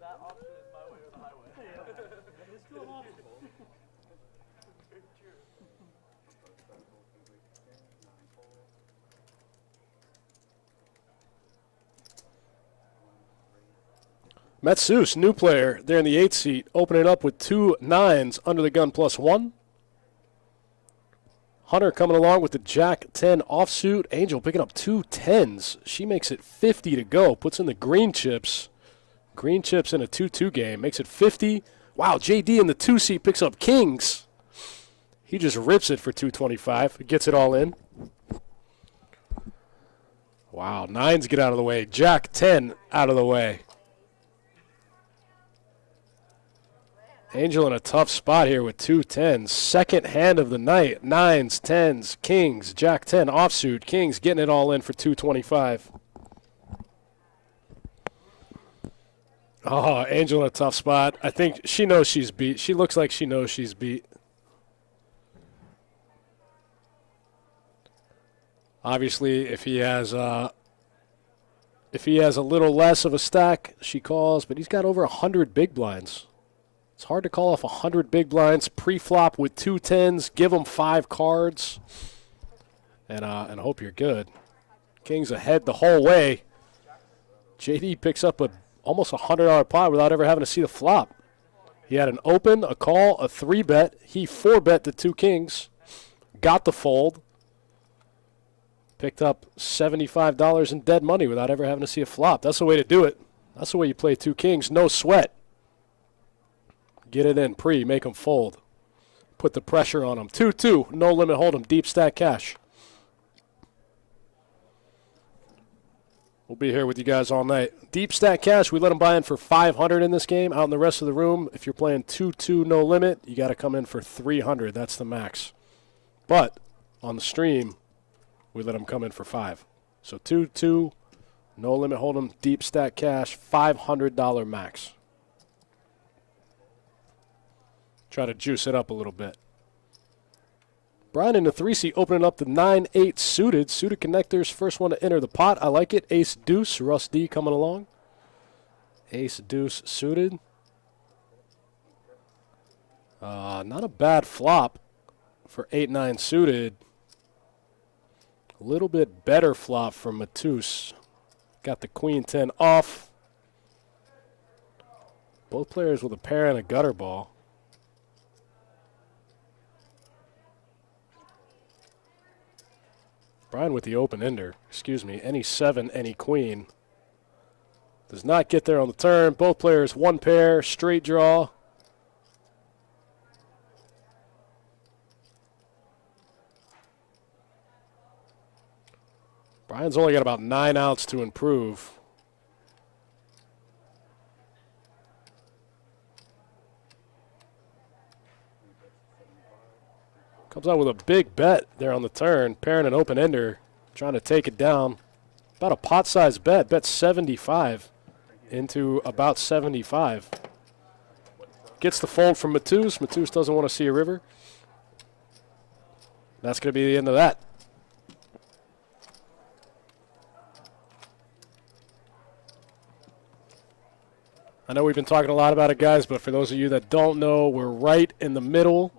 That option is my way or the highway. It's still an option. Very true. Metsus, new player, there in the 8th seat, opening up with 2 9s under the gun +1. Hunter coming along with the Jack 10 offsuit. Angel picking up 2 10s. She makes it 50 to go. Puts in the green chips. Green chips in a 2-2 game. Makes it 50. Wow, JD in the 2 seat picks up kings. He just rips it for 225. Gets it all in. Wow, 9s get out of the way. Jack 10 out of the way. Angel in a tough spot here with 2 10s. Second hand of the night. 9s, 10s, kings, Jack 10 offsuit. Kings getting it all in for 225. Oh, Angel in a tough spot. I think she knows she's beat. She looks like she knows she's beat. Obviously, if he has a little less of a stack, she calls, but he's got over 100 big blinds. It's hard to call off 100 big blinds pre-flop with 2 10s. Give them 5 cards, and hope you're good. Kings ahead the whole way. JD picks up almost $100 pot without ever having to see the flop. He had an open, a call, a 3-bet. He 4-bet the 2 kings, got the fold, picked up $75 in dead money without ever having to see a flop. That's the way to do it. That's the way you play 2 kings. No sweat. Get it in pre, make them fold. Put the pressure on them. 2-2, no limit hold'em, deep stack cash. We'll be here with you guys all night. Deep stack cash, we let them buy in for $500 in this game. Out in the rest of the room, if you're playing 2-2 no limit, you got to come in for $300. That's the max. But on the stream, we let them come in for $5. So 2-2, no limit hold'em, deep stack cash, $500 max. Try to juice it up a little bit. Brian in the 3C opening up the 9-8 suited. Suited connectors, first one to enter the pot. I like it. Ace deuce, Russ D coming along. Ace deuce suited. Not a bad flop for 8-9 suited. A little bit better flop for Matus. Got the queen 10 off. Both players with a pair and a gutter ball. Brian with the open ender, excuse me, any 7, any queen. Does not get there on the turn. Both players, 1 pair, straight draw. Brian's only got about 9 outs to improve. Comes out with a big bet there on the turn, pairing an open ender, trying to take it down. About a pot-sized bet, bet 75 into about 75. Gets the fold from Matus. Matus doesn't want to see a river. That's going to be the end of that. I know we've been talking a lot about it, guys, but for those of you that don't know, we're right in the middle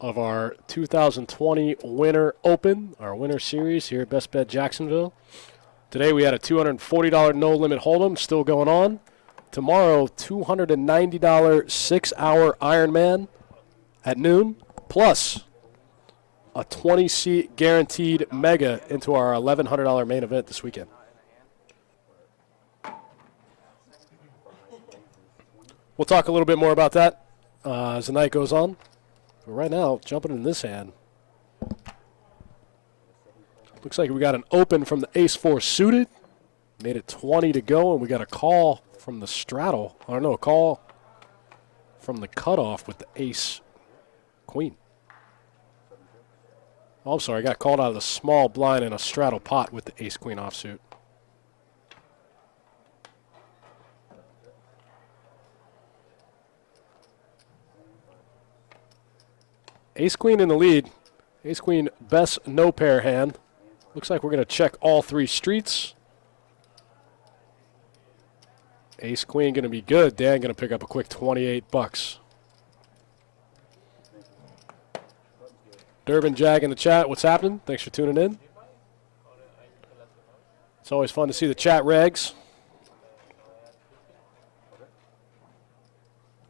of our 2020 Winter Open, our Winter Series here at Best Bet Jacksonville. Today we had a $240 no-limit hold'em still going on. Tomorrow, $290 6-hour Ironman at noon, plus a 20-seat guaranteed mega into our $1,100 main event this weekend. We'll talk a little bit more about that as the night goes on. But right now, jumping in this hand, looks like we got an open from the ace-4 suited. Made it 20 to go, and we got a call from the straddle. I don't know, a call from the cutoff with the ace-queen. Oh, I'm sorry, I got called out of the small blind in a straddle pot with the ace-queen offsuit. Ace-queen in the lead. Ace-queen, best no-pair hand. Looks like we're going to check all 3 streets. Ace queen going to be good. Dan going to pick up a quick 28 bucks. Durbin Jag in the chat. What's happening? Thanks for tuning in. It's always fun to see the chat regs.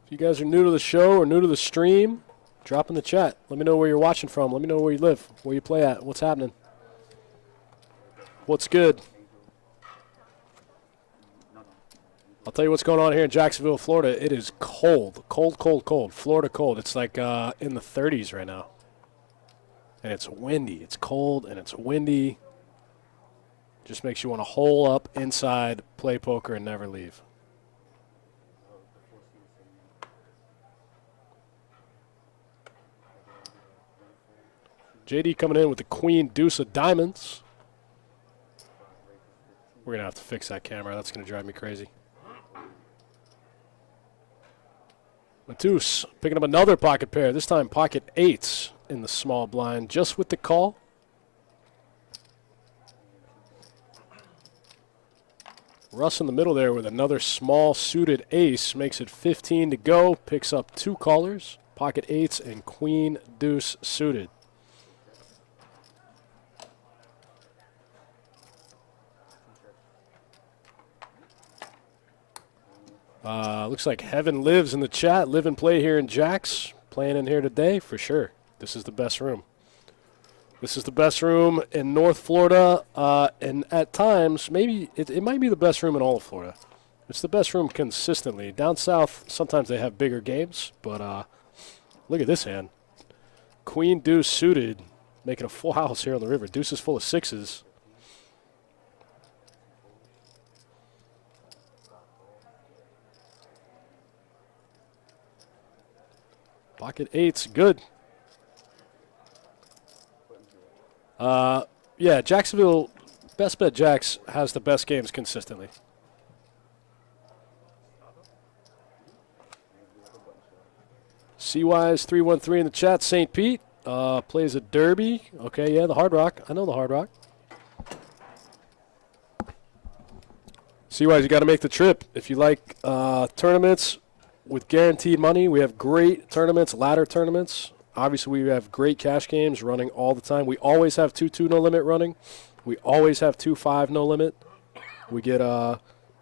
If you guys are new to the show or new to the stream, drop in the chat. Let me know where you're watching from. Let me know where you live, where you play at, what's happening. What's good? I'll tell you what's going on here in Jacksonville, Florida. It is cold, cold, cold, cold. Florida cold. It's like in the 30s right now. And it's windy. It's cold and it's windy. Just makes you want to hole up inside, play poker, and never leave. JD coming in with the queen deuce of diamonds. We're going to have to fix that camera. That's going to drive me crazy. Matus picking up another pocket pair. This time pocket eights in the small blind, just with the call. Russ in the middle there with another small suited ace. Makes it 15 to go. Picks up two callers. Pocket eights and queen deuce suited. Looks like Heaven Lives in the chat. Live and play here in Jax. Playing in here today for sure. This is the best room. This is the best room in North Florida. And at times, maybe it might be the best room in all of Florida. It's the best room consistently. Down south, sometimes they have bigger games. But look at this hand. Queen deuce suited. Making a full house here on the river. Deuce is full of sixes. Pocket eights, good. Yeah, Jacksonville, Best Bet Jacks has the best games consistently. CWise313 in the chat. St. Pete plays a derby. Okay, yeah, the Hard Rock. I know the Hard Rock. CWise, you got to make the trip. If you like tournaments with guaranteed money, we have great tournaments, ladder tournaments. Obviously, we have great cash games running all the time. We always have 2-2 no limit running. We always have 2-5 no limit. We get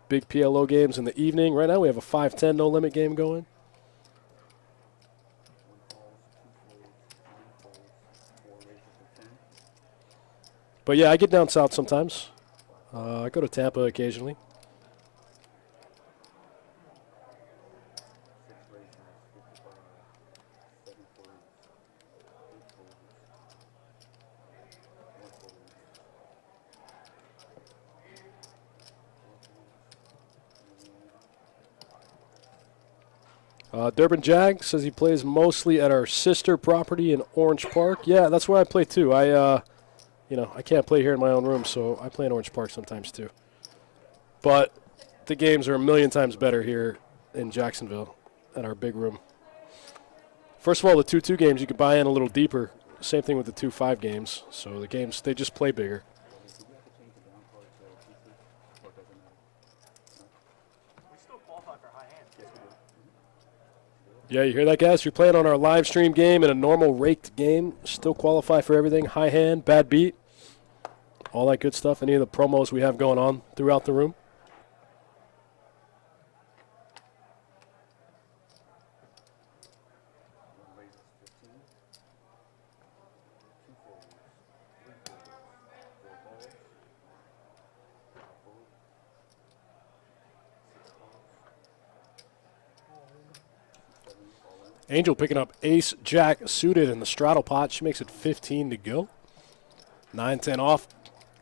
big PLO games in the evening. Right now, we have a 5-10 no limit game going. But yeah, I get down south sometimes. I go to Tampa occasionally. Durbin Jag says he plays mostly at our sister property in Orange Park. Yeah, that's where I play too. I can't play here in my own room, so I play in Orange Park sometimes too. But the games are a million times better here in Jacksonville at our big room. First of all, the 2-2 games, you can buy in a little deeper. Same thing with the 2-5 games. So the games, they just play bigger. Yeah, you hear that, guys? You're playing on our live stream game in a normal raked game. Still qualify for everything. High hand, bad beat, all that good stuff. Any of the promos we have going on throughout the room. Angel picking up ace, jack suited in the straddle pot. She makes it 15 to go. 9-10 off,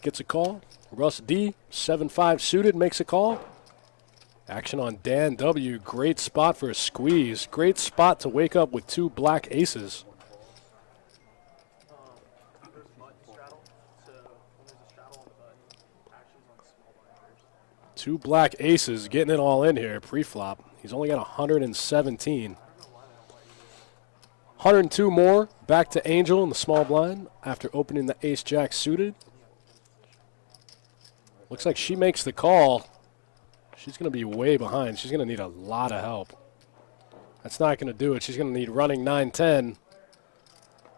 gets a call. Russ D, 7-5 suited, makes a call. Action on Dan W. Great spot for a squeeze. Great spot to wake up with two black aces. Two black aces getting it all in here pre-flop. He's only got 117. 102 more, back to Angel in the small blind after opening the ace-jack suited. Looks like she makes the call. She's going to be way behind. She's going to need a lot of help. That's not going to do it. She's going to need running 9-10.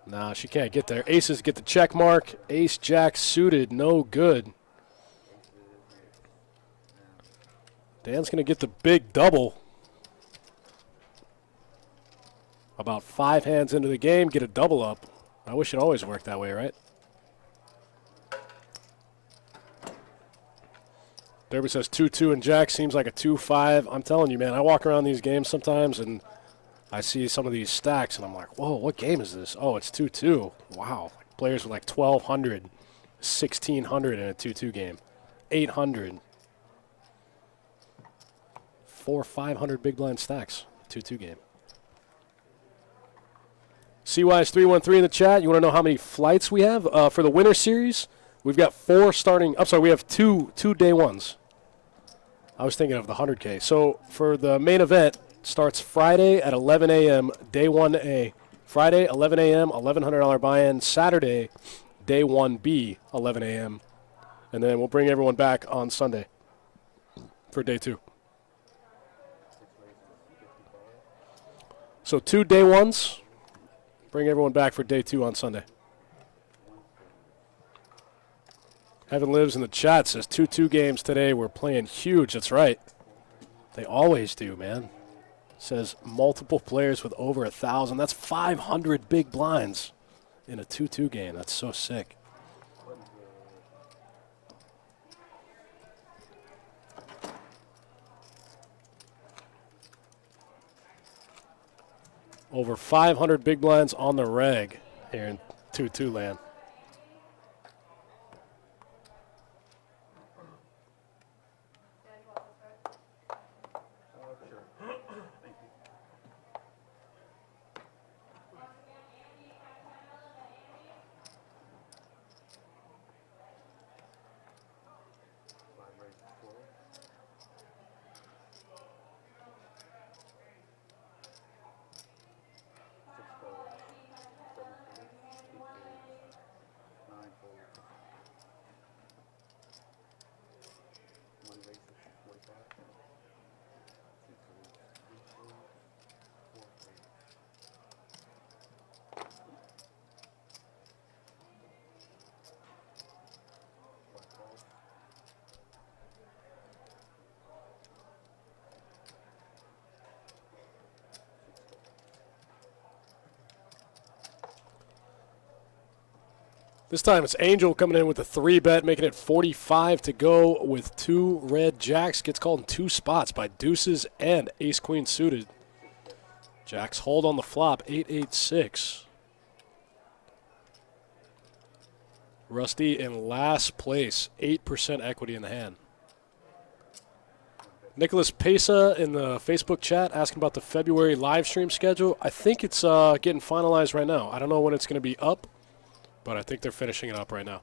Nah, she can't get there. Aces get the check mark. Ace, jack suited, no good. Dan's going to get the big double. About 5 hands into the game, get a double up. I wish it always worked that way, right? Derby says 2-2 and jack seems like a 2-5. I'm telling you, man, I walk around these games sometimes and I see some of these stacks, and I'm like, whoa, what game is this? Oh, it's 2-2. Wow. Players with like 1,200, 1,600 in a 2-2 game, 800. 400-500 big blind stacks, 2-2 game. CY's 313 in the chat. You want to know how many flights we have for the winter series? We've got 4 starting. I'm sorry, we have two day ones. I was thinking of the 100K. So for the main event, starts Friday at 11 a.m., day 1A. Friday, 11 a.m., $1,100 buy-in. Saturday, day 1B, 11 a.m. And then we'll bring everyone back on Sunday for day 2. So 2 day ones. Bring everyone back for day 2 on Sunday. Heaven Lives in the chat says 2-2 games today. We're playing huge. That's right. They always do, man. Says multiple players with over 1,000. That's 500 big blinds in a 2-2 game. That's so sick. Over 500 big blinds on the reg here in 2-2 land. This time it's Angel coming in with a 3-bet, making it 45 to go with 2 red jacks. Gets called in 2 spots by deuces and ace-queen suited. Jacks hold on the flop, 8-8-6. Rusty in last place, 8% equity in the hand. Nicholas Pesa in the Facebook chat asking about the February live stream schedule. I think it's getting finalized right now. I don't know when it's going to be up, but I think they're finishing it up right now.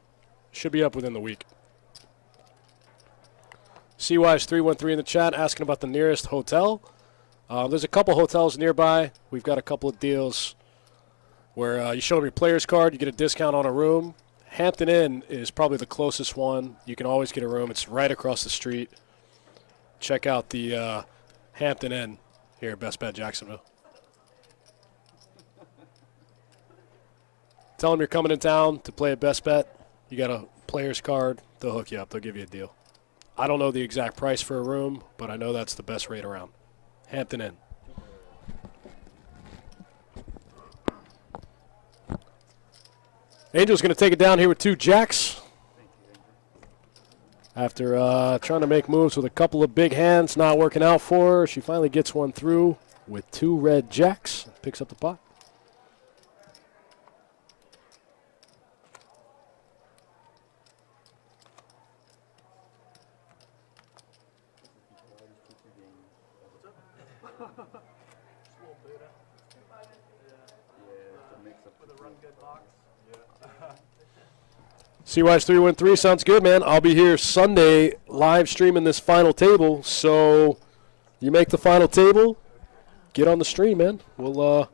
Should be up within the week. CY's 313 in the chat asking about the nearest hotel. There's a couple hotels nearby. We've got a couple of deals where you show them your player's card, you get a discount on a room. Hampton Inn is probably the closest one. You can always get a room. It's right across the street. Check out the Hampton Inn here at Best Bet Jacksonville. Tell them you're coming in town to play at Best Bet. You got a player's card. They'll hook you up. They'll give you a deal. I don't know the exact price for a room, but I know that's the best rate around. Hampton Inn. Angel's going to take it down here with 2 jacks. After trying to make moves with a couple of big hands, not working out for her, she finally gets one through with 2 red jacks. Picks up the pot. CY's 313 sounds good, man. I'll be here Sunday live streaming this final table. So you make the final table, get on the stream, man. We'll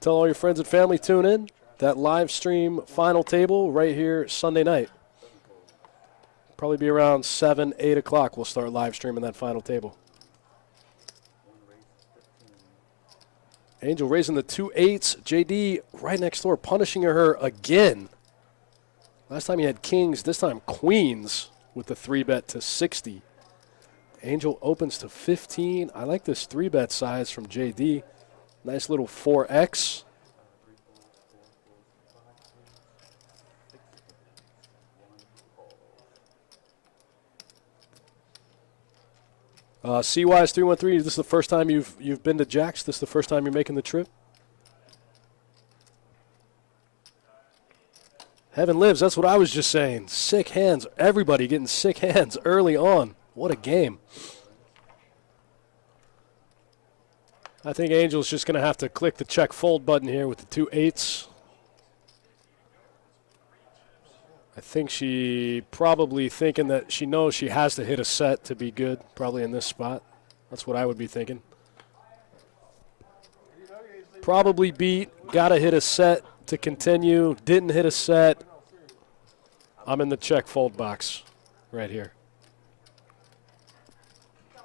tell all your friends and family, tune in. That live stream final table right here Sunday night. Probably be around 7, 8 o'clock. We'll start live streaming that final table. Angel raising the 2-8s. JD right next door, punishing her again. Last time he had kings, this time queens with the 3-bet to 60. Angel opens to 15. I like this 3-bet size from JD. Nice little 4X. CY's 313. Is this the first time you've been to Jack's? This the first time you're making the trip? Heaven lives. That's what I was just saying. Sick hands. Everybody getting sick hands early on. What a game. I think Angel's just going to have to click the check fold button here with the 2-8s. I think she probably thinking that she knows she has to hit a set to be good, probably in this spot. That's what I would be thinking. Probably beat, got to hit a set to continue, didn't hit a set. I'm in the check fold box right here. So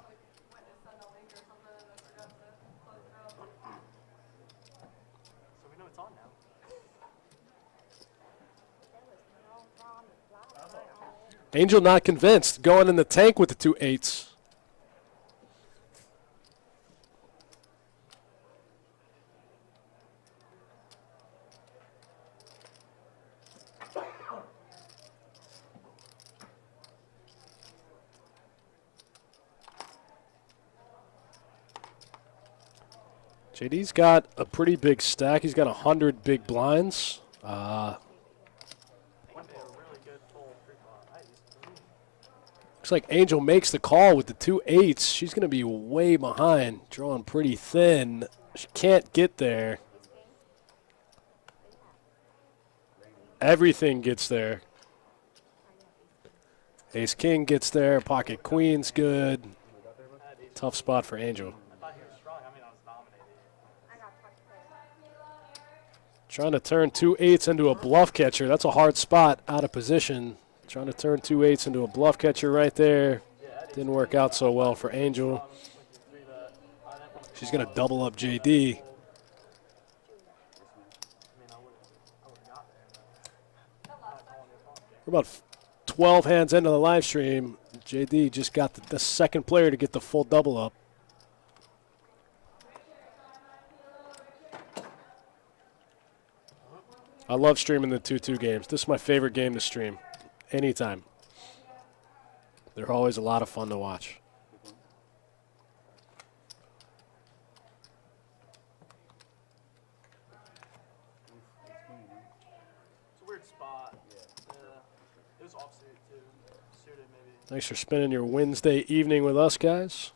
we know it's on now. Angel not convinced, going in the tank with the 2-8s. JD's got a pretty big stack. He's got 100 big blinds. Looks like Angel makes the call with the 2-8s. She's going to be way behind, drawing pretty thin. She can't get there. Everything gets there. Ace-King gets there. Pocket Queen's good. Tough spot for Angel. Trying to turn 2-8s into a bluff catcher. That's a hard spot out of position. Trying to turn 2-8s into a bluff catcher right there. Didn't work out so well for Angel. She's going to double up JD. We're about 12 hands into the live stream. JD just got the second player to get the full double up. I love streaming the 2-2 games. This is my favorite game to stream. Anytime. They're always a lot of fun to watch. It's a weird spot. It was offsuit too. Suited maybe. Thanks for spending your Wednesday evening with us, guys.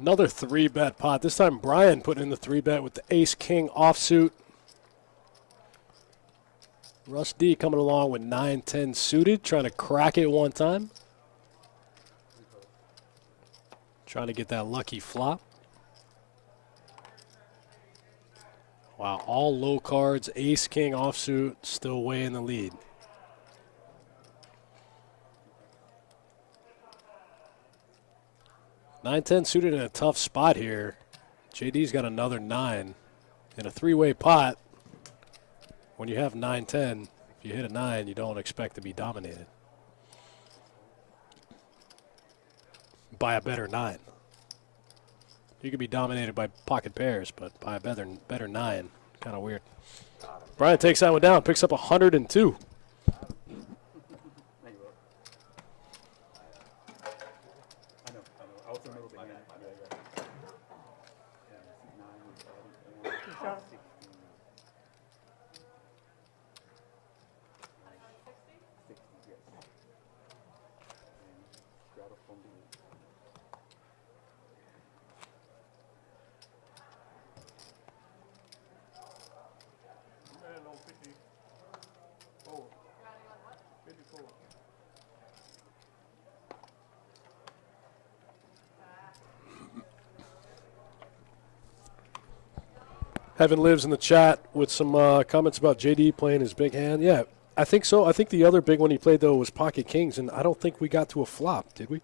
Another 3-bet pot. This time Brian put in the 3-bet with the Ace-King offsuit. Russ D coming along with 9-10 suited, trying to crack it one time. Trying to get that lucky flop. Wow, all low cards, Ace-King offsuit, still way in the lead. Nine-10 suited in a tough spot here. JD's got another 9 in a 3-way pot. When you have 9-10, if you hit a 9, you don't expect to be dominated by a better 9. You could be dominated by pocket pairs, but by a better 9. Kind of weird. Brian takes that one down, picks up 102. Heaven lives in the chat with some comments about JD playing his big hand. Yeah, I think so. I think the other big one he played, though, was Pocket Kings, and I don't think we got to a flop, did we?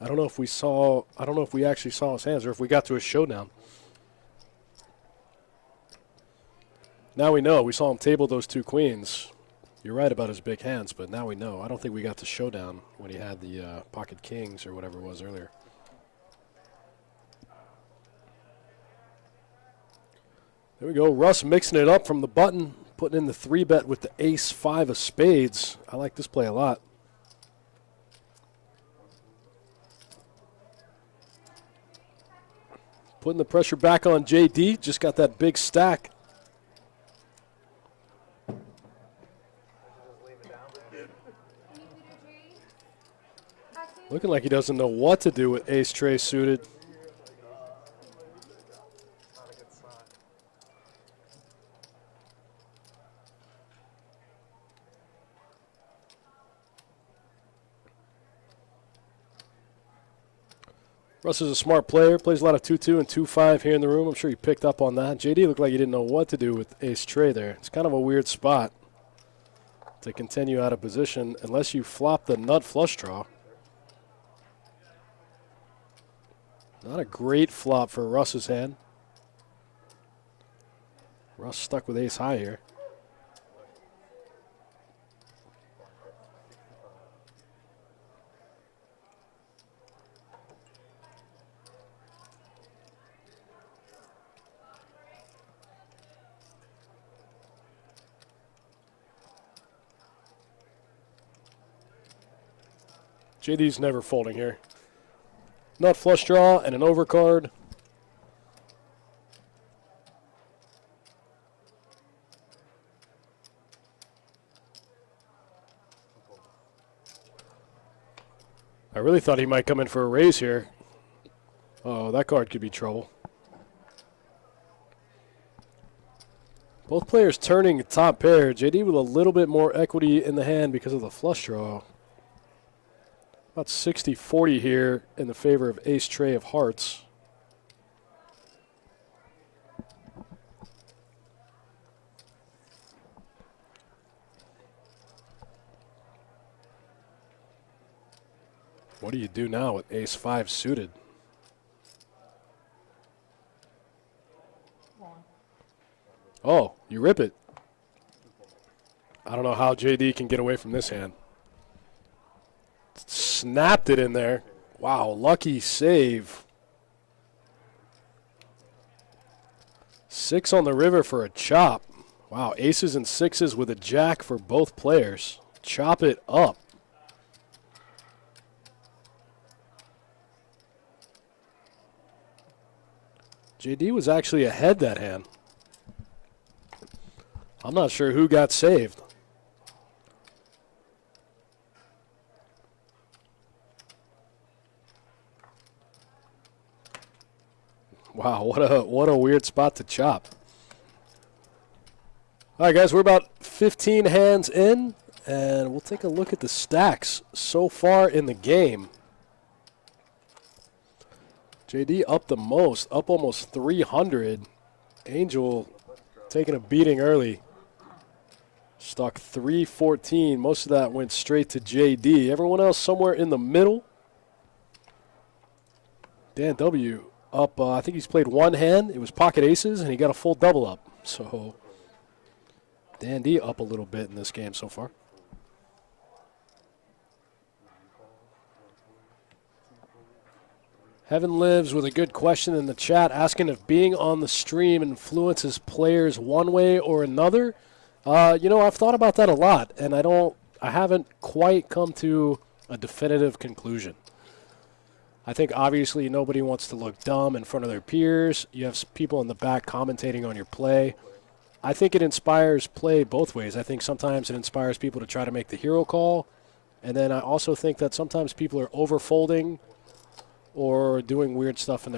I don't know if we saw – I don't know if we actually saw his hands or if we got to a showdown. Now we know. We saw him table those 2 queens. You're right about his big hands, but now we know. I don't think we got to showdown when he had the Pocket Kings or whatever it was earlier. There we go. Russ mixing it up from the button, putting in the 3-bet with the ace-5 of spades. I like this play a lot. Putting the pressure back on JD. Just got that big stack. Looking like he doesn't know what to do with ace-tray suited. Russ is a smart player, plays a lot of 2-2 and 2-5 here in the room. I'm sure he picked up on that. JD looked like he didn't know what to do with ace-tray there. It's kind of a weird spot to continue out of position unless you flop the nut flush draw. Not a great flop for Russ's hand. Russ stuck with ace-high here. JD's never folding here. Nut flush draw and an overcard. I really thought he might come in for a raise here. Oh, that card could be trouble. Both players turning top pair. JD with a little bit more equity in the hand because of the flush draw. About 60-40 here in the favor of ace-tray of hearts. What do you do now with ace-5 suited? Oh, you rip it. I don't know how JD can get away from this hand. Snapped it in there. Wow, lucky save. 6 on the river for a chop. Wow, aces and 6s with a jack for both players. Chop it up. JD was actually ahead that hand. I'm not sure who got saved. Wow, what a weird spot to chop. All right, guys, we're about 15 hands in, and we'll take a look at the stacks so far in the game. JD up the most, up almost 300. Angel taking a beating early. Stuck 314. Most of that went straight to JD. Everyone else somewhere in the middle. Dan W. up, I think he's played one hand. It was pocket aces, and he got a full double up. So Dan D up a little bit in this game so far. Heaven Lives with a good question in the chat, asking if being on the stream influences players one way or another. You know, I've thought about that a lot, and I haven't quite come to a definitive conclusion. I think obviously nobody wants to look dumb in front of their peers. You have people in the back commentating on your play. I think it inspires play both ways. I think sometimes it inspires people to try to make the hero call, and then I also think that sometimes people are overfolding or doing weird stuff in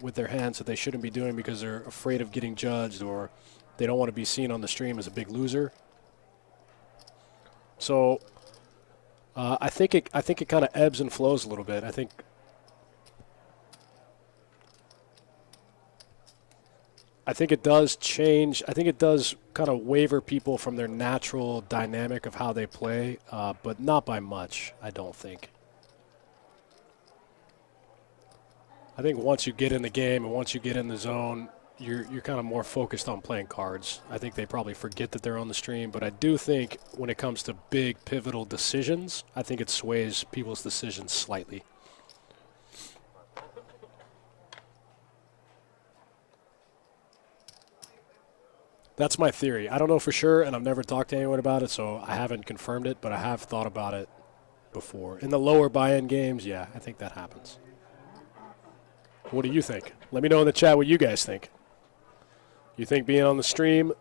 with their hands that they shouldn't be doing because they're afraid of getting judged or they don't want to be seen on the stream as a big loser. So I think it kind of ebbs and flows a little bit. I think it does change. I think it does kind of waver people from their natural dynamic of how they play, but not by much, I don't think. I think once you get in the game and once you get in the zone, you're kind of more focused on playing cards. I think they probably forget that they're on the stream, but I do think when it comes to big pivotal decisions, I think it sways people's decisions slightly. That's my theory. I don't know for sure, and I've never talked to anyone about it, so I haven't confirmed it, but I have thought about it before. In the lower buy-in games, yeah, I think that happens. What do you think? Let me know in the chat what you guys think. You think being on the stream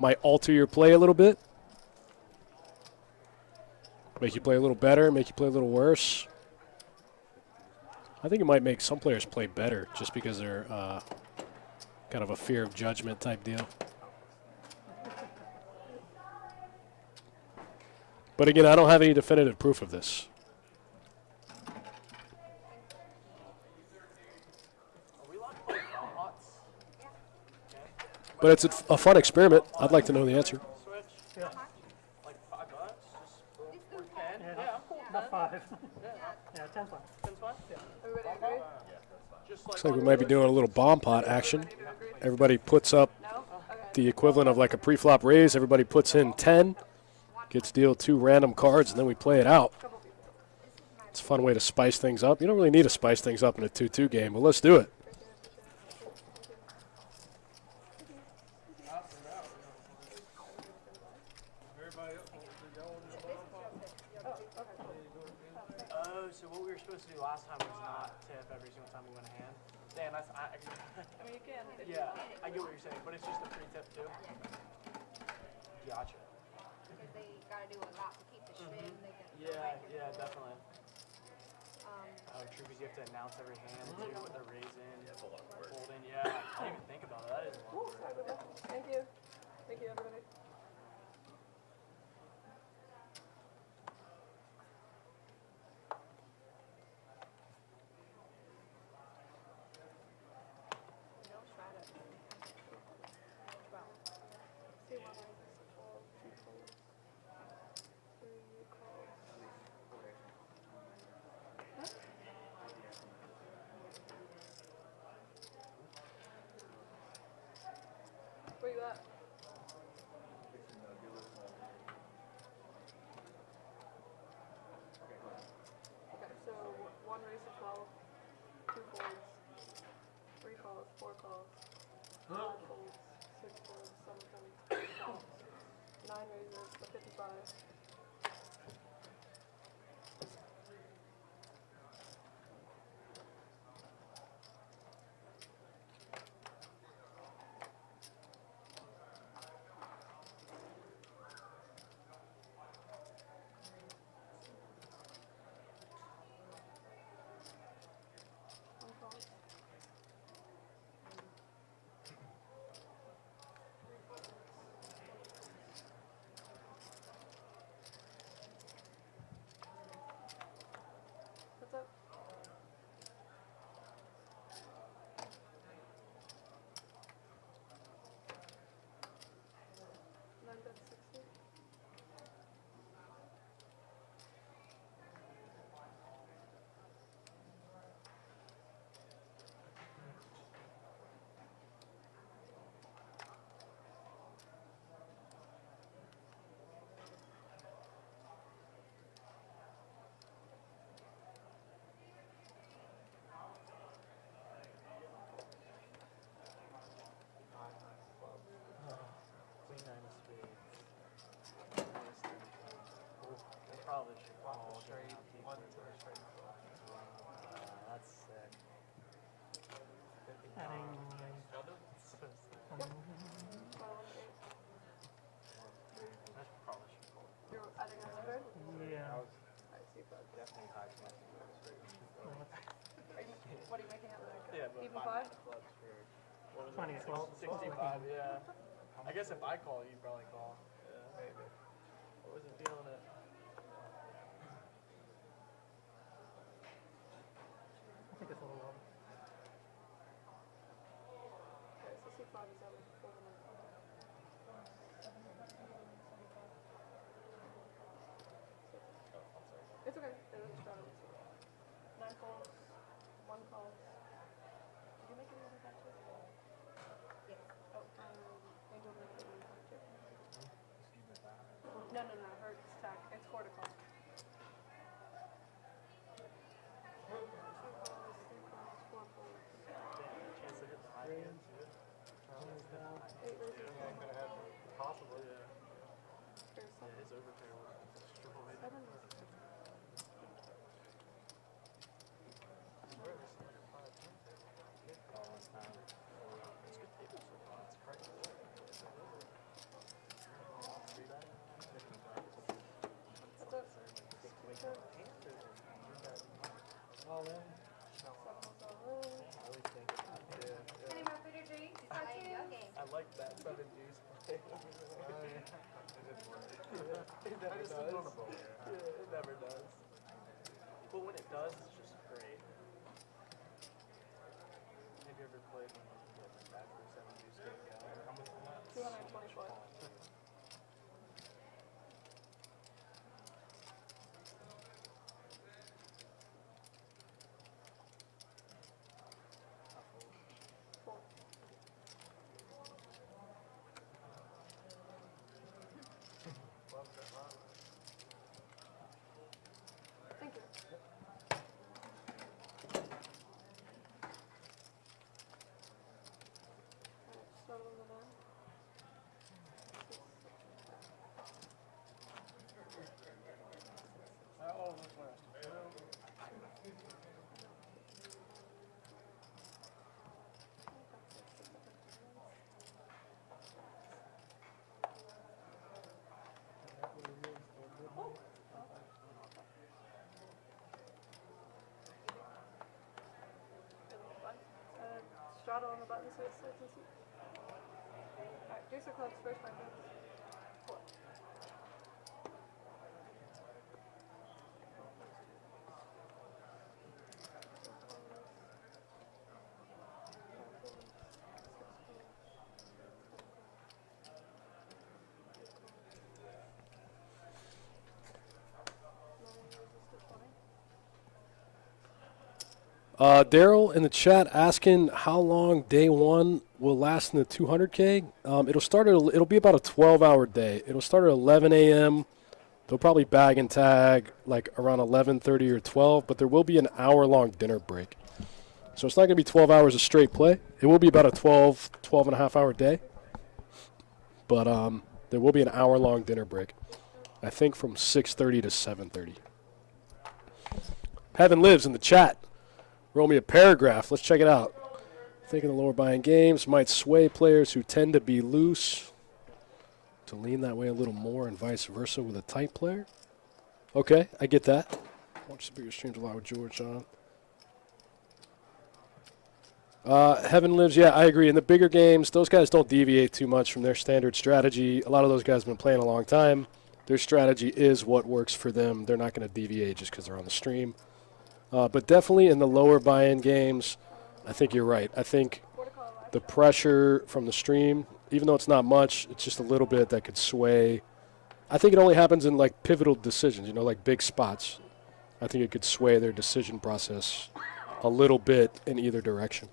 might alter your play a little bit? Make you play a little better, make you play a little worse? I think it might make some players play better just because they're kind of a fear of judgment type deal. But again, I don't have any definitive proof of this. But it's a fun experiment. I'd like to know the answer. Yeah. Like $5? Just for 10? Yeah, I'm cool. Not 5. Yeah, 10's fine. 10's fine? Yeah. Everybody agree? Looks like we might be doing a little bomb pot action. Everybody puts up the equivalent of like a pre-flop raise. Everybody puts in 10, gets dealt 2 random cards, and then we play it out. It's a fun way to spice things up. You don't really need to spice things up in a 2-2 game, but let's do it. So what we were supposed to do last time was not tip every single time we went a hand. Dan, I mean, you can. Yeah, I get what you're saying, but it's just a free tip too. Gotcha. Because they gotta do a lot to keep the spin. Yeah, definitely. Oh, true, because you have to announce every hand too, what they're raising, folding. Yeah, I didn't even think about that. That is a lot of work. Thank you. Thank you, everybody. What are you making it like? Yeah, but Even five? clubs for what was 20, it? 12. 65, yeah. I guess if I call, you'd probably call. Yeah. Maybe. I wasn't feeling it. I think it's a little low. Okay, so C5 is over. It's okay. It was just started. 9 calls, 1 call. Did you make any other matches? Yes. Oh, Angel made it one too. No, her stack. It's 4 to call. 2 calls, 3 calls, 4 calls. Chance to hit the high end, too. 8 raises. Possibly, yeah. There's Yeah, 7. his overpair was destroyed. 7 raises. All this time. It's good table so far. It's crazy. See that? That's it. All in. 7 was all in. I always think about it. Any more food or drinks? Okay. I like that 7 juice play. It never does. Yeah, it never does. But when it does, it's just great. Have you ever played when you get like that for 7 juice game going? I'm with that. 224. Four. Thank you. Start on the line. Oh, that's last. Straddle on the button so it starts in seat. Alright, deuce of clubs, first 5 minutes. 4. Daryl in the chat asking how long day one will last in the 200K. It'll be about a 12-hour day. It'll start at 11 a.m. They'll probably bag and tag like around 11:30 or 12, but there will be an hour-long dinner break. So it's not going to be 12 hours of straight play. It will be about a 12 and a half hour day. But there will be an hour-long dinner break. I think from 6:30 to 7:30. Heaven lives in the chat. Roll me a paragraph. Let's check it out. Thinking the lower buying games might sway players who tend to be loose to lean that way a little more and vice versa with a tight player. Okay, I get that. Watch the bigger streams a lot with George on. Heaven lives. Yeah, I agree. In the bigger games, those guys don't deviate too much from their standard strategy. A lot of those guys have been playing a long time. Their strategy is what works for them. They're not going to deviate just because they're on the stream. But definitely in the lower buy-in games, I think you're right. I think the pressure from the stream, even though it's not much, it's just a little bit that could sway. I think it only happens in like pivotal decisions, like big spots. I think it could sway their decision process a little bit in either direction.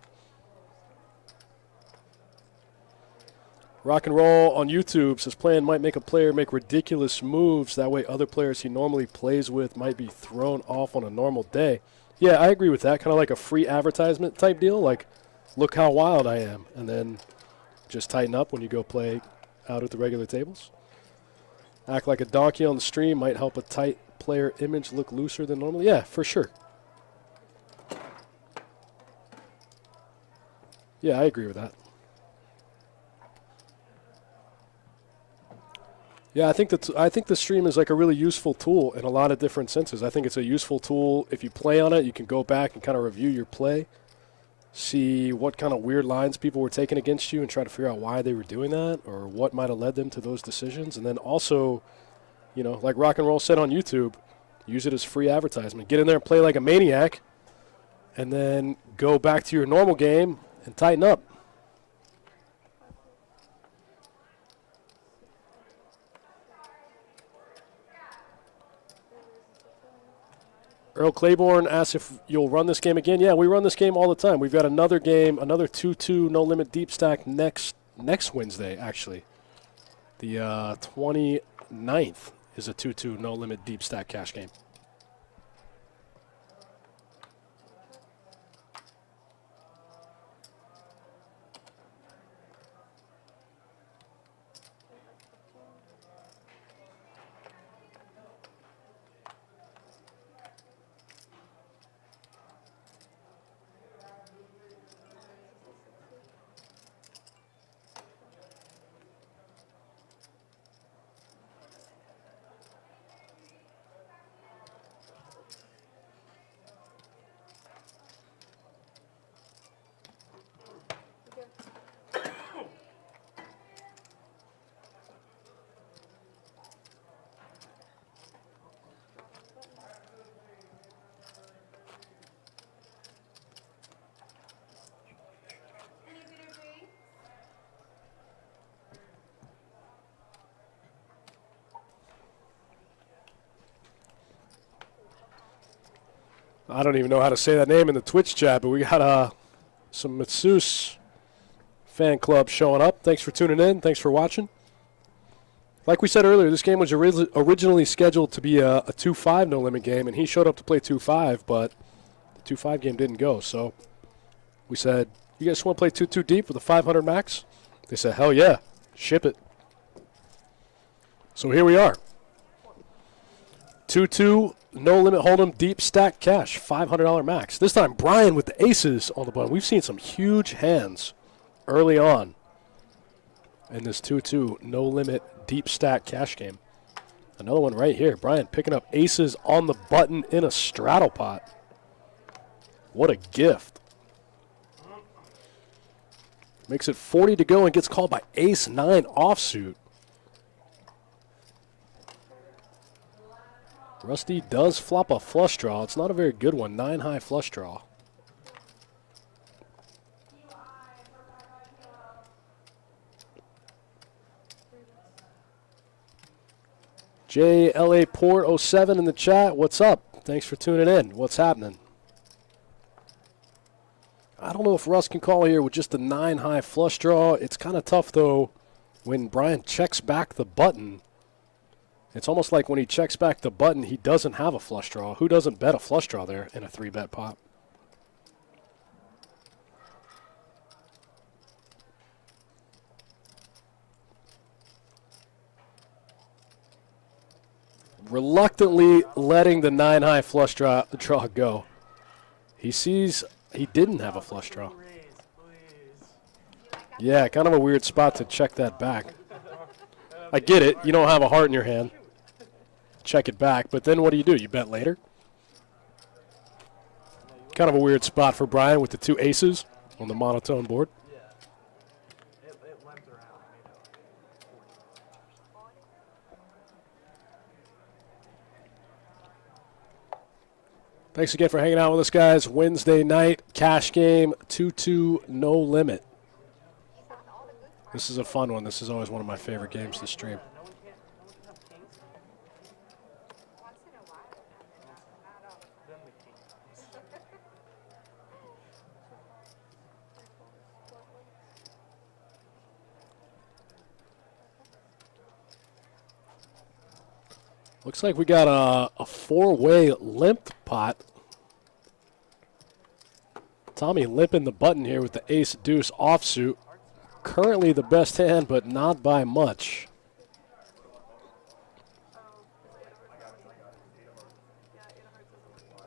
Rock and Roll on YouTube says playing might make a player make ridiculous moves. That way other players he normally plays with might be thrown off on a normal day. Yeah, I agree with that. Kind of like a free advertisement type deal. Like, look how wild I am. And then just tighten up when you go play out at the regular tables. Act like a donkey on the stream might help a tight player image look looser than normal. Yeah, for sure. Yeah, I agree with that. Yeah, I think the stream is like a really useful tool in a lot of different senses. I think it's a useful tool if you play on it. You can go back and kind of review your play, see what kind of weird lines people were taking against you, and try to figure out why they were doing that or what might have led them to those decisions. And then also, you know, like Rock and Roll said on YouTube, use it as free advertisement. Get in there and play like a maniac, and then go back to your normal game and tighten up. Earl Claiborne asks if you'll run this game again. Yeah, we run this game all the time. We've got another game, another 2-2 no limit deep stack next Wednesday, actually. The 29th is a 2-2 no limit deep stack cash game. I don't even know how to say that name in the Twitch chat, but we got some Matsus fan club showing up. Thanks for tuning in. Thanks for watching. Like we said earlier, this game was originally scheduled to be a 2-5 no-limit game, and he showed up to play 2-5, but the 2-5 game didn't go. So we said, you guys want to play 2-2 deep with a 500 max? They said, hell yeah, ship it. So here we are. 2-2 no limit hold'em deep stack cash, $500 max. This time Brian with the aces on the button. We've seen some huge hands early on in this 2-2 no limit deep stack cash game. Another one right here. Brian picking up aces on the button in a straddle pot. What a gift. Makes it 40 to go and gets called by ace-9 offsuit. Rusty does flop a flush draw. It's not a very good one. 9-high flush draw. JLA Port 07 in the chat. What's up? Thanks for tuning in. What's happening? I don't know if Russ can call here with just a 9-high flush draw. It's kind of tough, though, when Brian checks back the button. It's almost like when he checks back the button, he doesn't have a flush draw. Who doesn't bet a flush draw there in a 3-bet pot? Reluctantly letting the 9-high flush draw go. He sees he didn't have a flush draw. Yeah, kind of a weird spot to check that back. I get it. You don't have a heart in your hand. Check it back, but then what do? You bet later? Kind of a weird spot for Brian with the 2 aces on the monotone board. Thanks again for hanging out with us, guys. Wednesday night cash game, 2-2 no limit. This is a fun one. This is always one of my favorite games to stream. Looks like we got a 4-way limped pot. Tommy limping the button here with the ace-deuce offsuit. Currently the best hand, but not by much.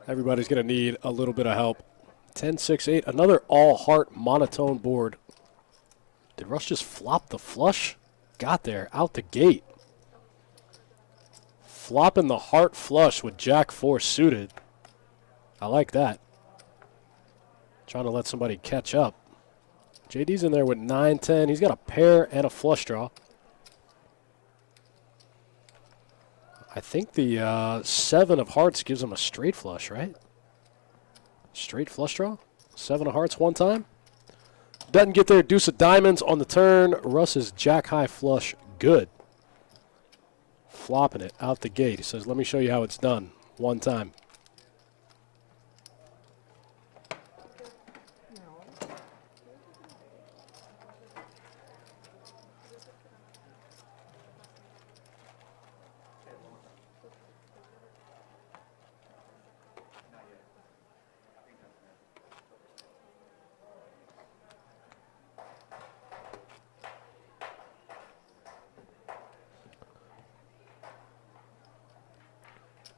Everybody's going to need a little bit of help. 10-6-8, another all-heart monotone board. Did Russ just flop the flush? Got there, out the gate. Flopping the heart flush with Jack 4 suited. I like that. Trying to let somebody catch up. JD's in there with 9-10. He's got a pair and a flush draw. I think the 7 of hearts gives him a straight flush, right? Straight flush draw? 7 of hearts one time. Doesn't get there. Deuce of diamonds on the turn. Russ is jack high flush. Good. Flopping it out the gate. He says, let me show you how it's done. One time.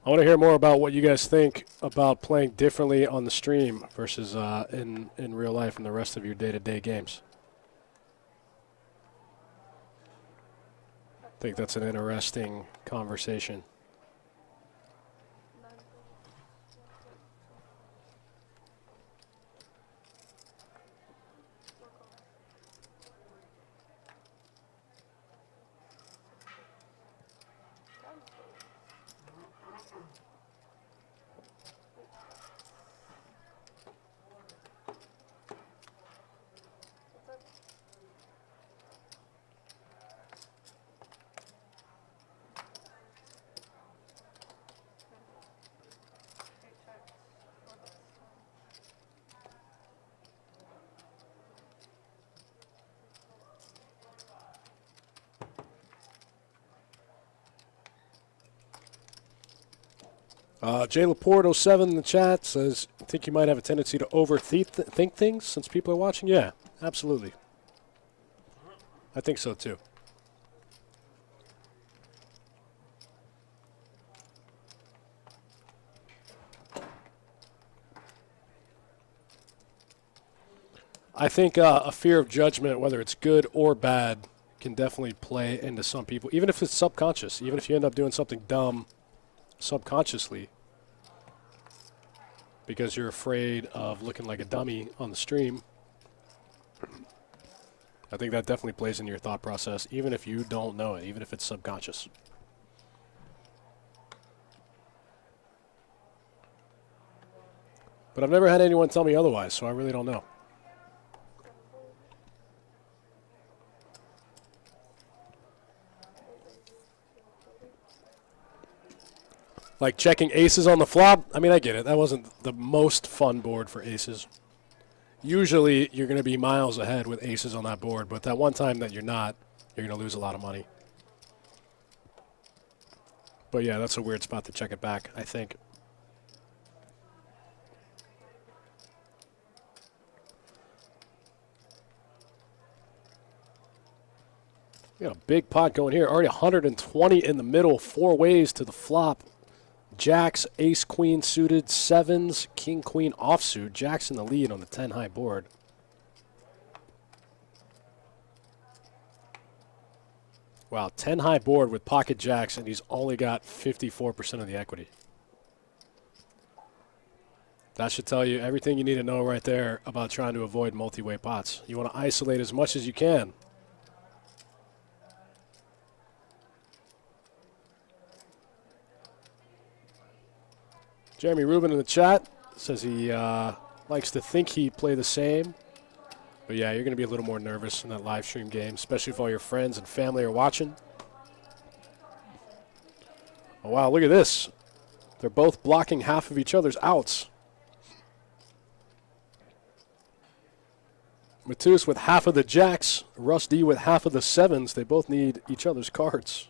I want to hear more about what you guys think about playing differently on the stream versus in real life and the rest of your day-to-day games. I think that's an interesting conversation. Jay Laporte 07 in the chat says, I think you might have a tendency to overthink things since people are watching. Yeah, absolutely. I think so too. I think a fear of judgment, whether it's good or bad, can definitely play into some people, even if it's subconscious, even if you end up doing something dumb subconsciously because you're afraid of looking like a dummy on the stream. I think that definitely plays into your thought process, even if you don't know it, even if it's subconscious. But I've never had anyone tell me otherwise, so I really don't know. Like checking aces on the flop, I mean, I get it. That wasn't the most fun board for aces. Usually, you're going to be miles ahead with aces on that board, but that one time that you're not, you're going to lose a lot of money. But yeah, that's a weird spot to check it back, I think. We got a big pot going here. Already 120 in the middle, 4 ways to the flop. Jacks, ace, queen suited, 7s, king, queen offsuit. Jacks in the lead on the 10 high board. Wow, 10 high board with pocket jacks, and he's only got 54% of the equity. That should tell you everything you need to know right there about trying to avoid multi-way pots. You want to isolate as much as you can. Jeremy Rubin in the chat says he likes to think he'd play the same. But yeah, you're going to be a little more nervous in that live stream game, especially if all your friends and family are watching. Oh, wow, look at this. They're both blocking half of each other's outs. Matus with half of the jacks, Russ D with half of the 7s. They both need each other's cards.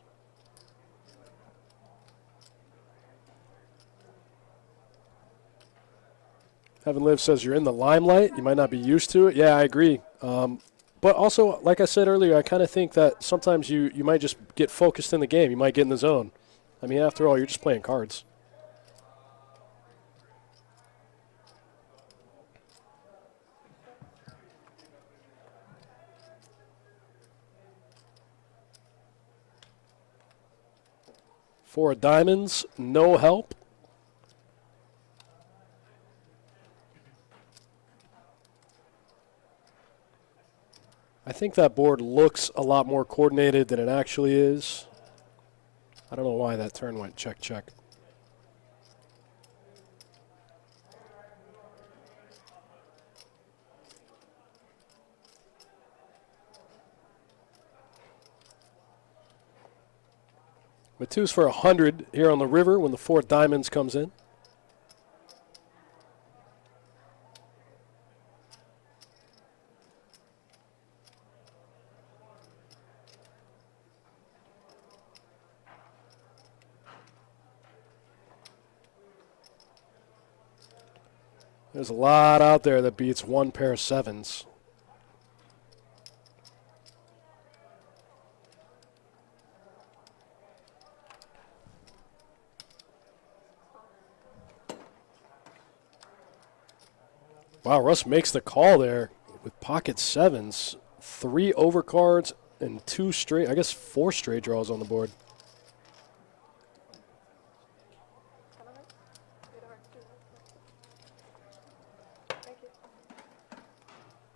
Heaven Live says you're in the limelight. You might not be used to it. Yeah, I agree. But also, like I said earlier, I kind of think that sometimes you might just get focused in the game. You might get in the zone. I mean, after all, you're just playing cards. Four of diamonds, no help. I think that board looks a lot more coordinated than it actually is. I don't know why that turn went check, check. Matus for 100 here on the river when the four diamonds comes in. There's a lot out there that beats one pair of sevens. Wow, Russ makes the call there with pocket sevens. 3 overcards and 2 straight, I guess 4 straight draws on the board.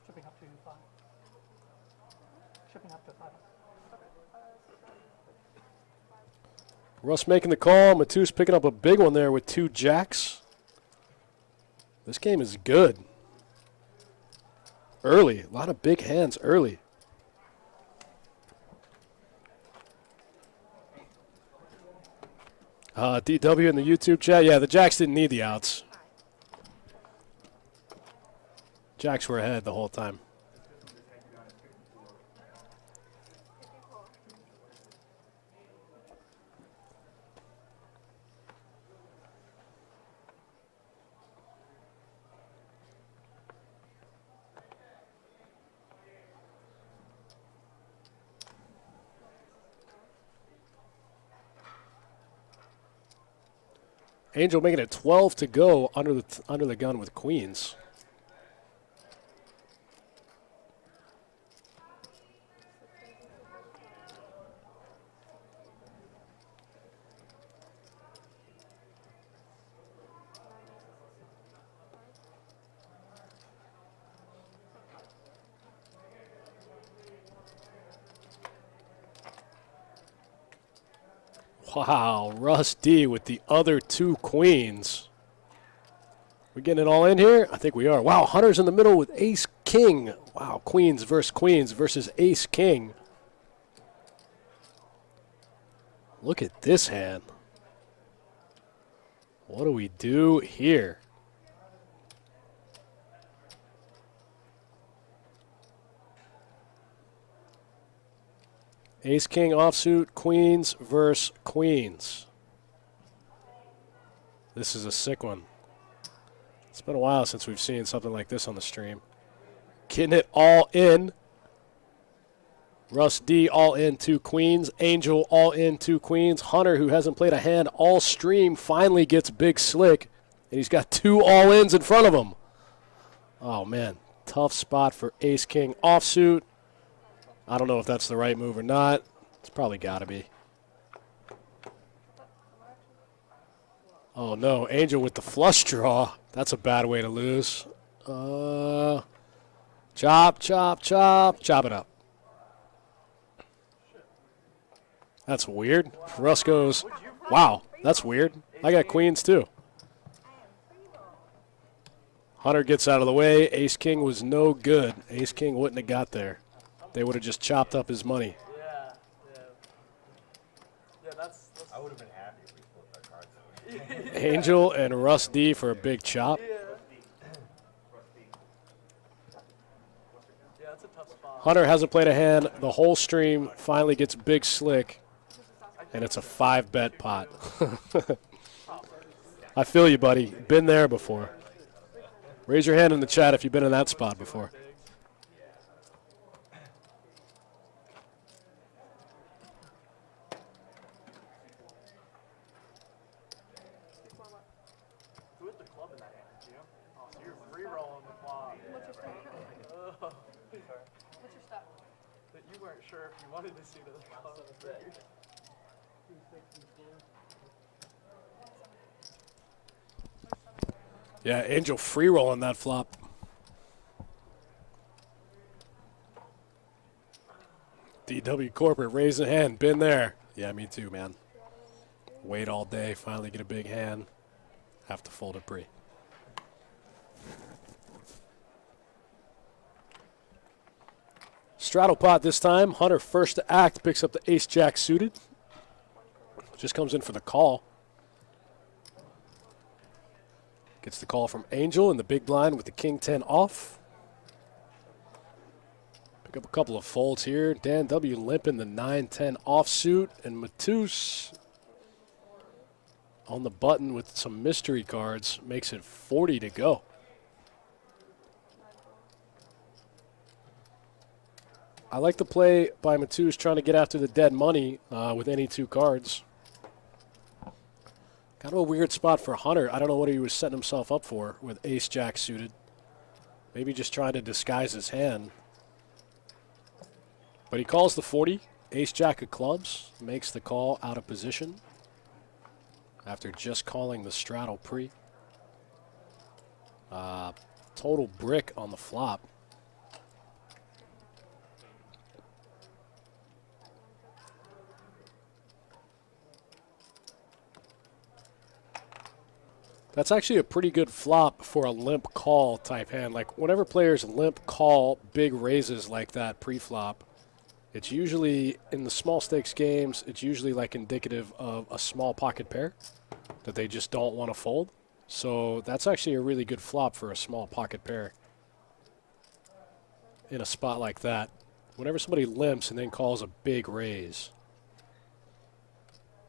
Shipping up to 5. Shipping up to 5. Russ making the call. Matus picking up a big one there with 2 jacks. This game is good. Early. A lot of big hands early. DW in the YouTube chat. Yeah, the jacks didn't need the outs. Jacks were ahead the whole time. Angel making it 12 to go under the gun with queens. Wow, Russ D with the other 2 queens. We getting it all in here? I think we are. Wow, Hunter's in the middle with ace king. Wow, queens versus ace king. Look at this hand. What do we do here? Ace king offsuit, queens versus queens. This is a sick one. It's been a while since we've seen something like this on the stream. Getting it all in. Russ D all in 2 queens. Angel all in 2 queens. Hunter, who hasn't played a hand all stream, finally gets big slick. And he's got 2 all-ins in front of him. Oh, man. Tough spot for ace king offsuit. I don't know if that's the right move or not. It's probably got to be. Oh, no. Angel with the flush draw. That's a bad way to lose. Chop, chop, chop. Chop it up. That's weird. Russ goes, wow, that's weird. I got queens, too. Hunter gets out of the way. Ace king was no good. Ace king wouldn't have got there. They would have just chopped up his money. Yeah, that's I would have been happy if we flipped our cards. Angel and Russ D for a big chop. Yeah, that's a tough spot. Hunter hasn't played a hand the whole stream, finally gets big slick, and it's a 5-bet pot. I feel you, buddy. Been there before. Raise your hand in the chat if you've been in that spot before. Sure if you wanted to see the club. Yeah, Angel free rolling that flop. DW Corporate, raise a hand. Been there. Yeah, me too, man. Wait all day, finally get a big hand. Have to fold it pre. Straddle pot this time. Hunter first to act, picks up the ace-jack suited. Just comes in for the call. Gets the call from Angel in the big blind with the king-10 off. Pick up a couple of folds here. Dan W. limping the 9-10 offsuit. And Matus on the button with some mystery cards. Makes it 40 to go. I like the play by Matus trying to get after the dead money with any two cards. Kind of a weird spot for Hunter. I don't know what he was setting himself up for with ace-jack suited. Maybe just trying to disguise his hand. But he calls the 40. Ace-jack of clubs. Makes the call out of position after just calling the straddle pre. Total brick on the flop. That's actually a pretty good flop for a limp call type hand. Like whenever players limp call big raises like that pre-flop, it's usually in the small stakes games, it's usually like indicative of a small pocket pair that they just don't want to fold. So that's actually a really good flop for a small pocket pair in a spot like that. Whenever somebody limps and then calls a big raise,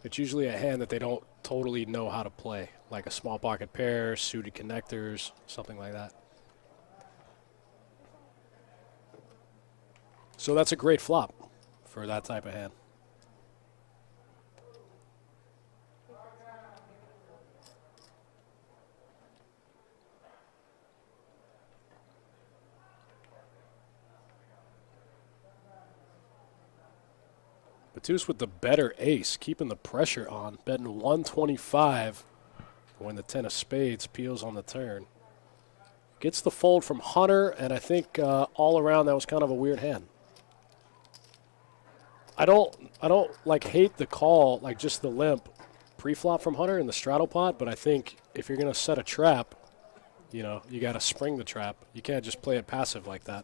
it's usually a hand that they don't totally know how to play, like a small pocket pair, suited connectors, something like that. So that's a great flop for that type of hand. Matus with the better ace, keeping the pressure on, betting 125 when the 10 of spades peels on the turn. Gets the fold from Hunter, and I think all around that was kind of a weird hand. I don't like hate the call, like just the limp pre-flop from Hunter in the straddle pot, but I think if you're going to set a trap, you know, you got to spring the trap. You can't just play it passive like that.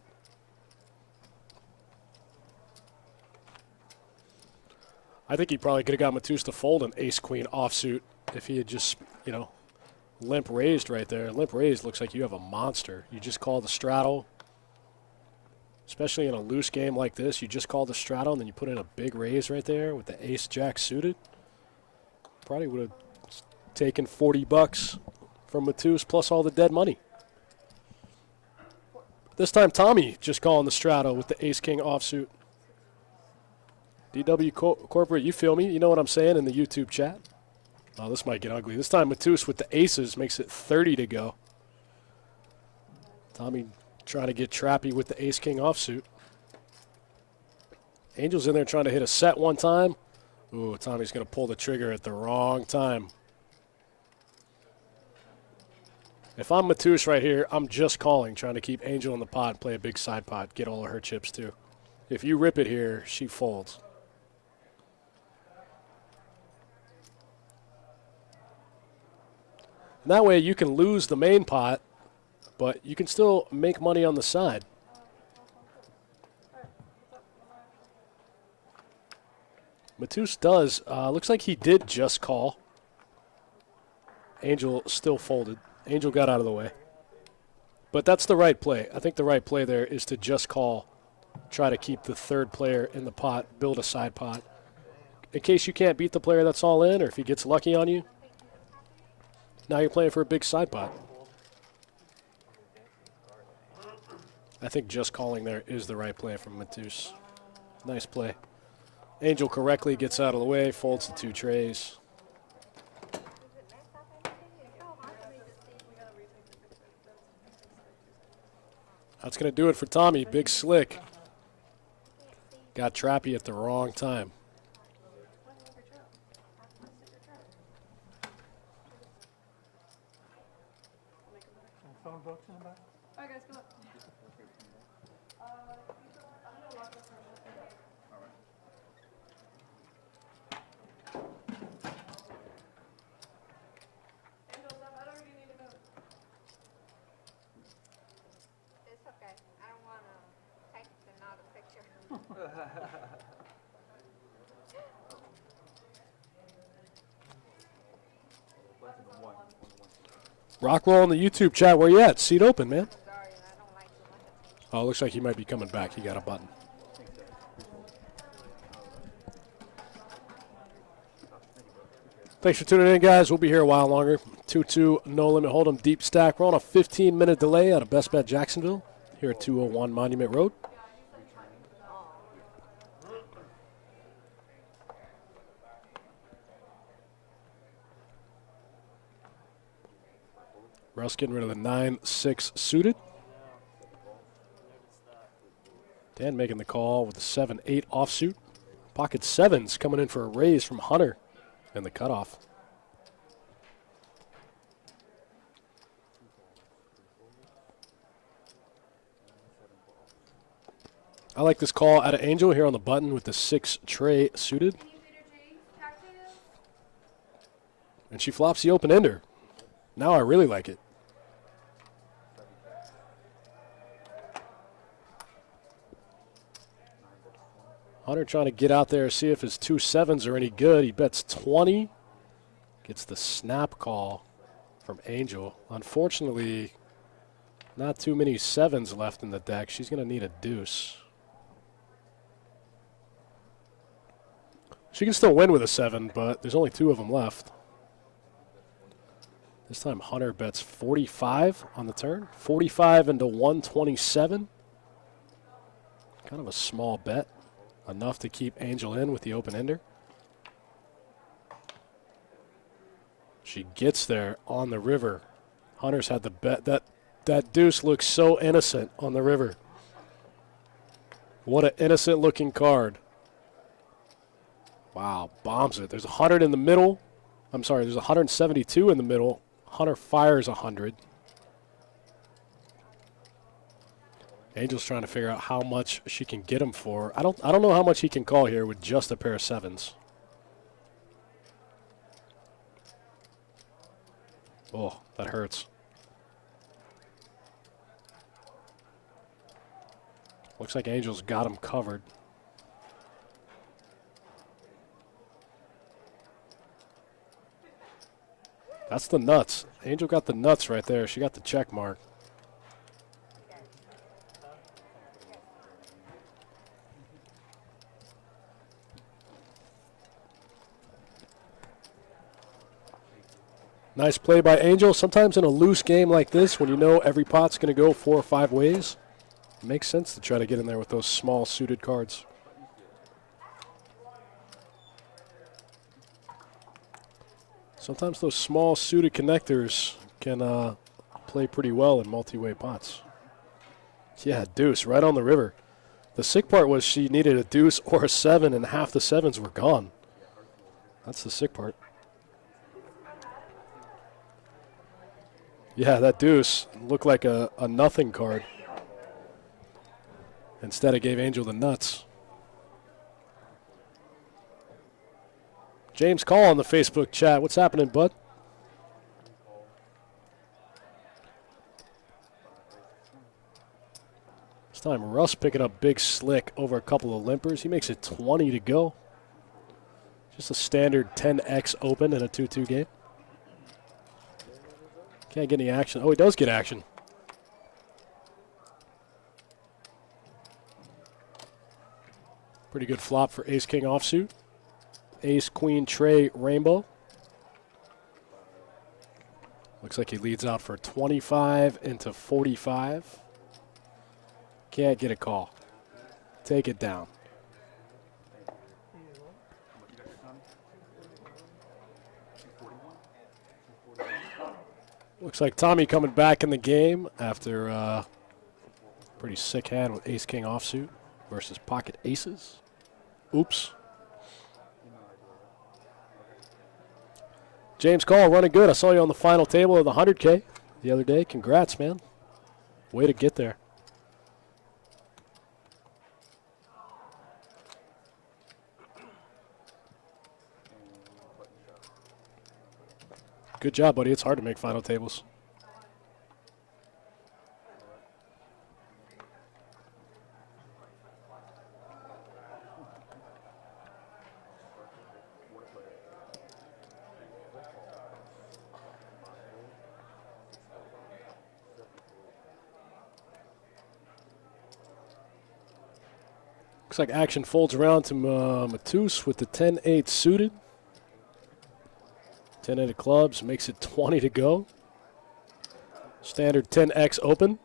I think he probably could have got Matus to fold an ace-queen offsuit if he had just, you know, limp raised right there. Limp raised looks like you have a monster. You just call the straddle. Especially in a loose game like this, you just call the straddle and then you put in a big raise right there with the ace-jack suited. Probably would have taken 40 bucks from Matus plus all the dead money. This time Tommy just calling the straddle with the ace-king offsuit. DW Corporate, you feel me? You know what I'm saying in the YouTube chat? Oh, this might get ugly. This time Matus with the aces makes it 30 to go. Tommy trying to get trappy with the ace-king offsuit. Angel's in there trying to hit a set one time. Ooh, Tommy's going to pull the trigger at the wrong time. If I'm Matus right here, I'm just calling, trying to keep Angel in the pot, play a big side pot, get all of her chips too. If you rip it here, she folds. And that way you can lose the main pot, but you can still make money on the side. Matus does. Looks like he did just call. Angel still folded. Angel got out of the way. But that's the right play. I think the right play there is to just call, try to keep the third player in the pot, build a side pot. In case you can't beat the player that's all in, or if he gets lucky on you, now you're playing for a big side pot. I think just calling there is the right play from Matus. Nice play. Angel correctly gets out of the way, folds the two trays. That's going to do it for Tommy. Big slick. Got trappy at the wrong time. Phone books in the back. Alright guys, come up. I'm gonna lock this for just a minute. Angel, is that better or do you need to move? It's okay. I don't want to take another picture. Rockroll in the YouTube chat. Where you at? Seat open, man. Sorry, I don't like too much attention. Oh, looks like he might be coming back. He got a button. Thanks for tuning in, guys. We'll be here a while longer. 2-2, no limit hold'em, deep stack. We're on a 15-minute delay out of Best Bet Jacksonville here at 201 Monument Road. Russ getting rid of the 9-6 suited. Dan making the call with the 7-8 offsuit. Pocket sevens coming in for a raise from Hunter in the cutoff. I like this call out of Angel here on the button with the 6 tray suited. And she flops the open ender. Now I really like it. Hunter trying to get out there, see if his 2 sevens are any good. He bets 20. Gets the snap call from Angel. Unfortunately, not too many sevens left in the deck. She's going to need a deuce. She can still win with a 7, but there's only 2 of them left. This time Hunter bets 45 on the turn. 45 into 127. Kind of a small bet. Enough to keep Angel in with the open ender. She gets there on the river. Hunter's had the bet. That deuce looks so innocent on the river. What an innocent looking card. Wow, bombs it. There's 100 in the middle. I'm sorry, there's 172 in the middle. Hunter fires 100. Angel's trying to figure out how much she can get him for. I don't know how much he can call here with just a pair of sevens. Oh, that hurts. Looks like Angel's got him covered. That's the nuts. Angel got the nuts right there. She got the check mark. Nice play by Angel. Sometimes in a loose game like this, when you know every pot's going to go 4 or 5 ways, it makes sense to try to get in there with those small suited cards. Sometimes those small suited connectors can play pretty well in multi-way pots. Yeah, deuce right on the river. The sick part was she needed a deuce or a 7, and half the sevens were gone. That's the sick part. Yeah, that deuce looked like a nothing card. Instead, it gave Angel the nuts. James Call on the Facebook chat. What's happening, bud? This time, Russ picking up big slick over a couple of limpers. He makes it 20 to go. Just a standard 10x open in a 2-2 game. Can't get any action. Oh, he does get action. Pretty good flop for ace-king offsuit. Ace-queen tray rainbow. Looks like he leads out for 25 into 45. Can't get a call. Take it down. Looks like Tommy coming back in the game after a pretty sick hand with ace-king offsuit versus pocket aces. Oops. James Call running good. I saw you on the final table of the 100K. the other day. Congrats, man. Way to get there. Good job, buddy. It's hard to make final tables. Looks like action folds around to Matus with the 10-8 suited. 10-8 of clubs makes it 20 to go. Standard 10X open.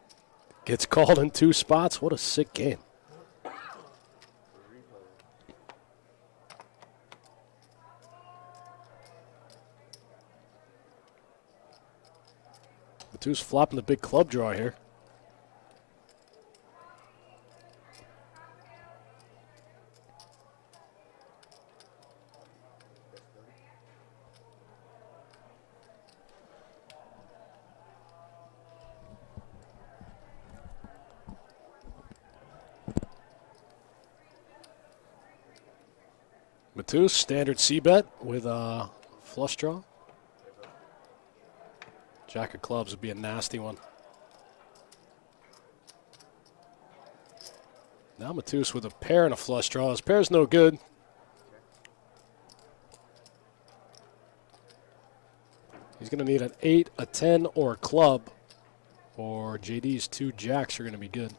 Gets called in 2 spots. What a sick game. Matus flopping the big club draw here. Matus, standard C-bet with a flush draw. Jack of clubs would be a nasty one. Now Matus with a pair and a flush draw. His pair's no good. He's going to need an 8, a 10, or a club, or JD's 2 jacks are going to be good.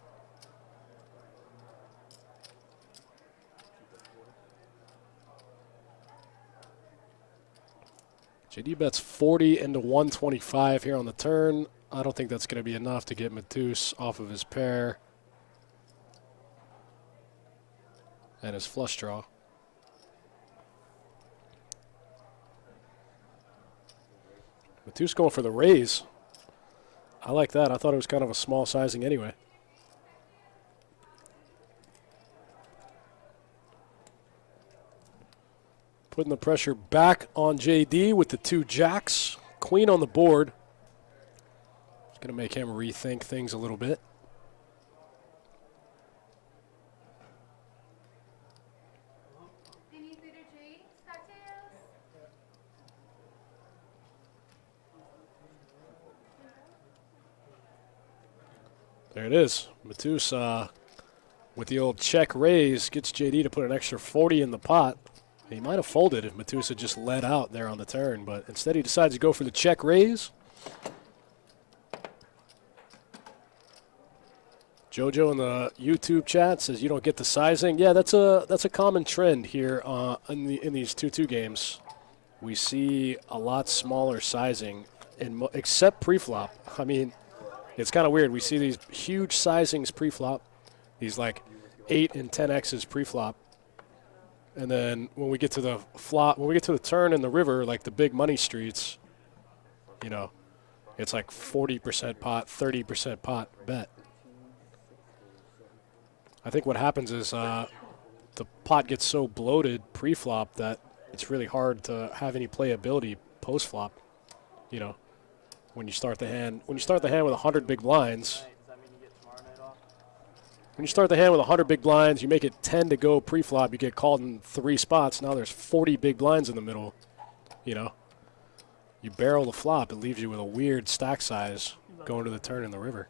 JD bets 40 into 125 here on the turn. I don't think that's going to be enough to get Matus off of his pair and his flush draw. Matus going for the raise. I like that. I thought it was kind of a small sizing anyway. Putting the pressure back on JD with the 2 jacks. Queen on the board. It's going to make him rethink things a little bit. There it is. Matus with the old check raise gets JD to put an extra 40 in the pot. He might have folded if Matus had just led out there on the turn, but instead he decides to go for the check raise. Jojo in the YouTube chat says you don't get the sizing. Yeah, that's a common trend here in these 2-2 games. We see a lot smaller sizing, except pre-flop. I mean, it's kind of weird. We see these huge sizings pre-flop, these like 8 and 10Xs pre-flop. And then when we get to the flop, when we get to the turn in the river, like the big money streets, you know, it's like 40% pot, 30% pot bet. I think what happens is the pot gets so bloated pre-flop that it's really hard to have any playability post-flop. You know, when you start the hand, with 100 big blinds. When you start the hand with 100 big blinds, you make it 10 to go pre-flop, you get called in 3 spots. Now there's 40 big blinds in the middle, you know. You barrel the flop, it leaves you with a weird stack size going to the turn in the river.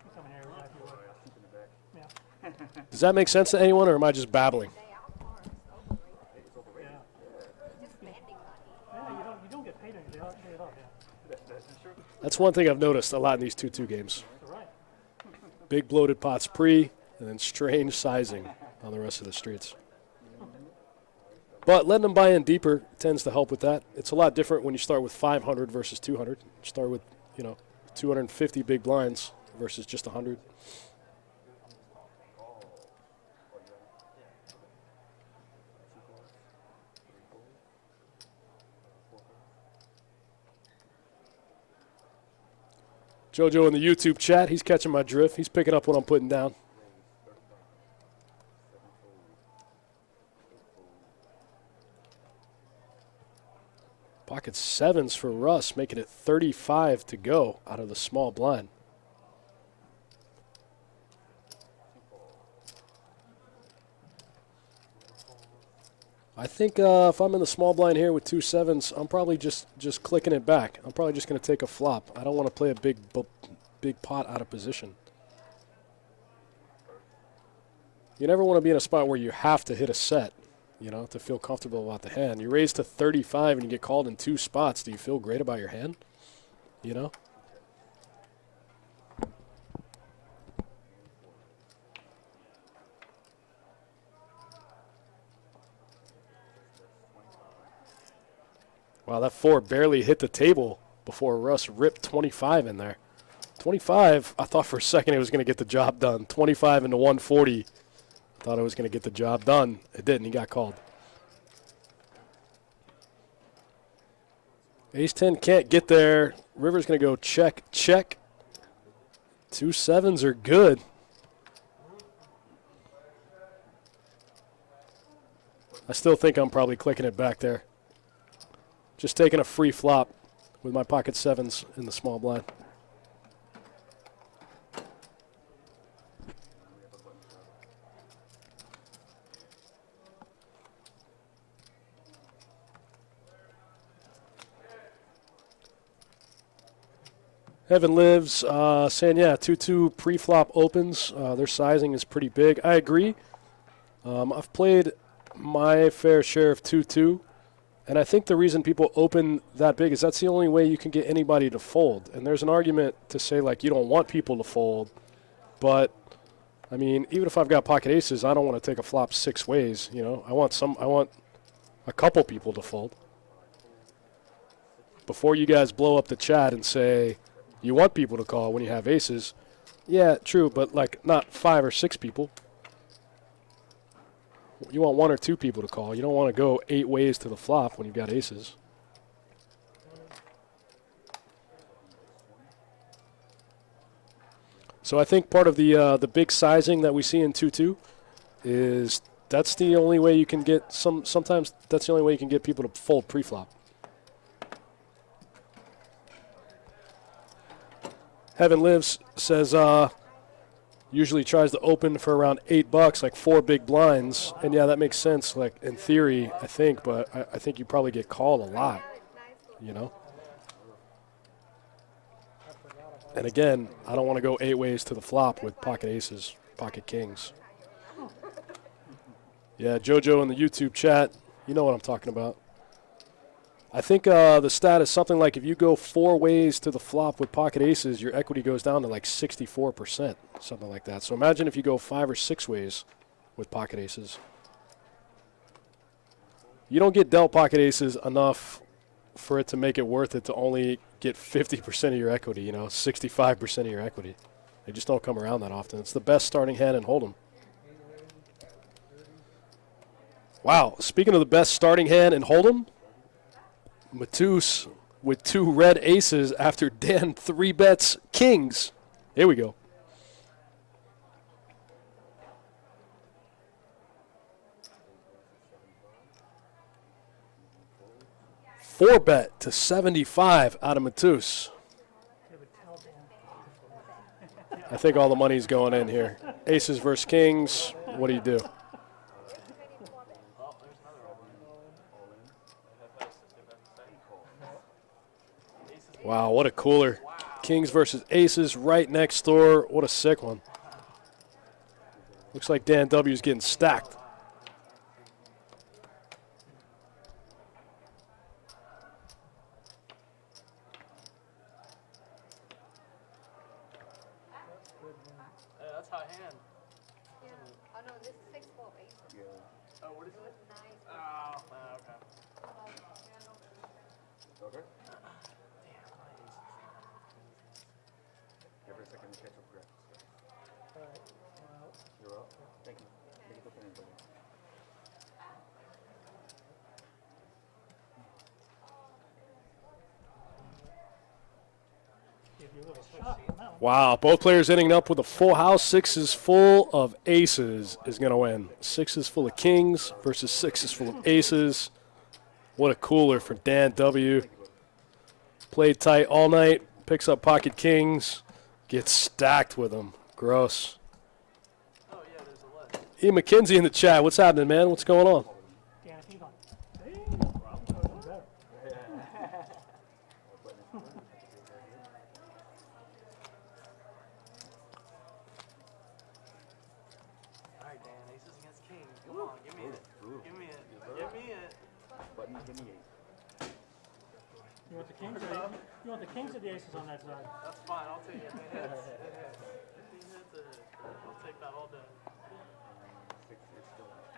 Does that make sense to anyone, or am I just babbling? That's one thing I've noticed a lot in these 2-2 games. Big bloated pots pre, and then strange sizing on the rest of the streets. But letting them buy in deeper tends to help with that. It's a lot different when you start with 500 versus 200. You start with, 250 big blinds versus just 100. Jojo in the YouTube chat, he's catching my drift. He's picking up what I'm putting down. Pocket Pocket sevens for Russ, making it 35 to go out of the small blind. I think if I'm in the small blind here with 2 sevens, I'm probably just clicking it back. I'm probably just going to take a flop. I don't want to play a big pot out of position. You never want to be in a spot where you have to hit a set, you know, to feel comfortable about the hand. You raise to 35 and you get called in 2 spots. Do you feel great about your hand? You know? Wow, that 4 barely hit the table before Russ ripped 25 in there. 25, I thought for a second it was going to get the job done. 25 into 140. Thought it was going to get the job done. It didn't. He got called. Ace-10 can't get there. River's going to go check, check. 2 sevens are good. I still think I'm probably clicking it back there. Just taking a free flop with my pocket sevens in the small blind. Heaven Lives saying, yeah, 2-2 pre-flop opens. Their sizing is pretty big. I agree. I've played my fair share of 2-2, and I think the reason people open that big is that's the only way you can get anybody to fold. And there's an argument to say, like, you don't want people to fold, but, I mean, even if I've got pocket aces, I don't want to take a flop 6 ways, you know. I want a couple people to fold. Before you guys blow up the chat and say, you want people to call when you have aces. Yeah, true, but like not 5 or 6 people. You want 1 or 2 people to call. You don't want to go 8 ways to the flop when you've got aces. So I think part of the big sizing that we see in 2-2 is that's the only way you can get sometimes that's the only way you can get people to fold pre-flop. Heaven Lives says usually tries to open for around $8, like 4 big blinds. And yeah, that makes sense, like in theory, I think, but I think you probably get called a lot, you know? And again, I don't want to go 8 ways to the flop with pocket aces, pocket kings. Yeah, JoJo in the YouTube chat, you know what I'm talking about. I think the stat is something like if you go 4 ways to the flop with pocket aces, your equity goes down to like 64%, something like that. So imagine if you go 5 or 6 ways with pocket aces. You don't get dealt pocket aces enough for it to make it worth it to only get 50% of your equity, you know, 65% of your equity. They just don't come around that often. It's the best starting hand in Hold'em. Wow, speaking of the best starting hand in Hold'em, Matus with 2 red aces after Dan 3-bets kings. Here we go. Four bet to 75 out of Matus. I think all the money's going in here. Aces versus kings. What do you do? Wow, what a cooler. Kings versus aces right next door. What a sick one. Looks like Dan W is getting stacked. Hey, that's hot hand. Yeah. Oh no, this is 6 4 8. Yeah. Oh, what is it? Nice. Oh, okay. Okay. Every second you catch up grab. All right. Well, You're up. Thank you. Thank you for playing, buddy. give you a little shot on that one. Wow, both players ending up with a full house. 6 is full of aces is going to win. 6 is full of kings versus 6 is full of aces. What a cooler for Dan W. Played tight all night. Picks up pocket kings. Gets stacked with them. Gross. Oh, yeah, there's a list. E. McKenzie in the chat. What's happening, man? What's going on? Yeah, if he's on. Hey, well, better. All right, Dan. Aces against kings. Come on, give me it. Give me it. Give me it. Button, give me 8. You want the kings or the, you want the kings or the aces on that side? That's fine. I'll take it. It hits. It hits. 15 hits. It hits. I'll take that all day. 6 is still out.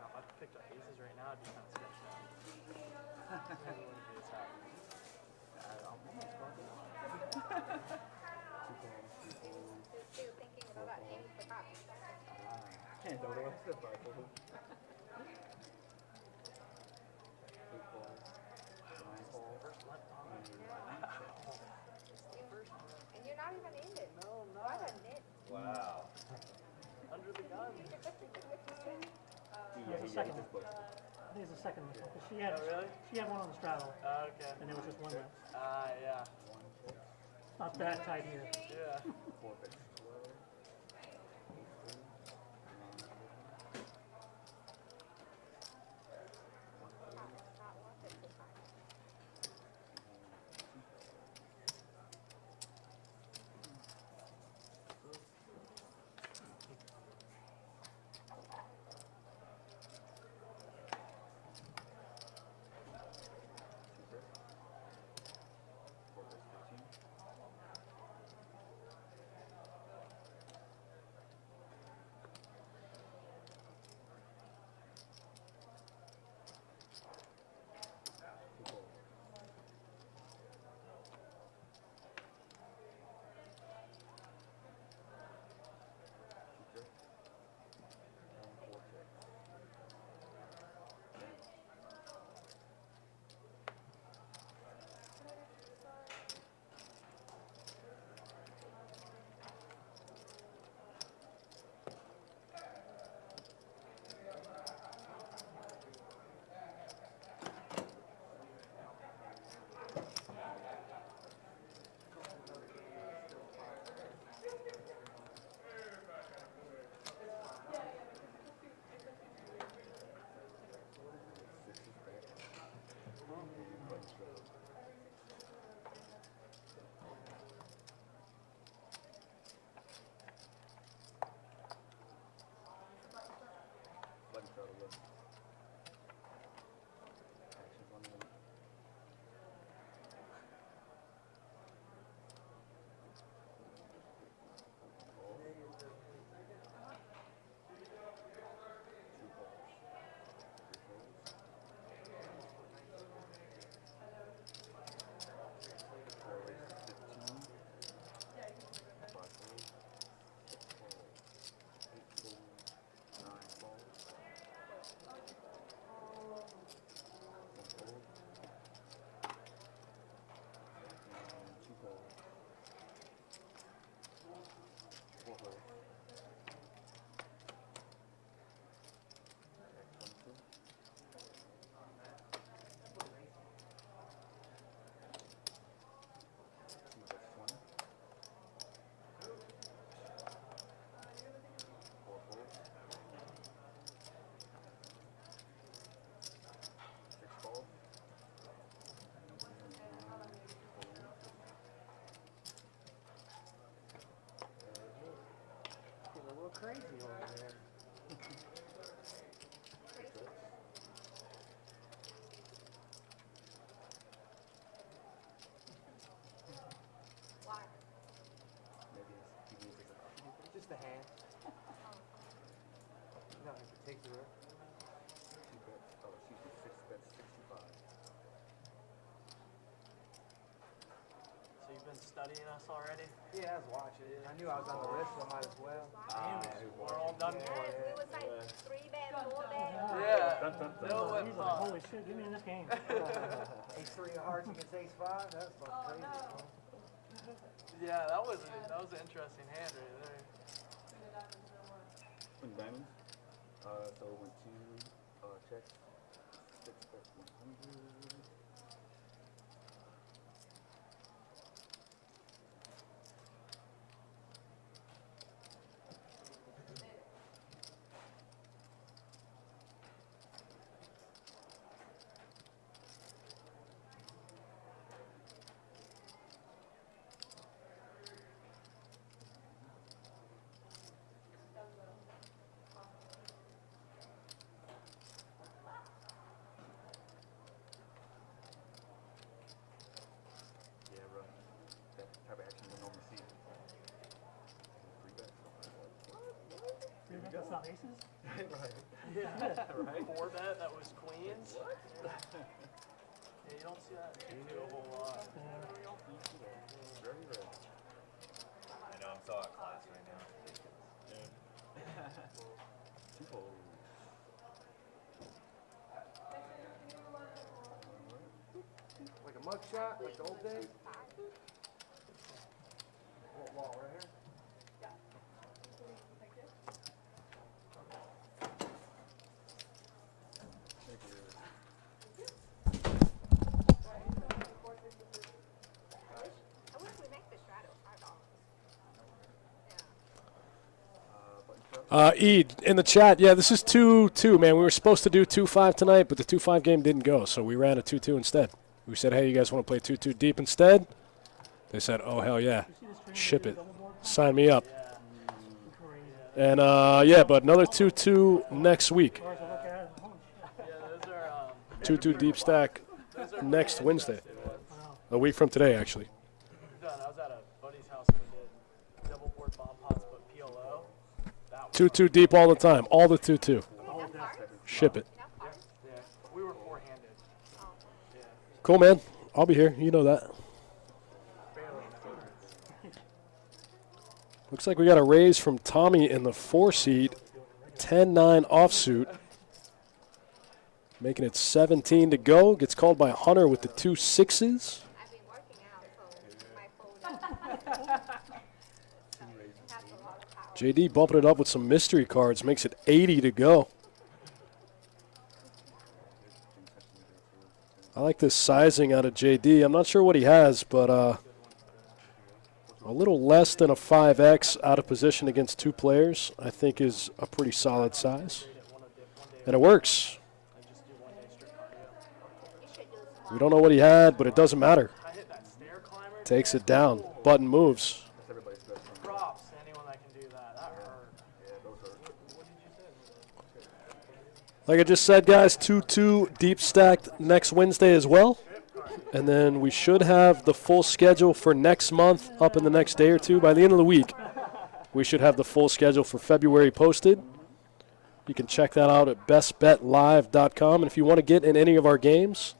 Now, if I picked up aces right now, I'd be kind of sketched out. Maybe it wouldn't be as happy. Still thinking about aiming for top. Can't go to the Bible. 8 balls. 9 balls. First left on. And you're not even in it. No, I'm What not. a nit. Wow. Under the gun. Yeah, That's the second one. book. I think it's the second one. 'Cause Oh, really? she had one on the straddle, Okay. and there was just one left. Yeah. 1 check. Not that tight here. Yeah. 4 bets. 12. 8 3. 9 Not worth it this time. Button straddle list. Actions on the limit. Crazy over there. Why? Just a hand. No, in particular. 2 bets. Oh, excuse me. 6 bets. 65. So you've been studying us already? Yeah, I was watching it. I knew I was on the list, so I might as well. We're all done for Yes, it. we was like 3 bet, 4 bet. Yeah. Dun, dun, dun. No, it went He's like, fun. holy shit, get me in this game. Ace 3 of hearts against ace 5. That's fucking crazy. Yeah, that was an interesting hand right there. Queen diamonds. So it went 2 checks. 6 bets 100. aces? Right? 4-bet, that was queens. Yeah, you don't see that do a whole lot. Very rare. I know, I'm so out of class right now. People. Like a mug shot, like the old days. Wall right here. Thank you. I wish we make the straddle $5. Yeah. E in the chat, yeah, this is 2-2, man. We were supposed to do 2-5 tonight, but the 2-5 game didn't go, so we ran a 2-2 instead. We said, hey, you guys want to play 2-2 deep instead? They said, oh, hell yeah. Ship it. Sign me up. And, yeah, but another 2-2 next week. As far as I look at it, holy shit. Yeah, those are 2-2 deep stack those are next really Wednesday. nice new ones. Wow. A week from today, actually. Done. I was at a buddy's house and we did double board bomb pots, but PLO. That was 2-2 deep all the time. All the 2-2. Enough cards? Ship it. Enough cards? yeah. We were four-handed. Oh. Yeah. Cool, man. I'll be here. You know that. Barely enough. Looks like we got a raise from Tommy in the 4-seat. 10-9 offsuit. Making it 17 to go. Gets called by Hunter with the 2 6s. I've been working out, so my phone has a lot of power. JD bumping it up with some mystery cards. Makes it 80 to go. I like this sizing out of JD. I'm not sure what he has, but a little less than a 5X out of position against 2 players, I think is a pretty solid size. And it works. We don't know what he had, but it doesn't matter. I hit that stair climber. Takes it down. Button moves. That's everybody's best friend. Props to anyone that can do that. That hurt. Yeah, those are. What did you say? Like I just said, guys, 2-2 deep stacked next Wednesday as well. And then we should have the full schedule for next month up in the next day or two. By the end of the week, we should have the full schedule for February posted. You can check that out at bestbetlive.com. And if you want to get in any of our games,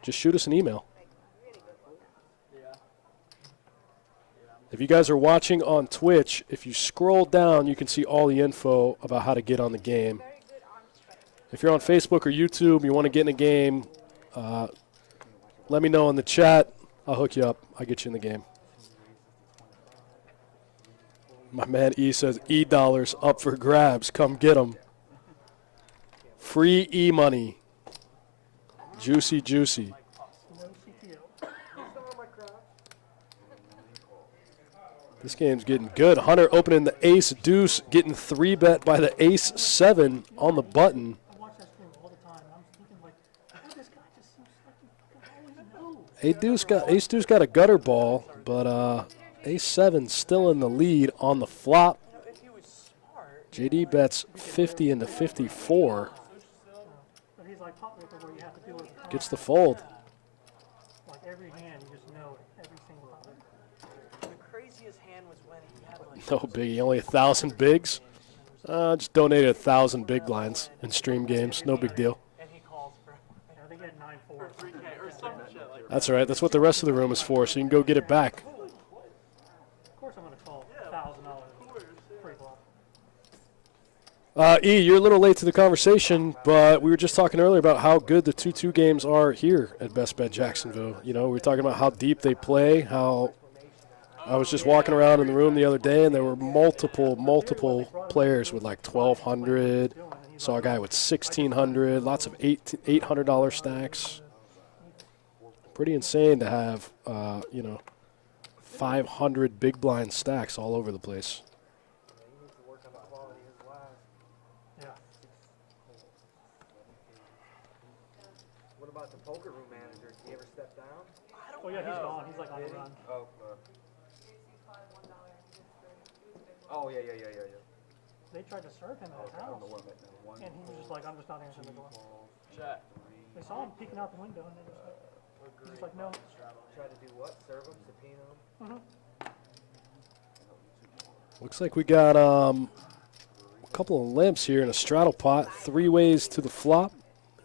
just shoot us an email. If you guys are watching on Twitch, if you scroll down, you can see all the info about how to get on the game. If you're on Facebook or YouTube, you want to get in a game, let me know in the chat. I'll hook you up. I'll get you in the game. My man E says E-dollars up for grabs. Come get them. Free E-money. Juicy, juicy. No CPO. This game's getting good. Hunter opening the ace-deuce, getting 3-bet by the ace-7 on the button. I watch that stream all the time, and I'm thinking, like, oh, this guy just seems like he fucking always knows. Ace-deuce got a gutter ball, but ace-7 still in the lead on the flop. If he was smart, JD bets 50 into 54. But he's like pot liquor where you have to do it. Gets the fold. Like every hand, you just know it. Every single time. the craziest hand was when he had like No biggie, only 1,000 bigs. Just donated 1,000 big blinds in stream games. No big deal. and he calls for I think he had 9-4. 3K or some shit like that. That's all right. That's what the rest of the room is for, so you can go get it back. Of course, I'm gonna call $1,000 pre-flop. E, you're a little late to the conversation, but we were just talking earlier about how good the 2-2 games are here at Best Bet Jacksonville. You know, we were talking about how deep they play, how I was just walking around in the room the other day, and there were multiple players with like 1,200. Saw a guy with 1,600, lots of $800 stacks. Pretty insane to have, 500 big blind stacks all over the place. He needs to work on the quality of his lives. Yeah. What about the poker room manager? Did he ever step down? Oh yeah, he's gone. He's like on the run. Oh, oh yeah. They tried to serve him at his I don't house, know where I'm at now. One, and he was just like, I'm just not answering the door. Chat. They saw him peeking out the window, and they just like no. Try to do what? Serve him? Subpoena him? Looks like we got couple of limps here in a straddle pot. 3 ways to the flop.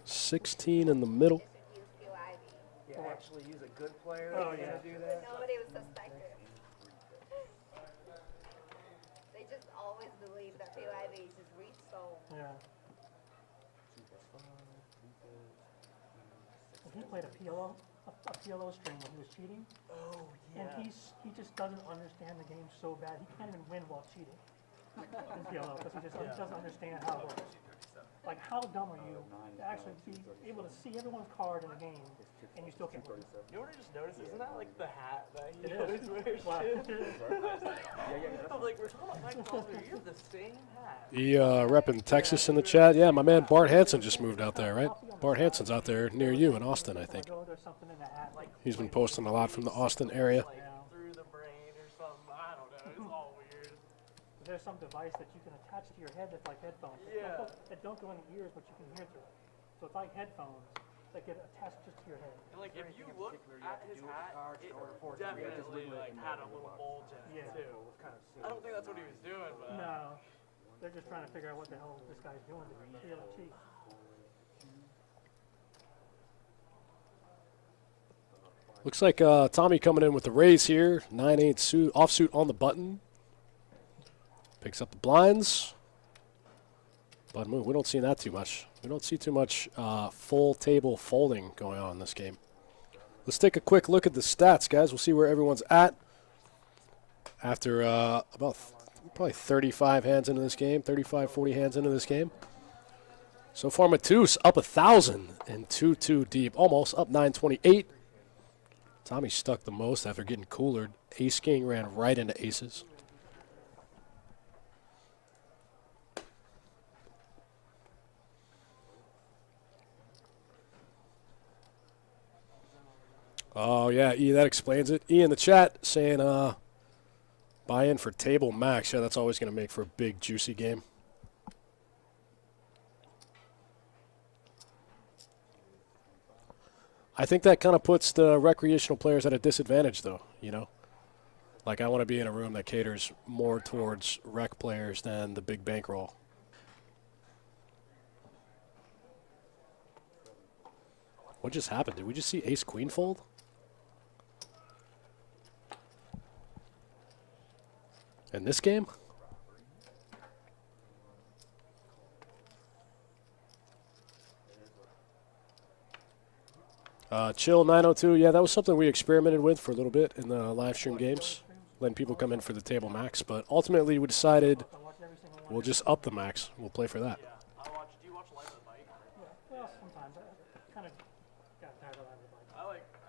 16 in the middle. Use PYV. Yeah, actually use a good player Oh, to yeah. do that. Nobody would suspect it. They just always believe that PYV just reach so. Yeah. He played a PLO string when he was cheating, Oh, and he just doesn't understand the game so bad. He can't even win while cheating in PLO because he just doesn't understand how it works. Like, how dumb are you to actually be able to see everyone's card in the game and you still can't win? You know what I just noticed? Isn't that like the hat that he It always is. wears? Wow. I'm like, we're talking about Mike Calder. You have the same hat. He repping Texas in the chat. Yeah, my man Bart Hansen just moved out there, right? Bart Hansen's out there near you in Austin, I think. There's something in the hat. Like, He's been posting a lot from the Austin area. Like through the brain or something. I don't know. It's all weird. there's some device that you can attach to your head that's like headphones. Yeah. That don't go in the ears, but you can hear through it. So it's like headphones that get attached just to your head. And like if you look at his hat, it definitely like had a little bulge in it Yeah. too. I don't think that's what he was doing, but No. They're just trying to figure out what the hell this guy's doing to be able to cheat. Looks like Tommy coming in with the raise here. 9-8 suit, offsuit on the button. Picks up the blinds. But we don't see that too much. We don't see too much full table folding going on in this game. Let's take a quick look at the stats, guys. We'll see where everyone's at after about probably 35 hands into this game, 35, 40 hands into this game. So far, Matus up 1,000 and 2-2 deep, almost up 928. Tommy stuck the most after getting coolered. Ace King ran right into aces. Oh, yeah, E, that explains it. E in the chat saying buy in for table max. Yeah, that's always going to make for a big, juicy game. I think that kind of puts the recreational players at a disadvantage, though, you know? Like, I want to be in a room that caters more towards rec players than the big bankroll. What just happened? Did we just see ace-queen fold? In this game? Chill 902. Yeah, that was something we experimented with for a little bit in the live stream games, letting people come in for the table max. But ultimately, we decided we'll just up the max. We'll play for that. yeah. Do you watch Life of the Bike? Well, sometimes I kind of got tired of that. I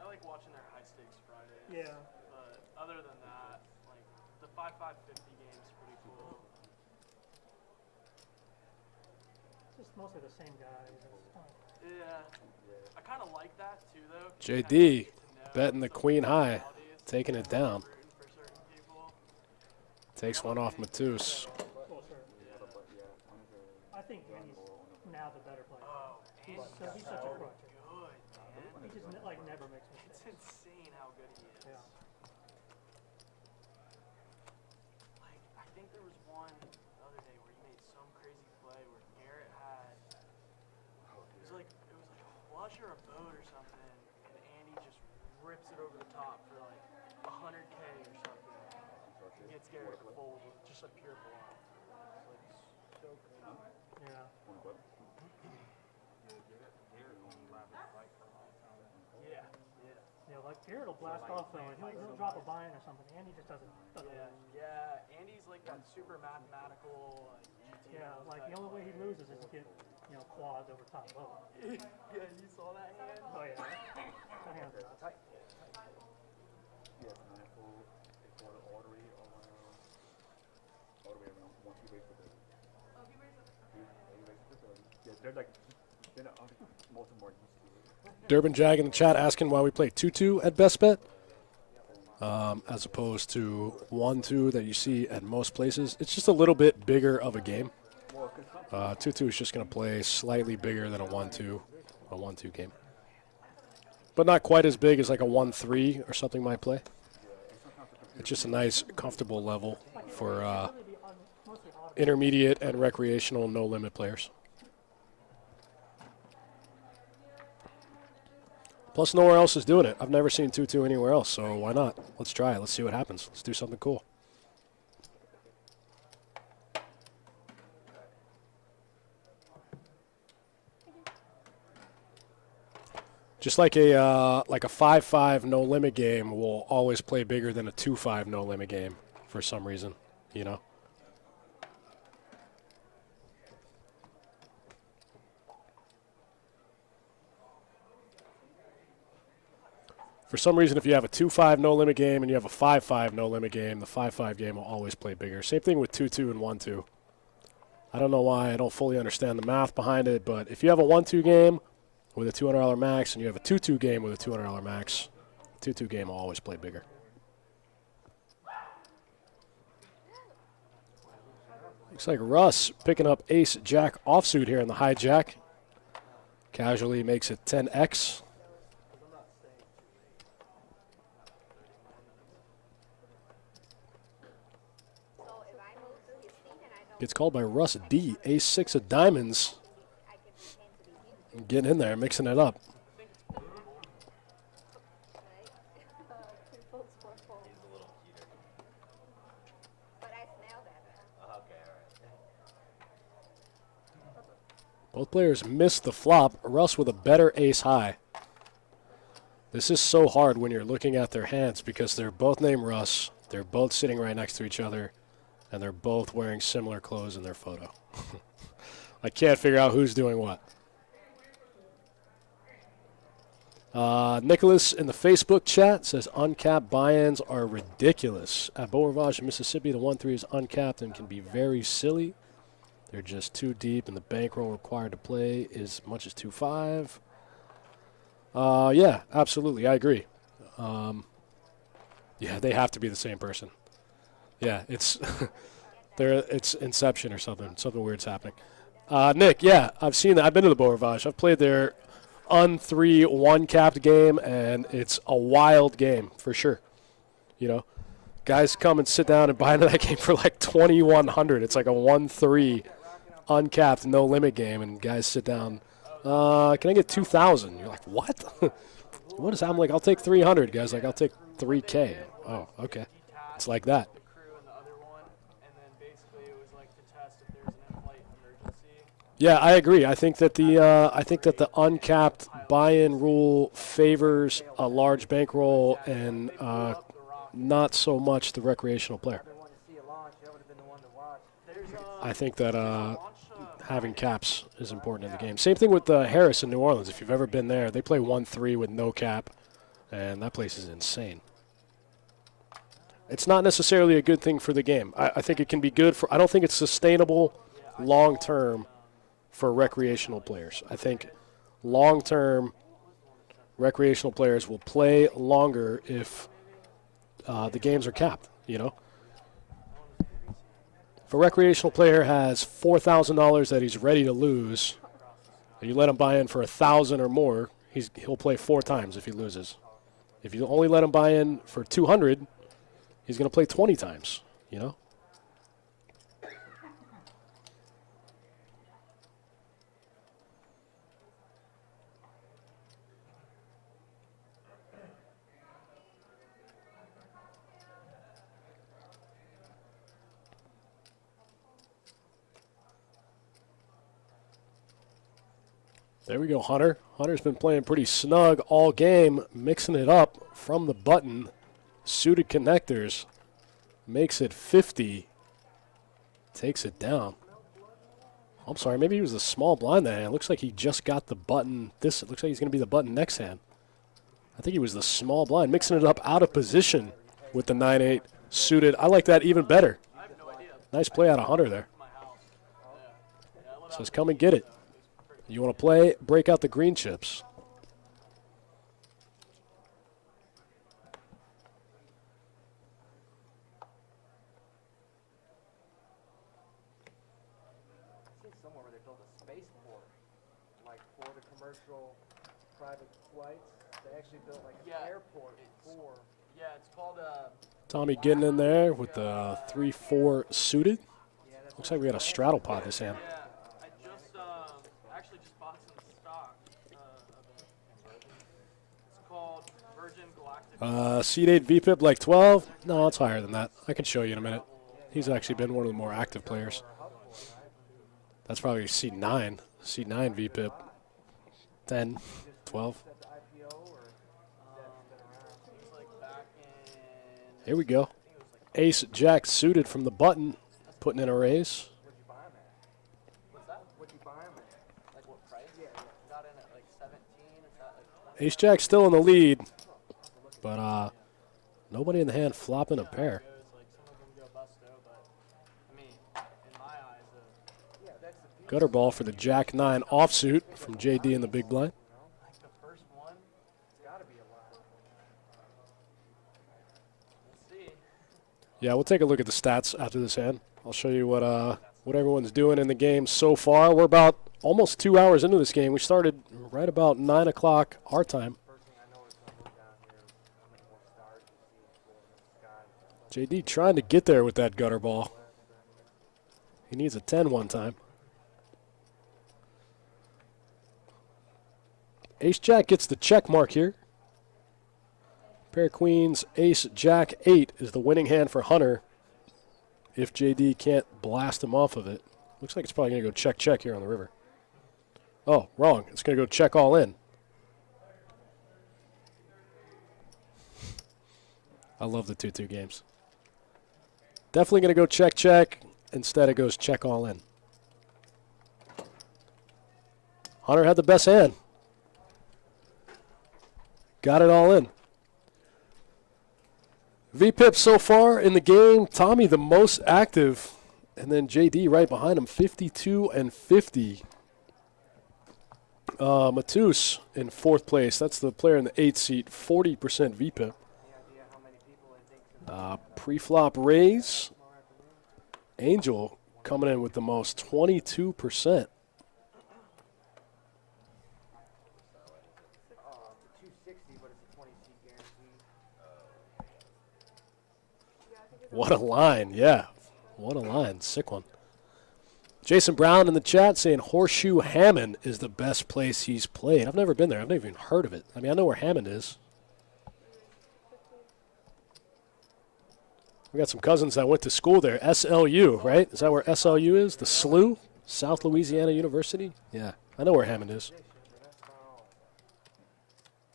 like watching their high stakes Fridays. Yeah. But other than that, like the 5-5-50 game is pretty cool. Just mostly the same guys. Yeah. I kind of like that too, though. JD betting the queen high, taking it down. For certain people. Takes one off Matus. Well, sure. I think Andy's now the better player. Oh, He's Andy's such a crutch. good, man. He just like never makes It's mistakes. insane how good he is. Yeah. Like, I think there was one the other day where he made some crazy play where Garrett had, it was like a flush or a boat or something, and Andy just rips it over the top for like 100K or something. He gets Garrett to fold with just a pure bluff. It's like so crazy. Yeah. Yeah, Yeah, like Garrett will blast off though, and he'll drop a buy-in or something. Andy just doesn't yeah. Andy's like that super mathematical. Yeah, like the only way he loses is to get, quads over top low. Yeah, you saw that hand? Oh yeah. That hand's nuts. Yes, and I pull a quarter all the way around 1, 2 ways to 30. Oh, he raised to 30. Yeah, they're like, most of them are used to it. Durban Jag in the chat asking why we play 2-2 at best bet, as opposed to 1-2 that you see at most places. It's just a little bit bigger of a game. 2-2 is just going to play slightly bigger than a 1-2 game, but not quite as big as like a 1-3 or something might play. It's just a nice, comfortable level for intermediate and recreational no limit players. Plus, nowhere else is doing it. I've never seen 2-2 anywhere else, so why not? Let's try it. Let's see what happens. Let's do something cool. Just like a 5-5 no limit game will always play bigger than a 2-5 no limit game for some reason, you know. For some reason, if you have a 2-5 no limit game and you have a 5-5 no limit game, the 5-5 game will always play bigger. Same thing with 2-2 and 1-2. I don't know why. I don't fully understand the math behind it, but if you have a 1-2 game with a $200 max and you have a 2-2 game with a $200 max, 2-2 game will always play bigger. Looks like Russ picking up ace-jack offsuit here in the hijack. Casually makes it 10x. Gets called by Russ D. Ace-6 of diamonds. Getting in there, mixing it up. Both players missed the flop. Russ with a better ace high. This is so hard when you're looking at their hands because they're both named Russ. They're both sitting right next to each other. And they're both wearing similar clothes in their photo. I can't figure out who's doing what. Nicholas in the Facebook chat says uncapped buy-ins are ridiculous. At Beau Rivage in Mississippi, the 1-3 is uncapped and can be very silly. They're just too deep, and the bankroll required to play is as much as 2-5. Yeah, absolutely. I agree. Yeah, they have to be the same person. Yeah, it's it's Inception or something. Something weird's happening. Nick, yeah, I've seen that. I've been to the Beau Rivage. I've played their un-3 one-capped game, and it's a wild game for sure. You know, guys come and sit down and buy into that game for like 2,100. It's like a 1-3 uncapped no-limit game, and guys sit down. Can I get 2,000? You're like, what? What is that? I'm like, I'll take 300. Guys like, I'll take 3K. Oh, okay. It's like that. Yeah, I agree. I think that the uncapped buy-in rule favors a large bankroll and not so much the recreational player. I think that having caps is important in the game. Same thing with Harris in New Orleans. If you've ever been there, they play 1-3 with no cap, and that place is insane. It's not necessarily a good thing for the game. I think it can be good for – I don't think it's sustainable long-term for recreational players. I think long-term recreational players will play longer if the games are capped, you know. If a recreational player has $4,000 that he's ready to lose, and you let him buy in for $1,000 or more, he'll play 4 times if he loses. If you only let him buy in for $200, he's going to play 20 times, you know. There we go, Hunter. Hunter's been playing pretty snug all game, mixing it up from the button. Suited connectors. Makes it 50. Takes it down. I'm sorry, maybe he was a small blind that hand. Looks like he just got the button. It looks like he's going to be the button next hand. I think he was the small blind, mixing it up out of position with the 9-8 suited. I like that even better. Nice play out of Hunter there. Says, come and get it. You want to play? Break out the green chips. Somewhere where they built a spaceport, like for the commercial private flights. They actually built like an airport for. Yeah, it's called Tommy getting in there with the 3-4 suited. Looks like we got a straddle pod this hand. Yeah, I just actually just bought some stock of it. It's called Virgin Galactic. Seed 8 VPIP like 12? No, it's higher than that. I can show you in a minute. He's actually been one of the more active players. That's probably seed 9. Seed 9 VPIP. 10, 12. Set the IPO or It's like back in. Here we go. Ace Jack suited from the button, putting in a raise. what'd you buy him at? What's that? What'd you buy him at? Like what price? Yeah. Got in at like 17. It's at like 20. Ace Jack still in the lead, but nobody in the hand flopping a pair. Goes, like some of them go busto, but I mean, in my eyes, Yeah, that's the beauty. Gutter ball for the Jack 9 offsuit from JD in the big blind. like the first one, It's gotta be a lot. we'll see. Yeah, we'll take a look at the stats after this hand. I'll show you what everyone's doing in the game so far. We're about almost 2 hours into this game. We started right about 9 o'clock our time. First thing I noticed when I moved down here is how many more stars you see floating in the sky. JD trying to get there with that gutter ball. He needs a 10 one time. Ace Jack gets the check mark here. Pair of queens, Ace Jack 8 is the winning hand for Hunter. If JD can't blast him off of it. Looks like it's probably going to go check, check here on the river. Oh, wrong. It's going to go check all in. I love the 2-2 games. Definitely going to go check, check. Instead, it goes check all in. Hunter had the best hand. Got it all in. VPIP so far in the game. Tommy the most active. And then JD right behind him, 52 and 50. Matus in 4th place. That's the player in the 8th seat, 40% VPIP. Any idea how many people it thinks Pre-flop raise. Angel coming in with the most, 22%. the 260, but it's a 20-seat guarantee. What a line, yeah. What a line, sick one. Jason Brown in the chat saying Horseshoe Hammond is the best place he's played. I've never been there. I've never even heard of it. I mean, I know where Hammond is. We got some cousins that went to school there. SLU, right? Is that where SLU is? The SLU? South Louisiana University? Yeah, I know where Hammond is. But that's not all.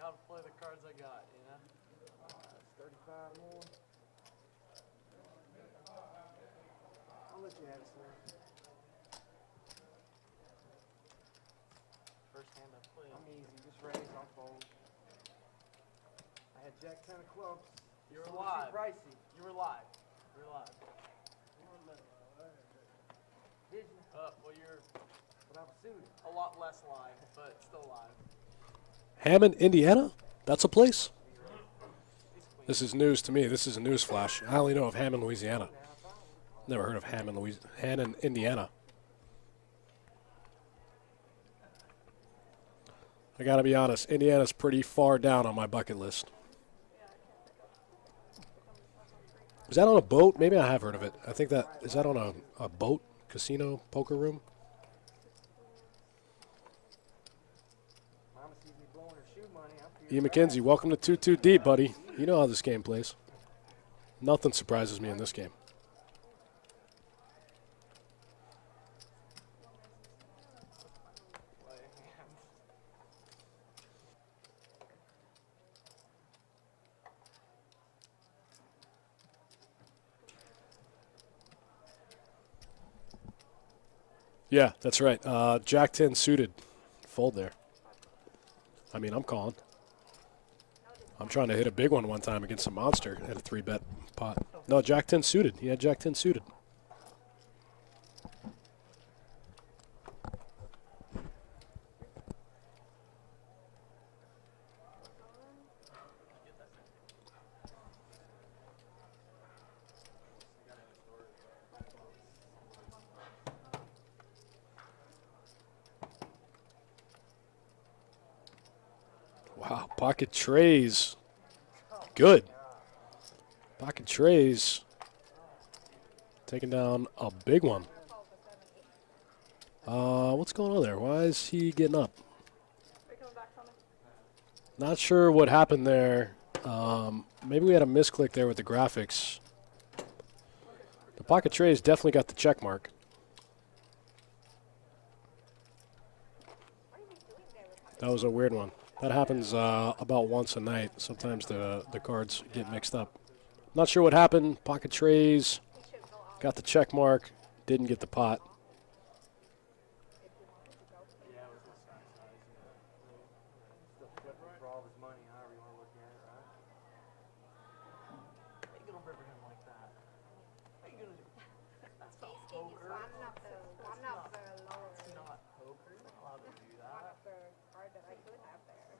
Gotta play the cards I got, you know? It's 35 more. I'll let you have it, sir. First hand I played. I'm easy. Just raise, I'll fold. I had Jack 10 of clubs. You were It's a little live. too pricey. You were live. You were live. Did you? Well, you're But I'm suited. a lot less live, but still live. Hammond, Indiana? That's a place? This is news to me. This is a news flash. I only know of Hammond, Louisiana. Never heard of Hammond, Hammond, Indiana. I gotta be honest, Indiana's pretty far down on my bucket list. Is that on a boat? Maybe I have heard of it. I think that, is that on a boat, casino, poker room? Mama sees me blowing her shoe money. I'm feeling Ian McKenzie, welcome to 2-2 Deep, buddy. You know how this game plays. Nothing surprises me in this game. Yeah, that's right. Jack 10 suited. Fold there. I mean, I'm calling. I'm trying to hit a big one time against a monster at a 3-bet pot. No, Jack 10 suited. He had Jack 10 suited. Wow, pocket trays. Good. Pocket trays. Taking down a big one. What's going on there? Why is he getting up? Are you coming back, Tommy? Not sure what happened there. Maybe we had a misclick there with the graphics. The pocket trays definitely got the check mark. That was a weird one. That happens about once a night. Sometimes the cards get mixed up. Not sure what happened. Pocket trays got the check mark. Didn't get the pot. Yeah, with this size, Still flipping for all of his money, however you want to look at it, right? How you gonna river him like that? How you gonna do? That's not He's poker. one of the lower, It's not poker. You're not allowed to do one that. of the card that I could have there.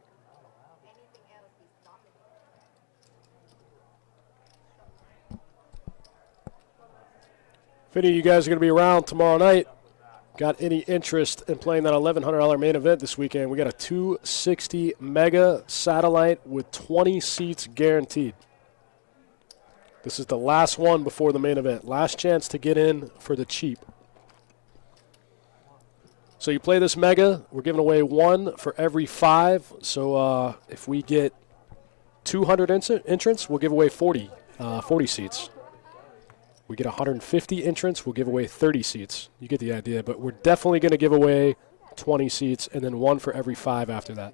Anything else is dominating. If any of you guys are going to be around tomorrow night, got any interest in playing that $1,100 main event this weekend, we got a 260 mega satellite with 20 seats guaranteed. This is the last one before the main event. Last chance to get in for the cheap. So you play this mega, we're giving away 1 for every 5. So if we get 200 entrants, we'll give away 40 seats. We get 150 entrants, we'll give away 30 seats. You get the idea, but we're definitely going to give away 20 seats and then 1 for every 5 after that.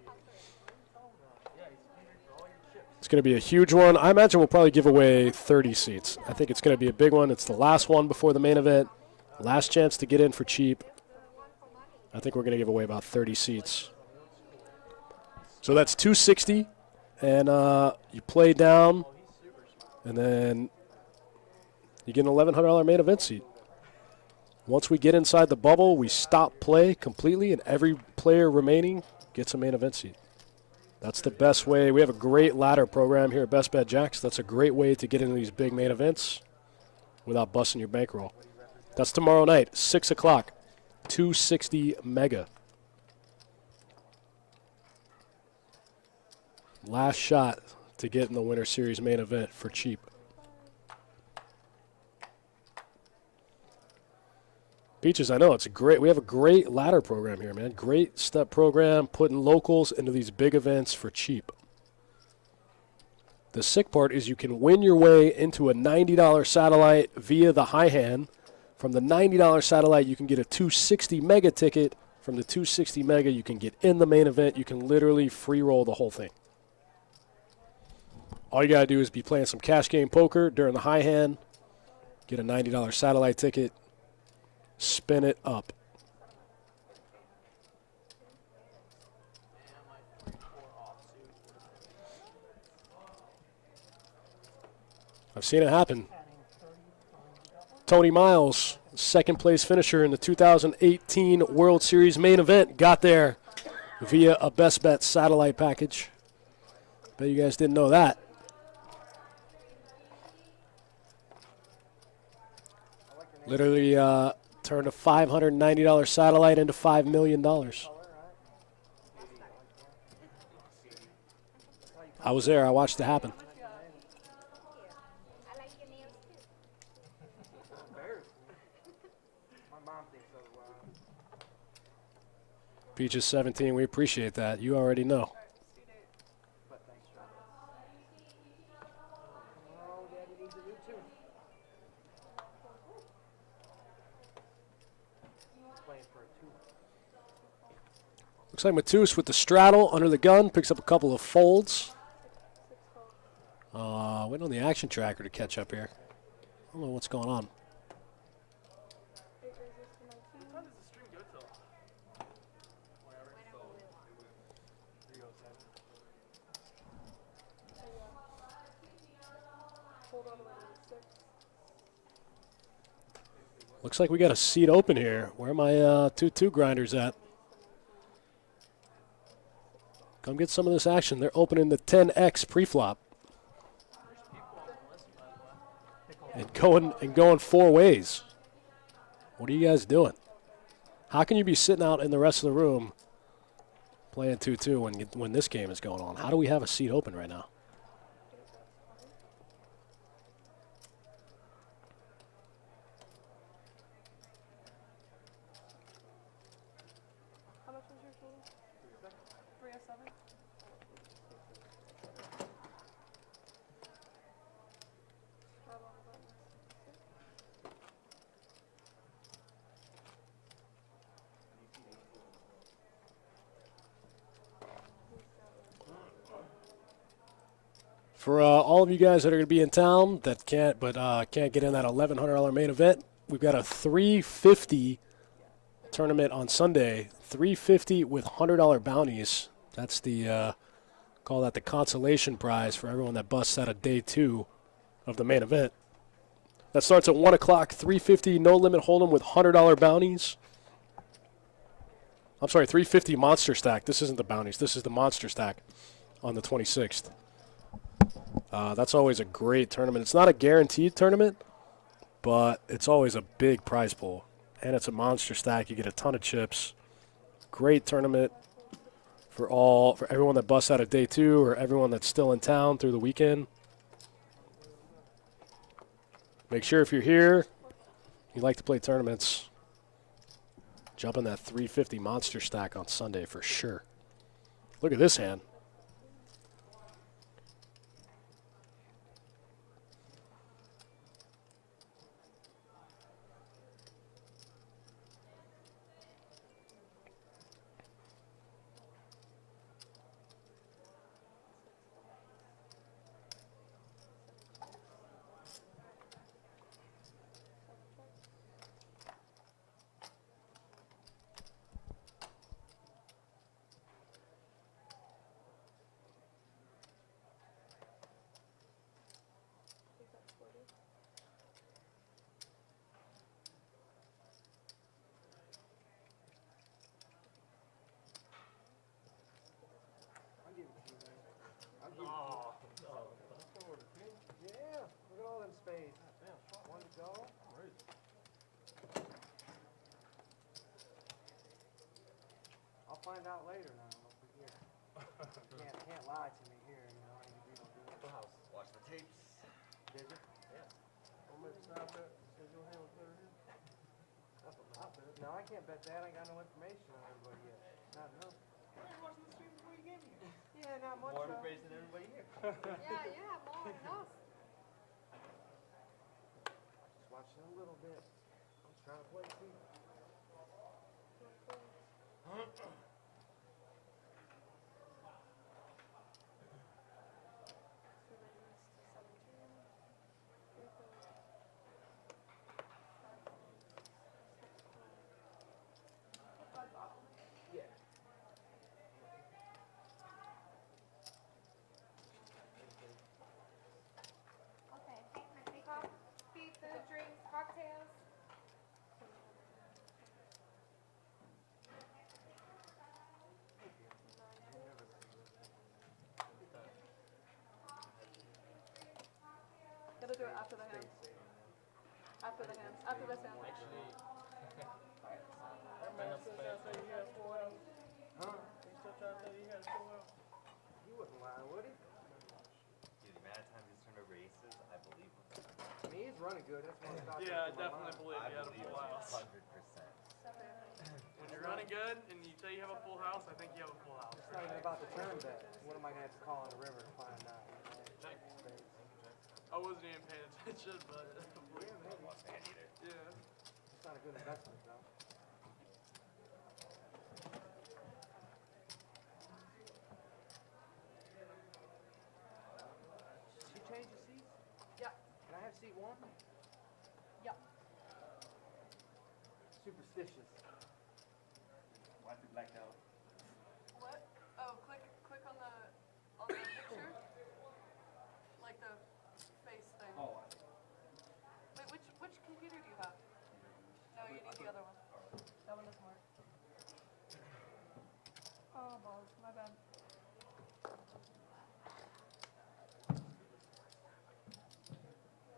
It's going to be a huge one. I imagine we'll probably give away 30 seats. I think it's going to be a big one. It's the last one before the main event. Last chance to get in for cheap. I think we're going to give away about 30 seats. So that's 260, and you play down, and then you get an $1,100 main event seat. Once we get inside the bubble, we stop play completely, and every player remaining gets a main event seat. That's the best way. We have a great ladder program here at Best Bet Jacks. That's a great way to get into these big main events without busting your bankroll. That's tomorrow night, 6 o'clock, 260 mega. Last shot to get in the Winter Series main event for cheap. Peaches, I know it's great. We have a great ladder program here, man. Great step program, putting locals into these big events for cheap. The sick part is you can win your way into a $90 satellite via the high hand. From the $90 satellite, you can get a 260 mega ticket. From the 260 mega, you can get in the main event. You can literally free roll the whole thing. All you got to do is be playing some cash game poker during the high hand, get a $90 satellite ticket, spin it up. I've seen it happen. Tony Miles, second place finisher in the 2018 World Series main event, got there via a Best Bet satellite package. Bet you guys didn't know that. Literally turned a $590 satellite into $5 million. I was there. I watched it happen. I like your nails too. My mom thinks otherwise. Peaches 17, we appreciate that. You already know. But thanks, John. Oh, Daddy needs a new tooth. Playing for a tooth. Looks like Matus with the straddle under the gun picks up a couple of folds. Waiting on the action tracker to catch up here. I don't know what's going on. How does the stream go till? Whenever. 3:07. Hold on to my 6. Looks like we got a seat open here. Where are my 2-2 grinders at? Come get some of this action. They're opening the 10X preflop. And going 4 ways. What are you guys doing? How can you be sitting out in the rest of the room playing 2-2 when this game is going on? How do we have a seat open right now? For all of you guys that are going to be in town that can't get in that $1,100 main event, we've got a $350 tournament on Sunday. $350 with $100 bounties. That's the call that the consolation prize for everyone that busts out of day 2 of the main event. That starts at 1 o'clock. $350 no limit hold'em with $100 bounties. I'm sorry, $350 monster stack. This isn't the bounties. This is the monster stack on the 26th. That's always a great tournament. It's not a guaranteed tournament, but it's always a big prize pool. And it's a monster stack. You get a ton of chips. Great tournament for everyone that busts out of day 2 or everyone that's still in town through the weekend. Make sure if you're here, you like to play tournaments, jump in that $350 monster stack on Sunday for sure. Look at this hand. Yeah, look at all them spades. One to go. I'll find out later now. Can't lie to me here, you know. You do it. House. Watch the tapes. Did you? Yeah. No, I can't bet that. I ain't got no information on everybody yet. Not enough. Why are you watching the stream before you gave me? Yeah, not much. More though. information than everybody here. Yeah, you have more than us. Just watching a little bit. I'm just trying to play too. Yeah. Okay, coffee, food, drinks, cocktails. Gotta do it after the hand. After the hands. After this hand. Huh? He wouldn't lie, would he? Dude, the amount of times he's turned over aces, I believe him. I mean, he's running good. That's one of the Yeah, I definitely believe I you had a believe full him house. 100%. When you're running good and you say you have a full house, I think you have a full house. It's not even about the turn bet. What am I going to have to call on the river to find out? Check. I wasn't even paying attention, but Don't watch the hand either. yeah. It's not a good investment, though. Did you change the seats? Yeah. Can I have seat 1? Yeah. Superstitious. Watch it blacked out. What? Oh, click on the picture. Like the face thing. Oh, Wait, which computer do you have? No, you need the other one. That one doesn't work. Oh, balls. My bad.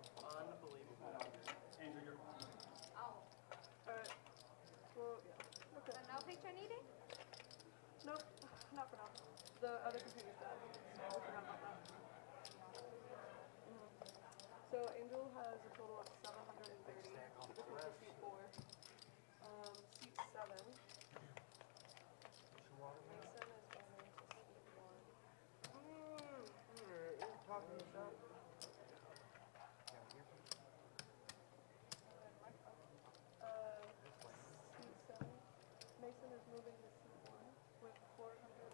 Unbelievable. Andrew, you're Oh, Alright. Well, yeah. Okay. so no picture needed? Nope. Not for now. The other computer's dead. So I forgot about that. So Angel has a total of 730. This is for seat 4. Seat 7. Mason is going into seat 1. You're talking yourself. Seat 7. Mason is moving to seat 1 with 417.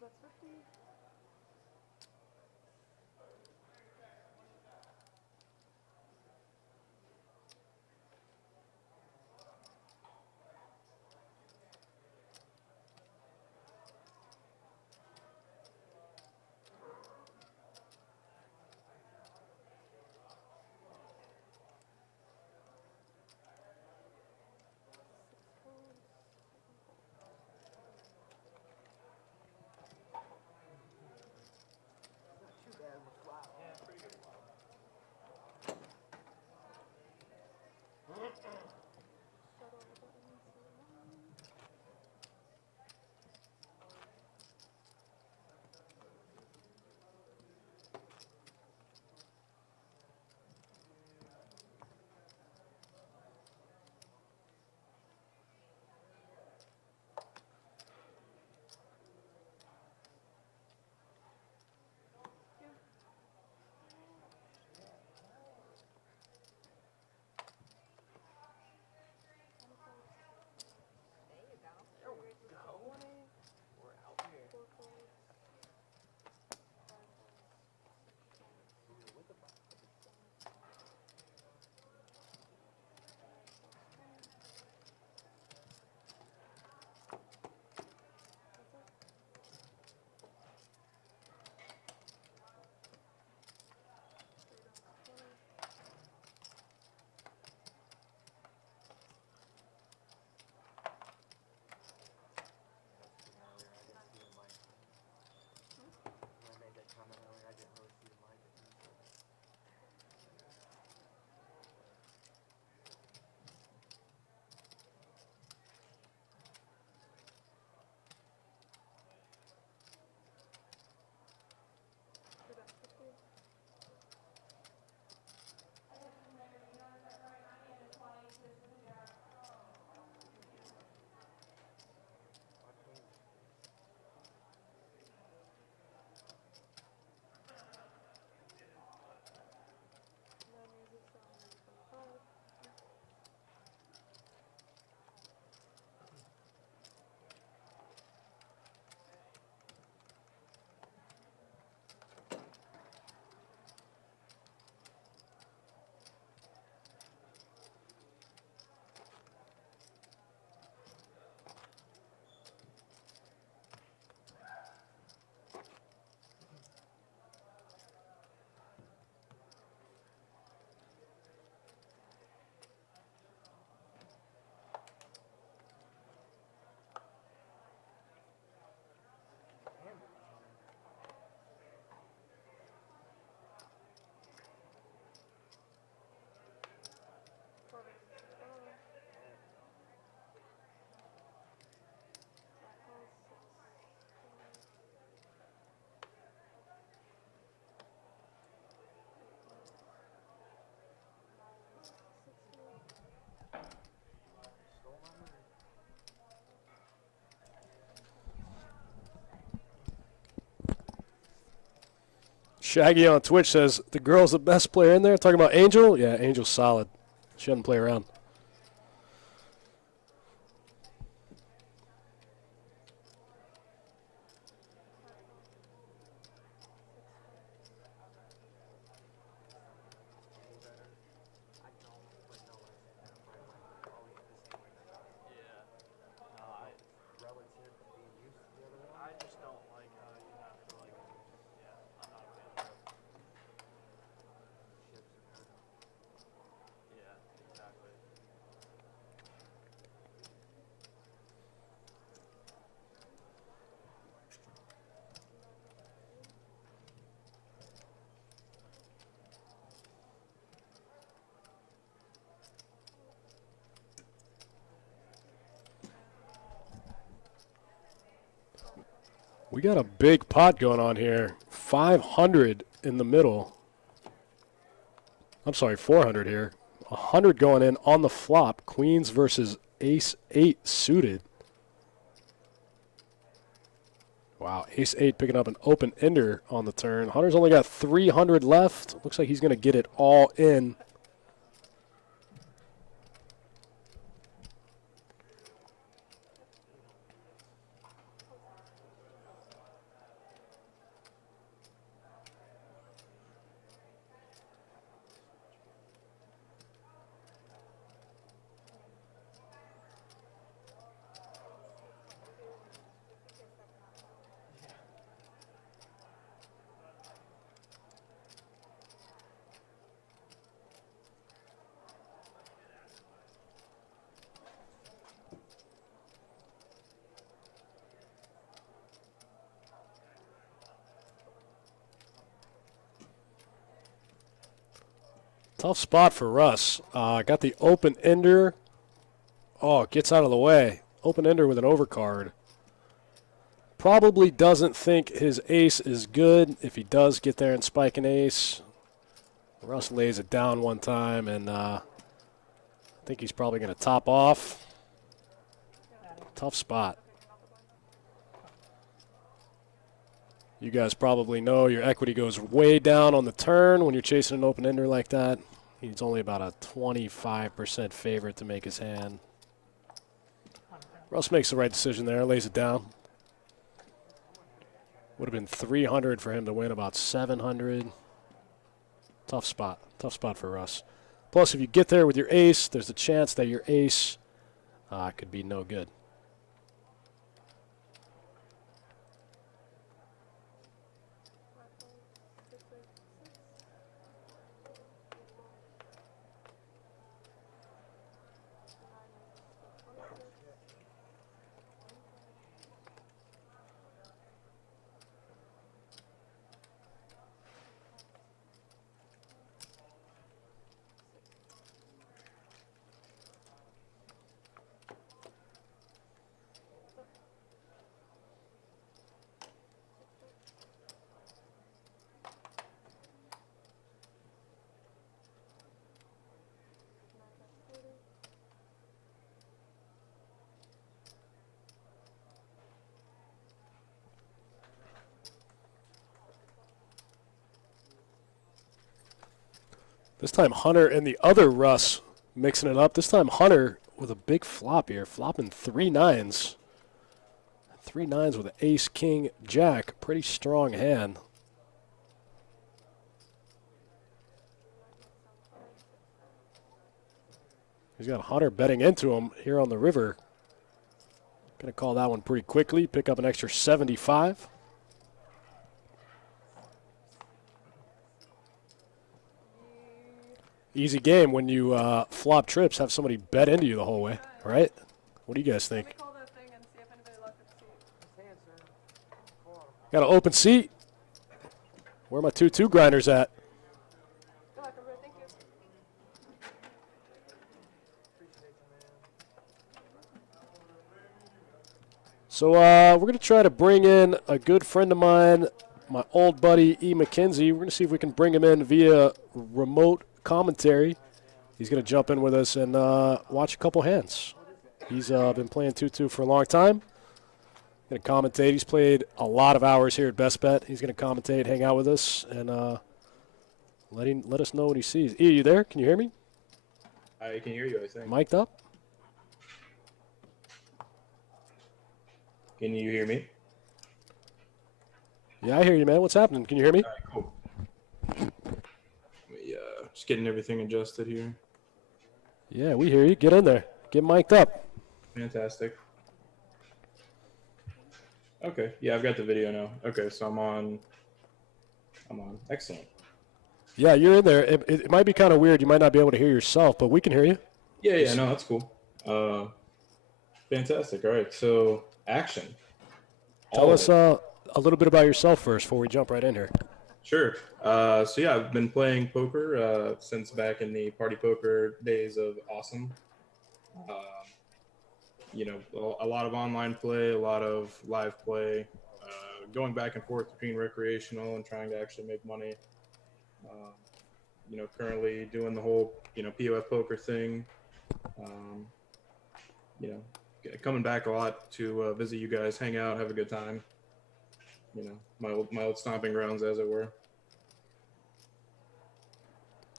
bets 50. Not too bad of a flop. Yeah, pretty good flop. Shuttle buttons. There you go. There we go. We're out here. 4 calls. 5 calls. With the flop. When I made that comment earlier, I didn't really see the mic. Three bets 50. And then music song maybe 25. Stole my money. Shaggy on Twitch says the girl's the best player in there. Talking about Angel? Yeah, Angel's solid. She doesn't play around. I don't, but no, when I say that, right away, always the same way that Yeah. No, relative to being used to the other one. I just don't like how you have to like. Yeah, I'm not a fan of it. Chips are kind of. Yeah, exactly. We got a big pot going on here. 500 in the middle. I'm sorry, 400 here. 100 going in on the flop. Queens versus ace 8 suited. Wow, ace 8 picking up an open ender on the turn. Hunter's only got 300 left. Looks like he's going to get it all in. Tough spot for Russ. Got the open ender. Oh, gets out of the way. Open ender with an overcard. Probably doesn't think his ace is good. If he does get there and spike an ace, Russ lays it down one time, and I think he's probably going to top off. Tough spot. You guys probably know your equity goes way down on the turn when you're chasing an open ender like that. He's only about a 25% favorite to make his hand. Russ makes the right decision there, lays it down. Would have been 300 for him to win, about 700. Tough spot for Russ. Plus, if you get there with your ace, there's a chance that your ace could be no good. This time Hunter and the other Russ mixing it up. This time Hunter with a big flop here, flopping 3 nines. 3 nines with an ace, king, jack. Pretty strong hand. He's got Hunter betting into him here on the river. Going to call that one pretty quickly, pick up an extra 75. Easy game when you flop trips, have somebody bet into you the whole way, right? What do you guys think? Call that thing and see if anybody looked at the seat. Got an open seat. Where are my 2-2 grinders at? Good luck, everybody. Thank you. So we're going to try to bring in a good friend of mine, my old buddy E. McKenzie. We're going to see if we can bring him in via remote commentary. He's going to jump in with us and watch a couple hands. He's been playing 2-2 for a long time. Going to commentate. He's played a lot of hours here at Best Bet. He's going to commentate, hang out with us, and let us know what he sees. E, you there? Can you hear me? I can hear you, I think. Mic'd up? Can you hear me? Yeah, I hear you, man. What's happening? Can you hear me? All right, cool. Let me, just getting everything adjusted here. Yeah, we hear you. Get in there. Get mic'd up. Fantastic. Okay, yeah, I've got the video now. Okay, so I'm on. Excellent. Yeah, you're in there. It might be kind of weird. You might not be able to hear yourself, but we can hear you. Yeah, no, that's cool. Fantastic. All right, so action. Tell us a little bit about yourself first before we jump right in here. Sure. So yeah, I've been playing poker since back in the party poker days of Awesome. You know, a lot of online play, a lot of live play, going back and forth between recreational and trying to actually make money. You know, currently doing the whole, you know, POF poker thing. You know, coming back a lot to visit you guys, hang out, have a good time. You know, my old stomping grounds, as it were.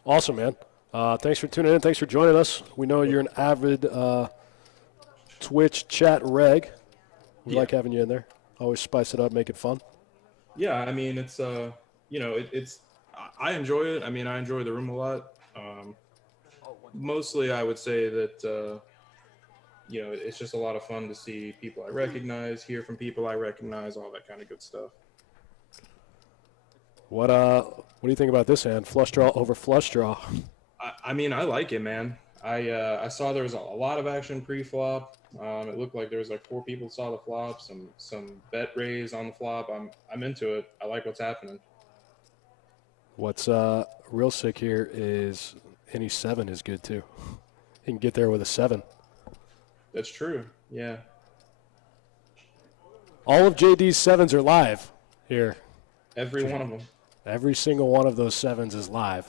Awesome, man. Thanks for tuning in. Thanks for joining us. We know you're an avid Twitch chat reg. We like having you in there. Always spice it up, make it fun. Yeah, I mean, it's you know, it's I enjoy it. I mean, I enjoy the room a lot. Mostly, I would say that you know, it's just a lot of fun to see people I recognize, hear from people I recognize, all that kind of good stuff. What do you think about this hand? Flush draw over flush draw. I mean, I like it, man. I saw there was a lot of action pre-flop. It looked like there was like 4 people saw the flop, some bet raise on the flop. I'm into it. I like what's happening. What's real sick here is any 7 is good too. He can get there with a 7. That's true. Yeah. All of JD's 7s are live here. Every one of them. Every single one of those 7s is live.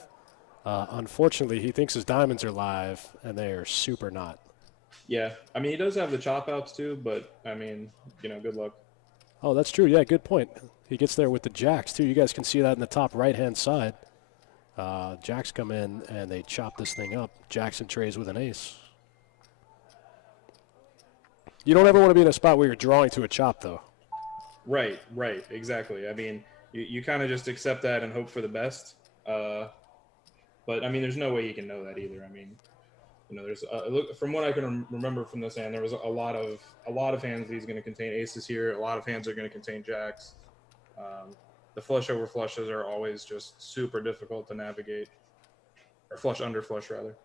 Unfortunately, he thinks his diamonds are live, and they are super not. Yeah. I mean, he does have the chop outs too, but I mean, good luck. Oh, that's true. Yeah, good point. He gets there with the jacks, too. You guys can see that in the top right-hand side. Jacks come in, and they chop this thing up. Jackson trays with an ace. You don't ever want to be in a spot where you're drawing to a chop, though. Right, exactly. I mean, you kind of just accept that and hope for the best. But I mean, there's no way you can know that either. I mean, there's look, from what I can remember from this hand, there was a lot of hands that he's going to contain aces here. A lot of hands are going to contain jacks. The flush over flushes are always just super difficult to navigate, or flush under flush rather.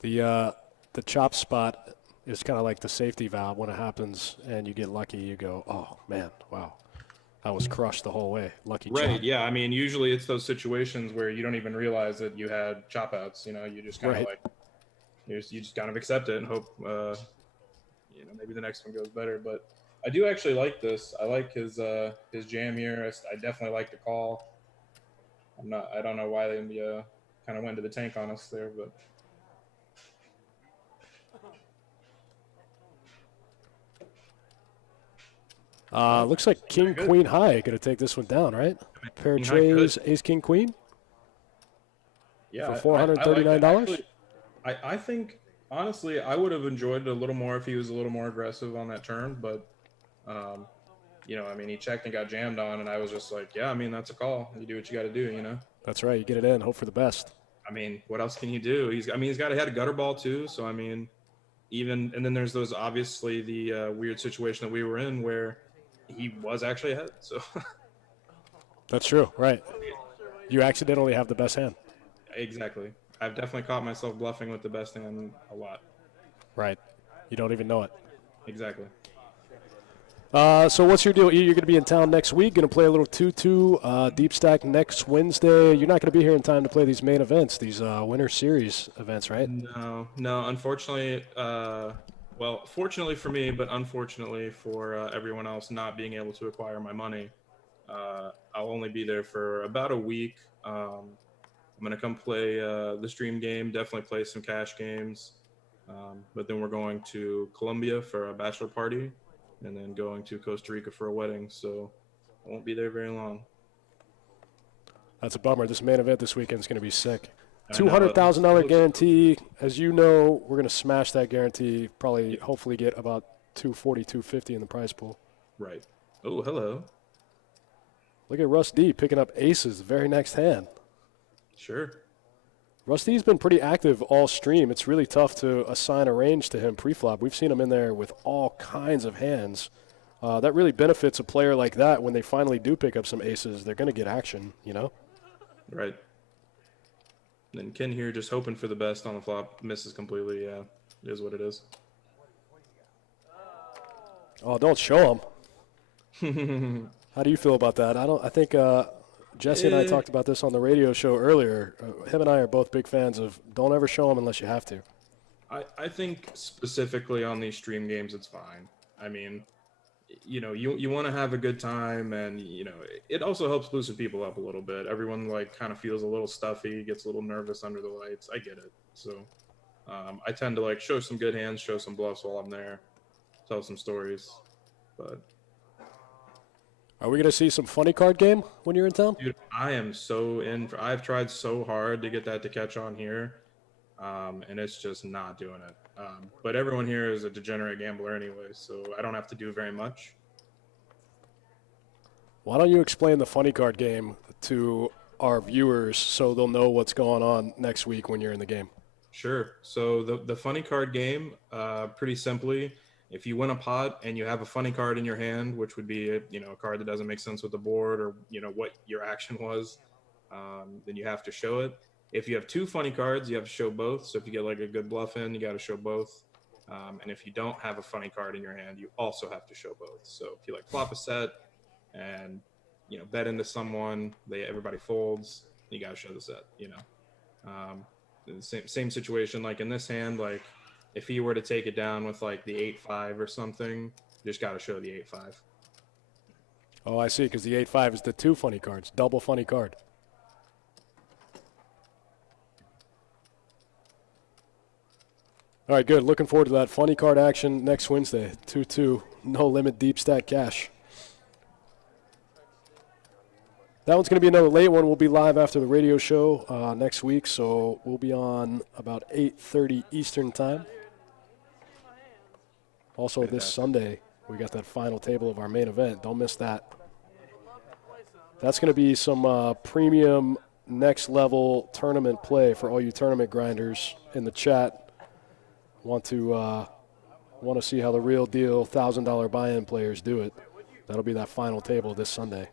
The chop spot is kind of like the safety valve. When it happens and you get lucky, you go, oh man, wow, I was crushed the whole way. Lucky chop. Right. Yeah. I mean, usually it's those situations where you don't even realize that you had chop outs. You just kind of you just kind of accept it and hope maybe the next one goes better. But I do actually like this. I like his jam here. I definitely like the call. I don't know why they kind of went to the tank on us there, but looks like King Queen High going to take this one down, right? Pair of trays, Ace King Queen. Yeah, for $439. I think honestly, I would have enjoyed it a little more if he was a little more aggressive on that turn, but I mean, he checked and got jammed on, and I was just like, yeah, I mean, that's a call. You do what you got to do, That's right. You get it in, hope for the best. I mean, what else can you do? He's had a gutter ball too, so I mean, and then there's those obviously the weird situation that we were in where he was actually ahead. So that's true, right? You accidentally have the best hand. Exactly. I've definitely caught myself bluffing with the best hand a lot. Right. You don't even know it. Exactly. So what's your deal? You're going to be in town next week, going to play a little 2-2 deep stack next Wednesday. You're not going to be here in time to play these main events, these winter series events, right? No. Unfortunately, fortunately for me, but unfortunately for everyone else not being able to acquire my money, I'll only be there for about a week. I'm going to come play the stream game, definitely play some cash games. But then we're going to Colombia for a bachelor party and then going to Costa Rica for a wedding. So I won't be there very long. That's a bummer. This main event this weekend is going to be sick. $200,000 guarantee. As you know, we're going to smash that guarantee, probably hopefully get about $240, $250 in the prize pool. Right. Oh, hello. Look at Russ D picking up aces the very next hand. Sure. Rusty's been pretty active all stream. It's really tough to assign a range to him pre-flop. We've seen him in there with all kinds of hands. That really benefits a player like that when they finally do pick up some aces. They're going to get action, Right. And Ken here just hoping for the best on the flop. Misses completely. Yeah, it is what it is. Oh, don't show him. How do you feel about that? I think Jesse and I talked about this on the radio show earlier. Him and I are both big fans of don't ever show them unless you have to. I think specifically on these stream games, it's fine. I mean, you want to have a good time, and, it also helps loosen people up a little bit. Everyone, kind of feels a little stuffy, gets a little nervous under the lights. I get it. So I tend to, show some good hands, show some bluffs while I'm there, tell some stories. But are we going to see some funny card game when you're in town? Dude, I am so in. I've tried so hard to get that to catch on here, and it's just not doing it. But everyone here is a degenerate gambler anyway, so I don't have to do very much. Why don't you explain the funny card game to our viewers so they'll know what's going on next week when you're in the game? Sure. So the funny card game, pretty simply, if you win a pot and you have a funny card in your hand, which would be a card that doesn't make sense with the board or what your action was, then you have to show it. If you have two funny cards, you have to show both. So if you get a good bluff in, you got to show both. And if you don't have a funny card in your hand, you also have to show both. So if you flop a set and bet into someone, everybody folds, you got to show the set. Same situation. Like in this hand, like if he were to take it down with like the 8-5 or something, you just got to show the 8-5. Oh, I see, because the 8-5 is the 2 funny cards. Double funny card. All right, good. Looking forward to that funny card action next Wednesday. 2-2, no limit deep stack cash. That one's going to be another late one. We'll be live after the radio show next week, so we'll be on about 8:30 Eastern time. Also this Sunday, we got that final table of our main event. Don't miss that. That's going to be some premium next-level tournament play for all you tournament grinders in the chat. Want to see how the real deal $1,000 buy-in players do it. That'll be that final table this Sunday.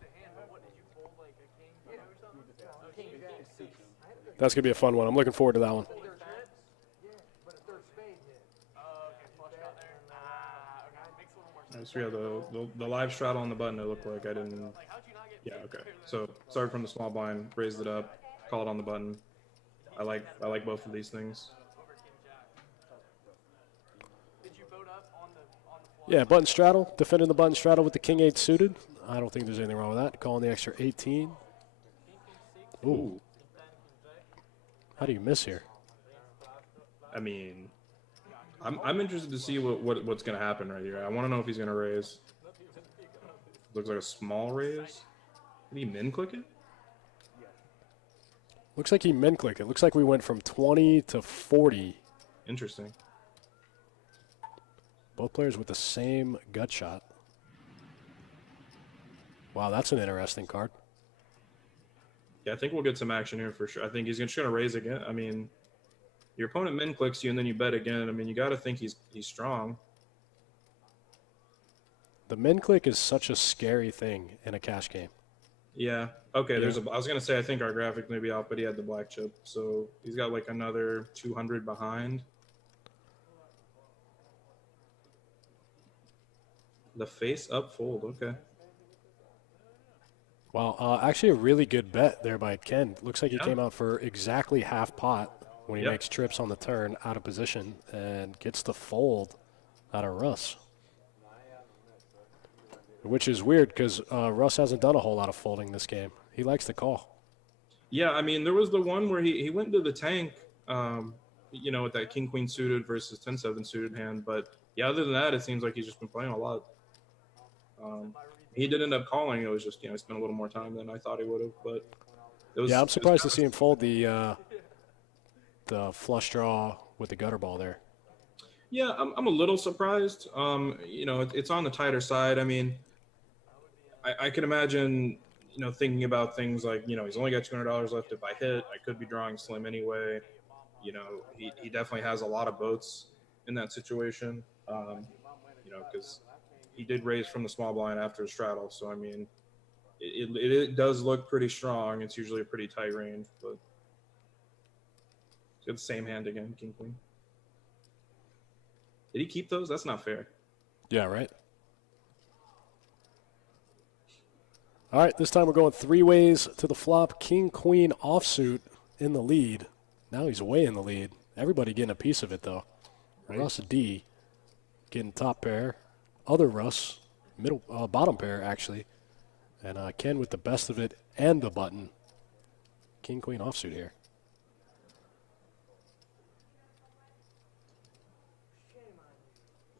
That's going to be a fun one. I'm looking forward to that one. So yeah, the live straddle on the button, it looked like I didn't. Yeah, okay. So started from the small blind, raised it up, called on the button. I like both of these things. Yeah, button straddle, defending the button straddle with the king 8 suited. I don't think there's anything wrong with that. Calling the extra 18. Ooh. How do you miss here? I mean, I'm interested to see what's going to happen right here. I want to know if he's going to raise. Looks like a small raise. Did he min click it? Looks like he min clicked it. Looks like we went from 20 to 40. Interesting. Both players with the same gut shot. Wow, that's an interesting card. Yeah, I think we'll get some action here for sure. I think he's just going to raise again. I mean, your opponent min clicks you and then you bet again. I mean, you got to think he's strong. The min click is such a scary thing in a cash game. Yeah. Okay. Yeah. I was gonna say I think our graphic may be off, but he had the black chip, so he's got like another 200 behind. The face up fold. Okay. Wow. Actually, a really good bet there by Ken. Looks like he came out for exactly half pot when he makes trips on the turn out of position and gets the fold out of Russ. Which is weird because Russ hasn't done a whole lot of folding this game. He likes to call. Yeah, I mean, there was the one where he went to the tank, with that king-queen suited versus 10-7 suited hand. But, yeah, other than that, it seems like he's just been playing a lot. He did end up calling. It was just, he spent a little more time than I thought he would have. But it was, I'm surprised to see him fold the flush draw with the gutter ball there. Yeah, I'm a little surprised. It's on the tighter side. I mean, I can imagine, thinking about things like, he's only got $200 left. If I hit, I could be drawing slim anyway. He definitely has a lot of boats in that situation, because he did raise from the small blind after a straddle. So, I mean, it does look pretty strong. It's usually a pretty tight range, but it's got the same hand again, king, queen. Did he keep those? That's not fair. Yeah, right. All right, this time we're going 3 ways to the flop. King, queen, offsuit in the lead. Now he's way in the lead. Everybody getting a piece of it, though. Right. Russ D getting top pair. Other Russ, bottom pair, actually. And Ken with the best of it and the button. King, queen, offsuit here.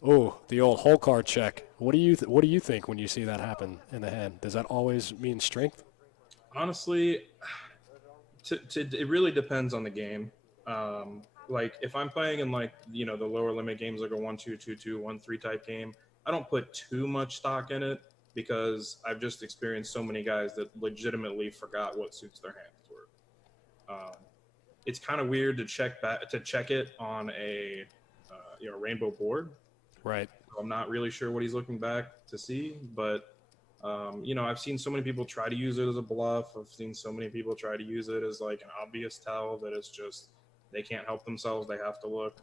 Oh, the old hole card check. What do you think when you see that happen in the hand? Does that always mean strength? Honestly, it really depends on the game. Like if I'm playing in the lower limit games like a 1-2, 2-2, 1-3 type game, I don't put too much stock in it because I've just experienced so many guys that legitimately forgot what suits their hands were. It's kind of weird to check it on a rainbow board. Right. I'm not really sure what he's looking back to see, but I've seen so many people try to use it as a bluff. I've seen so many people try to use it as like an obvious tell that it's just they can't help themselves. They have to look.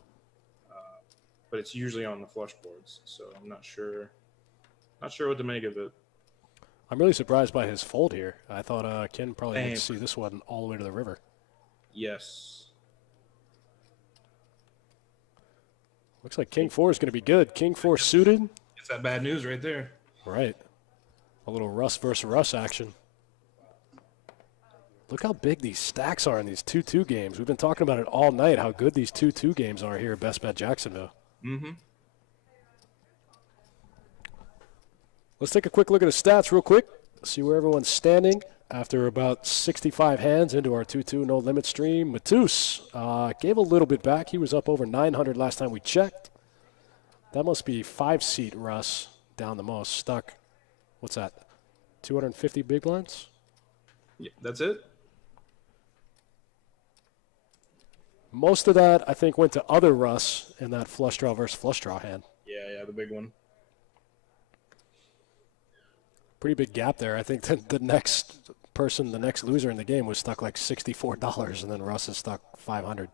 But it's usually on the flush boards, so I'm not sure what to make of it. I'm really surprised by his fold here. I thought Ken probably would see this one all the way to the river. Yes. Looks like King 4 is going to be good. King 4 suited. It's that bad news right there. Right. A little Russ versus Russ action. Look how big these stacks are in these 2-2 games. We've been talking about it all night, how good these 2-2 games are here at Best Bet Jacksonville. Mm-hmm. Let's take a quick look at the stats real quick. See where everyone's standing after about 65 hands into our 2-2 no-limit stream. Matus gave a little bit back. He was up over 900 last time we checked. That must be 5-seat Russ down the most. Stuck, what's that, 250 big blinds? Yeah, that's it. Most of that, I think, went to other Russ in that flush draw versus flush draw hand. Yeah, the big one. Pretty big gap there. I think the next person, the next loser in the game was stuck like $64, and then Russ is stuck 500.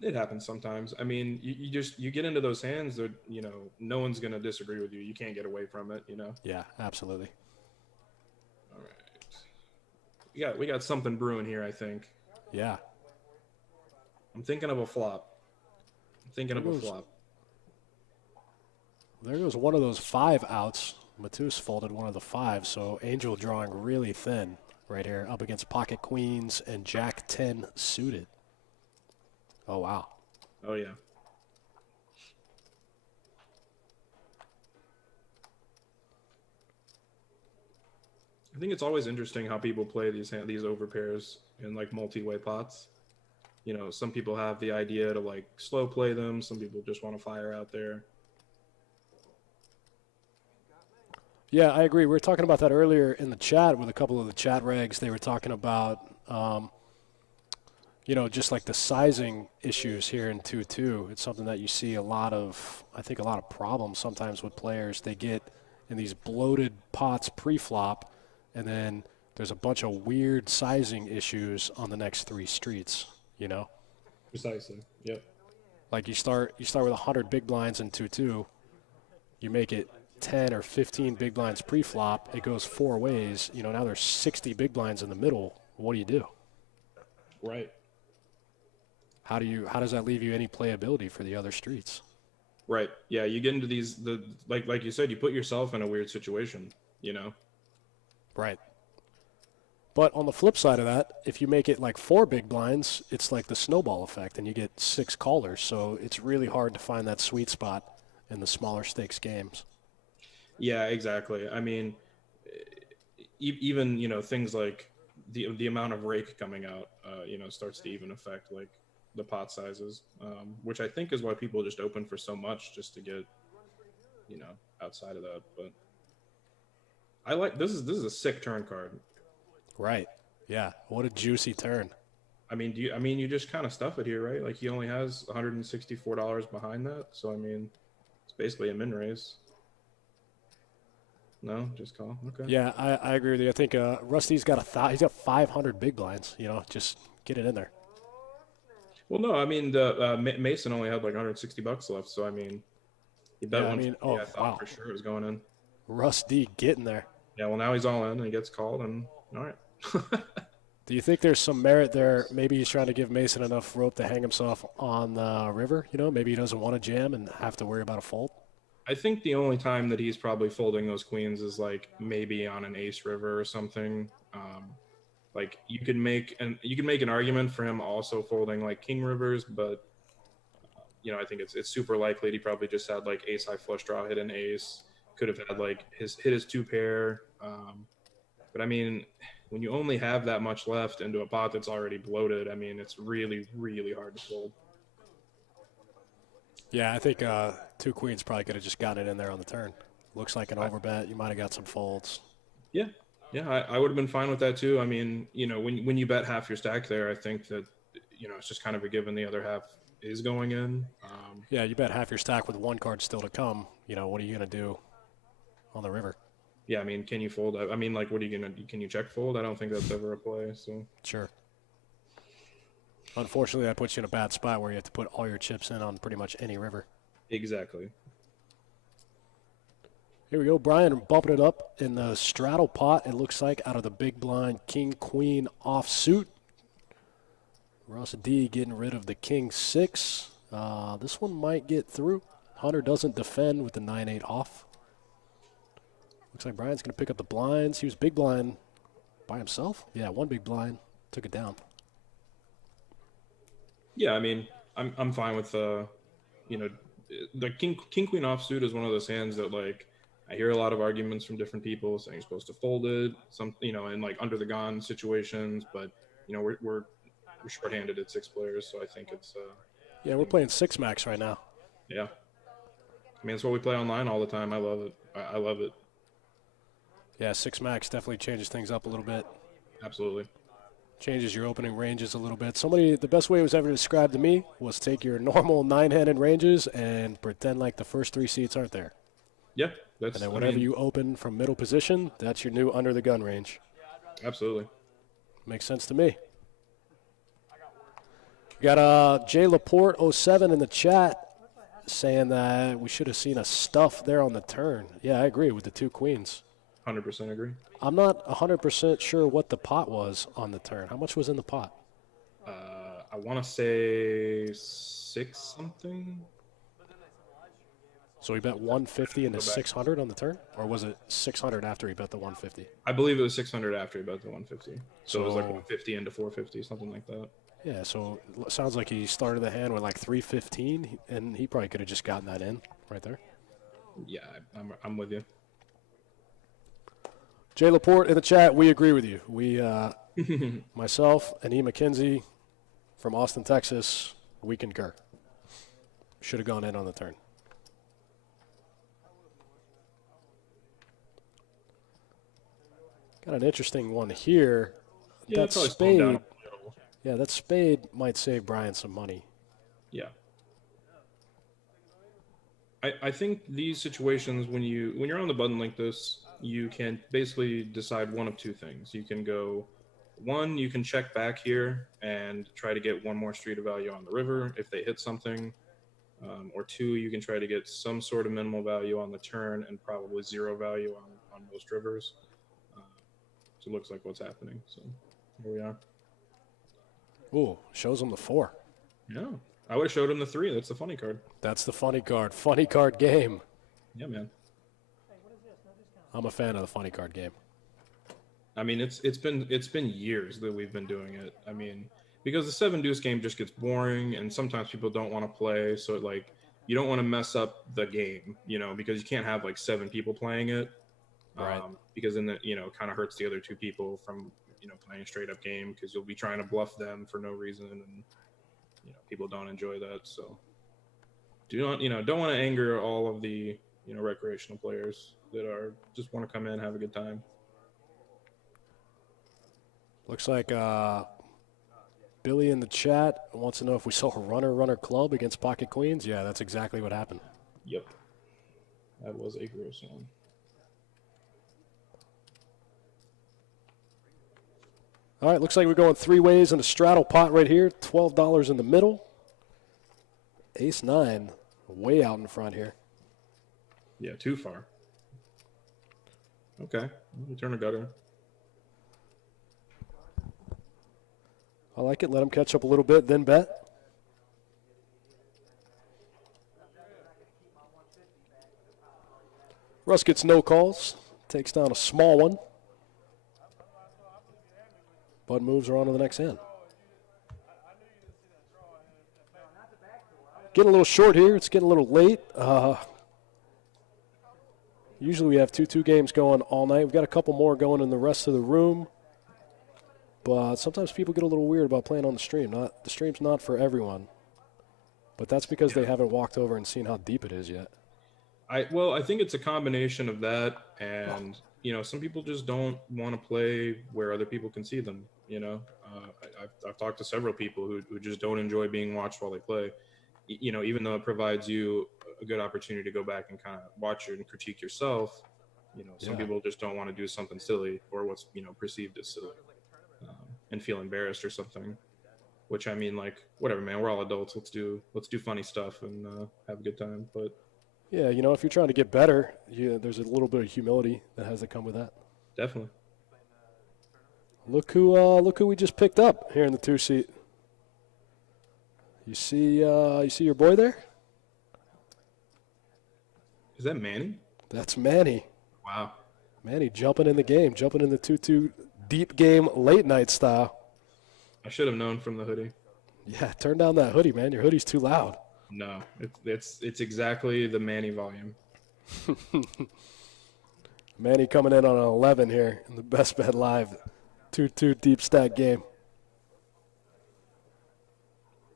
It happens sometimes. I mean, you get into those hands that, no one's going to disagree with you. You can't get away from it, Yeah, absolutely. All right. We got something brewing here, I think. Yeah. I'm thinking of a flop. There goes one of those 5 outs. Matus folded one of the 5, so Angel drawing really thin right here up against pocket queens and Jack 10 suited. Oh, wow. Oh, yeah. I think it's always interesting how people play these overpairs in like multi-way pots. Some people have the idea to like slow play them. Some people just want to fire out there. Yeah, I agree. We were talking about that earlier in the chat with a couple of the chat regs. They were talking about, just like the sizing issues here in 2-2. It's something that you see a lot of problems sometimes with players. They get in these bloated pots pre-flop, and then there's a bunch of weird sizing issues on the next 3 streets, Precisely, yep. Like you start with 100 big blinds in 2-2. You make it 10 or 15 big blinds pre-flop, it goes 4 ways. Now there's 60 big blinds in the middle. What do you do? Right. How does that leave you any playability for the other streets? Right. Yeah, you get into these like you said, you put yourself in a weird situation, Right. But on the flip side of that, if you make it like 4 big blinds, it's like the snowball effect and you get 6 callers. So it's really hard to find that sweet spot in the smaller stakes games. Yeah, exactly. I mean, even things like the amount of rake coming out, starts to even affect like the pot sizes, which I think is why people just open for so much just to get, outside of that. But I like this is a sick turn card. Right. Yeah. What a juicy turn. I mean, you just kind of stuff it here, right? Like he only has $164 behind that, so I mean, it's basically a min raise. No, just call. Okay. Yeah, I agree with you. I think Rusty's got he's got 500 big blinds. Just get it in there. Well, no, I mean Mason only had like $160 left, so I mean, he bet I thought for sure it was going in. Rusty getting there. Yeah, well now he's all in and he gets called, and all right. Do you think there's some merit there? Maybe he's trying to give Mason enough rope to hang himself on the river. Maybe he doesn't want to jam and have to worry about a fold. I think the only time that he's probably folding those queens is like maybe on an ace river or something. Like you can make an argument for him also folding like king rivers, but I think it's super likely he probably just had like ace high flush draw, hit an ace, could have had like hit his 2 pair. But I mean, when you only have that much left into a pot that's already bloated, I mean, it's really, really hard to fold. Yeah, I think 2 queens probably could have just gotten it in there on the turn. Looks like an overbet. You might have got some folds. Yeah, I would have been fine with that too. I mean, when you bet half your stack there, I think that, it's just kind of a given the other half is going in. Yeah, you bet half your stack with 1 card still to come. What are you going to do on the river? Yeah, I mean, can you fold? I mean, like, what are you going to – can you check fold? I don't think that's ever a play. So Sure. Unfortunately, that puts you in a bad spot where you have to put all your chips in on pretty much any river. Exactly. Here we go. Brian bumping it up in the straddle pot, it looks like, out of the big blind king, queen offsuit. Russ D getting rid of the king 6 This one might get through. Hunter doesn't defend with the 9-8 off. Looks like Brian's going to pick up the blinds. He was big blind by himself. Yeah, one big blind. Took it down. Yeah, I mean, I'm fine with you know, the king queen offsuit is one of those hands that like I hear a lot of arguments from different people saying you're supposed to fold it, some in like under the gun situations, but we're shorthanded at 6 players, so I think it's Yeah, we're playing 6 max right now. yeah. I mean, it's what we play online all the time. I love it. I love it. Yeah, 6 max definitely changes things up a little bit. Absolutely. Changes your opening ranges a little bit. The best way it was ever described to me was take your normal 9-handed ranges and pretend like the first 3 seats aren't there. Yeah, and then whenever you open from middle position, that's your new under the gun range. Absolutely. Makes sense to me. We got Jay Laporte 07 in the chat saying that we should have seen a stuff there on the turn. Yeah, I agree with the 2 queens. 100% agree. I'm not 100% sure what the pot was on the turn. How much was in the pot? I want to say 6 something. So he bet 150 into 600 on the turn? Or was it 600 after he bet the 150? I believe it was 600 after he bet the 150. So it was like 150 into 450, something like that. Yeah, so it sounds like he started the hand with like 315, and he probably could have just gotten that in right there. Yeah, I'm with you. Jay Laporte in the chat, we agree with you. We, myself and E. McKenzie from Austin, Texas, we concur. Should have gone in on the turn. Got an interesting one here. Yeah, that spade. Yeah, that spade might save Brian some money. Yeah. I think these situations when you're on the button like this, you can basically decide one of 2 things. You can go, 1, you can check back here and try to get one more street of value on the river if they hit something. Or 2, you can try to get some sort of minimal value on the turn and probably 0 value on most rivers. So it looks like what's happening. So here we are. Ooh, shows him the 4. Yeah. I would have showed him the 3. That's the funny card. That's the funny card. Funny card game. Yeah, man. I'm a fan of the funny card game. I mean, it's been years that we've been doing it. I mean, because the 7 deuce game just gets boring, and sometimes people don't want to play. So like, you don't want to mess up the game, because you can't have like 7 people playing it. Right. Because then it kind of hurts the other 2 people from playing a straight up game, because you'll be trying to bluff them for no reason, and people don't enjoy that. So don't want to anger all of the recreational players that are just want to come in, have a good time. Looks like Billy in the chat wants to know if we saw a runner club against pocket queens. Yeah, that's exactly what happened. Yep. That was a gross one. All right, looks like we're going 3 ways in a straddle pot right here. $12 in the middle. Ace-9, way out in front here. Yeah, too far. Okay, we turn a gutter. I like it. Let him catch up a little bit, then bet. Russ gets no calls. Takes down a small one. Bud moves her on to the next hand. Getting a little short here. It's getting a little late. Usually we have 2-2 games going all night. We've got a couple more going in the rest of the room. But sometimes people get a little weird about playing on the stream. The stream's not for everyone. But that's because they haven't walked over and seen how deep it is yet. I think it's a combination of that and, some people just don't want to play where other people can see them, I've talked to several people who just don't enjoy being watched while they play, even though it provides you a good opportunity to go back and kind of watch it and critique yourself. Some people just don't want to do something silly or what's, perceived as silly and feel embarrassed or something, which I mean, like, whatever, man, we're all adults. Let's do funny stuff and have a good time. But yeah, if you're trying to get better, there's a little bit of humility that has to come with that. Definitely. Look who we just picked up here in the 2 seat. You see your boy there? Is that Manny? That's Manny. Wow. Manny jumping in the game, jumping in the 2-2 deep game late night style. I should have known from the hoodie. Yeah, turn down that hoodie, man. Your hoodie's too loud. No, it's exactly the Manny volume. Manny coming in on an 11 here in the Best Bet Live 2-2 deep stack game.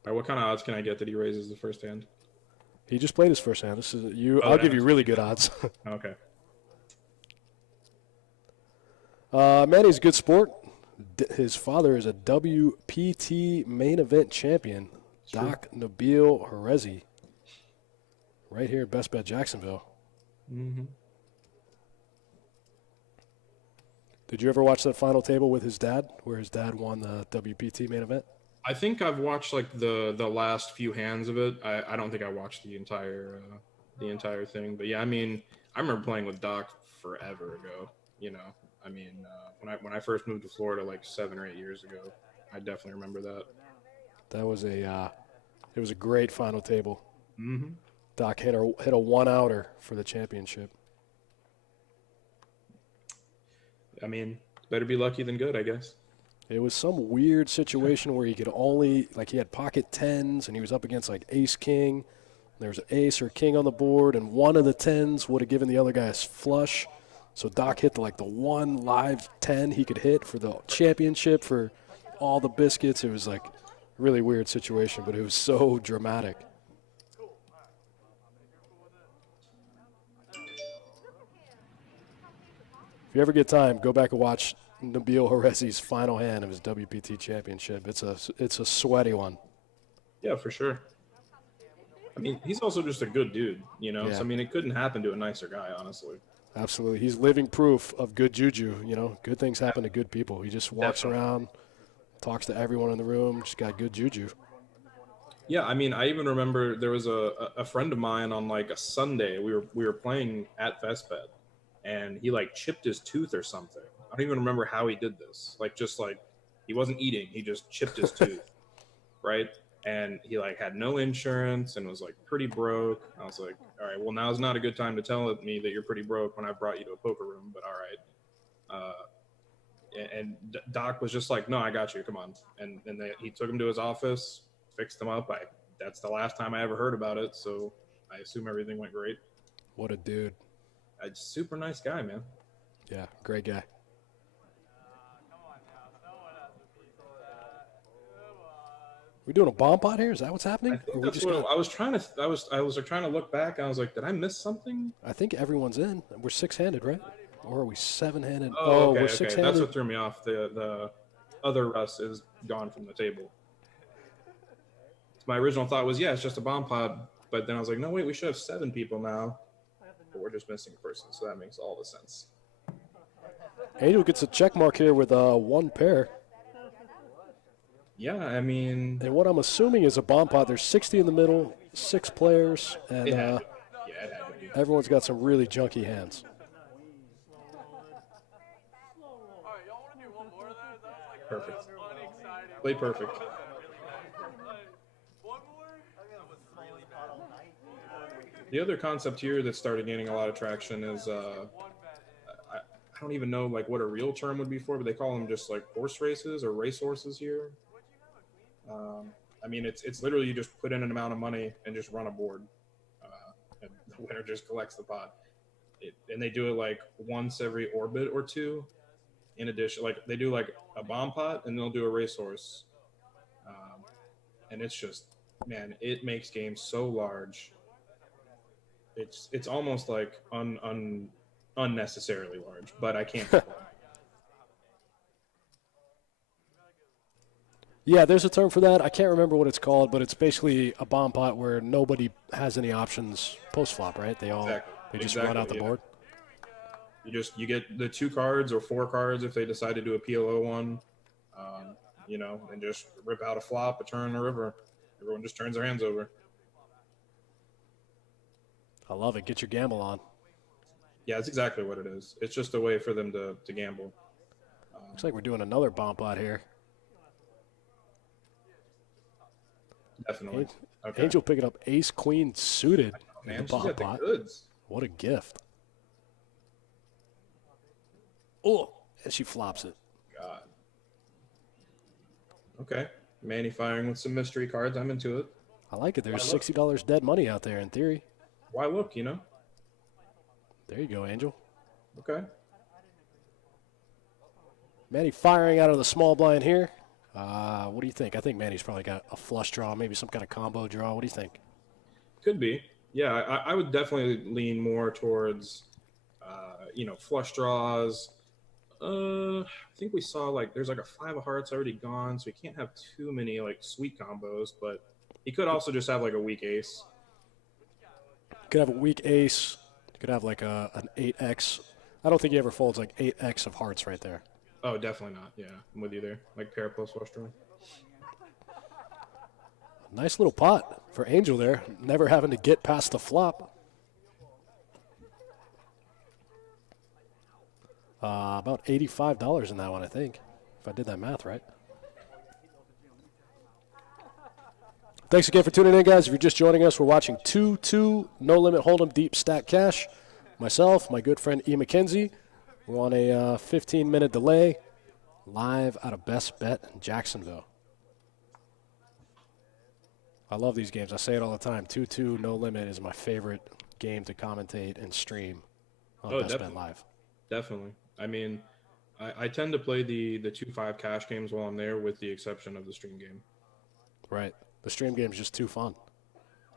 All right, what kind of odds can I get that he raises the first hand? He just played his first hand. This is you. Oh, I'll that give you makes really good odds. Okay. Manny's a good sport. His father is a WPT main event champion, Doc Nabil Herezi, right here at Best Bet Jacksonville. Mm-hmm. Did you ever watch that final table with his dad, where his dad won the WPT main event? I think I've watched like the last few hands of it. I don't think I watched the entire thing, but yeah, I mean, I remember playing with Doc forever ago. You know, I mean, when I first moved to Florida like 7 or 8 years ago, I definitely remember that. That was it was a great final table. Mm-hmm. Doc hit a 1-outer for the championship. I mean, better be lucky than good, I guess. It was some weird situation where he could only, like, he had pocket tens and he was up against like ace king. There was an ace or king on the board, and one of the tens would have given the other guy a flush. So Doc hit the one live 10 he could hit for the championship for all the biscuits. It was like a really weird situation, but it was so dramatic. If you ever get time, go back and watch Nabil Herezi's final hand of his WPT championship. It's a sweaty one. Yeah, for sure. I mean, he's also just a good dude, you know? Yeah. So, I mean, it couldn't happen to a nicer guy, honestly. Absolutely. He's living proof of good juju, you know? Good things happen to good people. He just walks Definitely. around, talks to everyone in the room, just got good juju. Yeah, I mean, I even remember there was a friend of mine on like a Sunday. We were playing at Vestbed, and he like chipped his tooth or something. I don't even remember how he did this. Like, just like he wasn't eating, he just chipped his tooth, right? And he like had no insurance and was like pretty broke. I was like, all right, well, now's not a good time to tell me that you're pretty broke when I brought you to a poker room, but all right. And Doc was just like, no, I got you, come on. And he took him to his office, fixed him up. That's the last time I ever heard about it, so I assume everything went great. What a dude. A super nice guy, man. Yeah, great guy. We doing a bomb pot here? Is that what's happening? I think Or we that's just what got- I was trying to. I was like, trying to look back. And I was like, did I miss something? I think everyone's in. We're 6-handed, right? Or are we 7-handed? Oh, okay, we're okay. 6-handed. That's what threw me off. The other Russ is gone from the table. My original thought was, yeah, it's just a bomb pod. But then I was like, no, wait, we should have 7 people now. But we're just missing a person, so that makes all the sense. Angel gets a check mark here with one pair. Yeah, I mean, And what I'm assuming is a bomb pot. There's 60 in the middle, 6 players, and it had to be. Yeah, it had to be. everyone's got some really junky hands. Alright, y'all want to do one more of that? That was like Perfect. unexciting. Play perfect. One more? The other concept here that started gaining a lot of traction is I don't even know like what a real term would be for, but they call them just like horse races or race horses here. I mean, it's literally you just put in an amount of money and just run a board, and the winner just collects the pot. And they do it like once every orbit or two. In addition, like they do like a bomb pot and they'll do a racehorse, and it's just, man, it makes games so large. It's almost like unnecessarily large, but I can't complain. Yeah, there's a term for that. I can't remember what it's called, but it's basically a bomb pot where nobody has any options post flop, right? They just run out the yeah. board. You get the 2 cards or 4 cards if they decide to do a PLO one, you know, and just rip out a flop, a turn, a river. Everyone just turns their hands over. I love it. Get your gamble on. Yeah, that's exactly what it is. It's just a way for them to gamble. Looks like we're doing another bomb pot here. Definitely. Okay. Angel picking up ace queen suited in Man, the she's bottom got the pot. goods. What a gift. Oh, and she flops it. God. Okay. Manny firing with some mystery cards. I'm into it. I like it. There's Why look? $60 dead money out there in theory. Why look, you know? There you go, Angel. Okay. Manny firing out of the small blind here. What do you think? I think Manny's probably got a flush draw, maybe some kind of combo draw. What do you think? Could be. Yeah, I would definitely lean more towards, flush draws. I think we saw there's a 5 of hearts already gone, so he can't have too many sweet combos. But he could also just have a weak ace. Could have a weak ace. Could have an 8x. I don't think he ever folds 8x of hearts right there. Oh, definitely not. Yeah, I'm with you there. Pair plus flush draw. Nice little pot for Angel there. Never having to get past the flop. About $85 in that one, I think, if I did that math right. Thanks again for tuning in, guys. If you're just joining us, we're watching 2-2 No Limit Hold'em Deep Stack Cash. Myself, my good friend E. McKenzie. We're on a 15-minute delay, live out of Best Bet in Jacksonville. I love these games. I say it all the time. 2-2 No Limit is my favorite game to commentate and stream on Best Bet Live. Definitely. I mean, I tend to play the 2-5 cash games while I'm there, with the exception of the stream game. Right. The stream game is just too fun.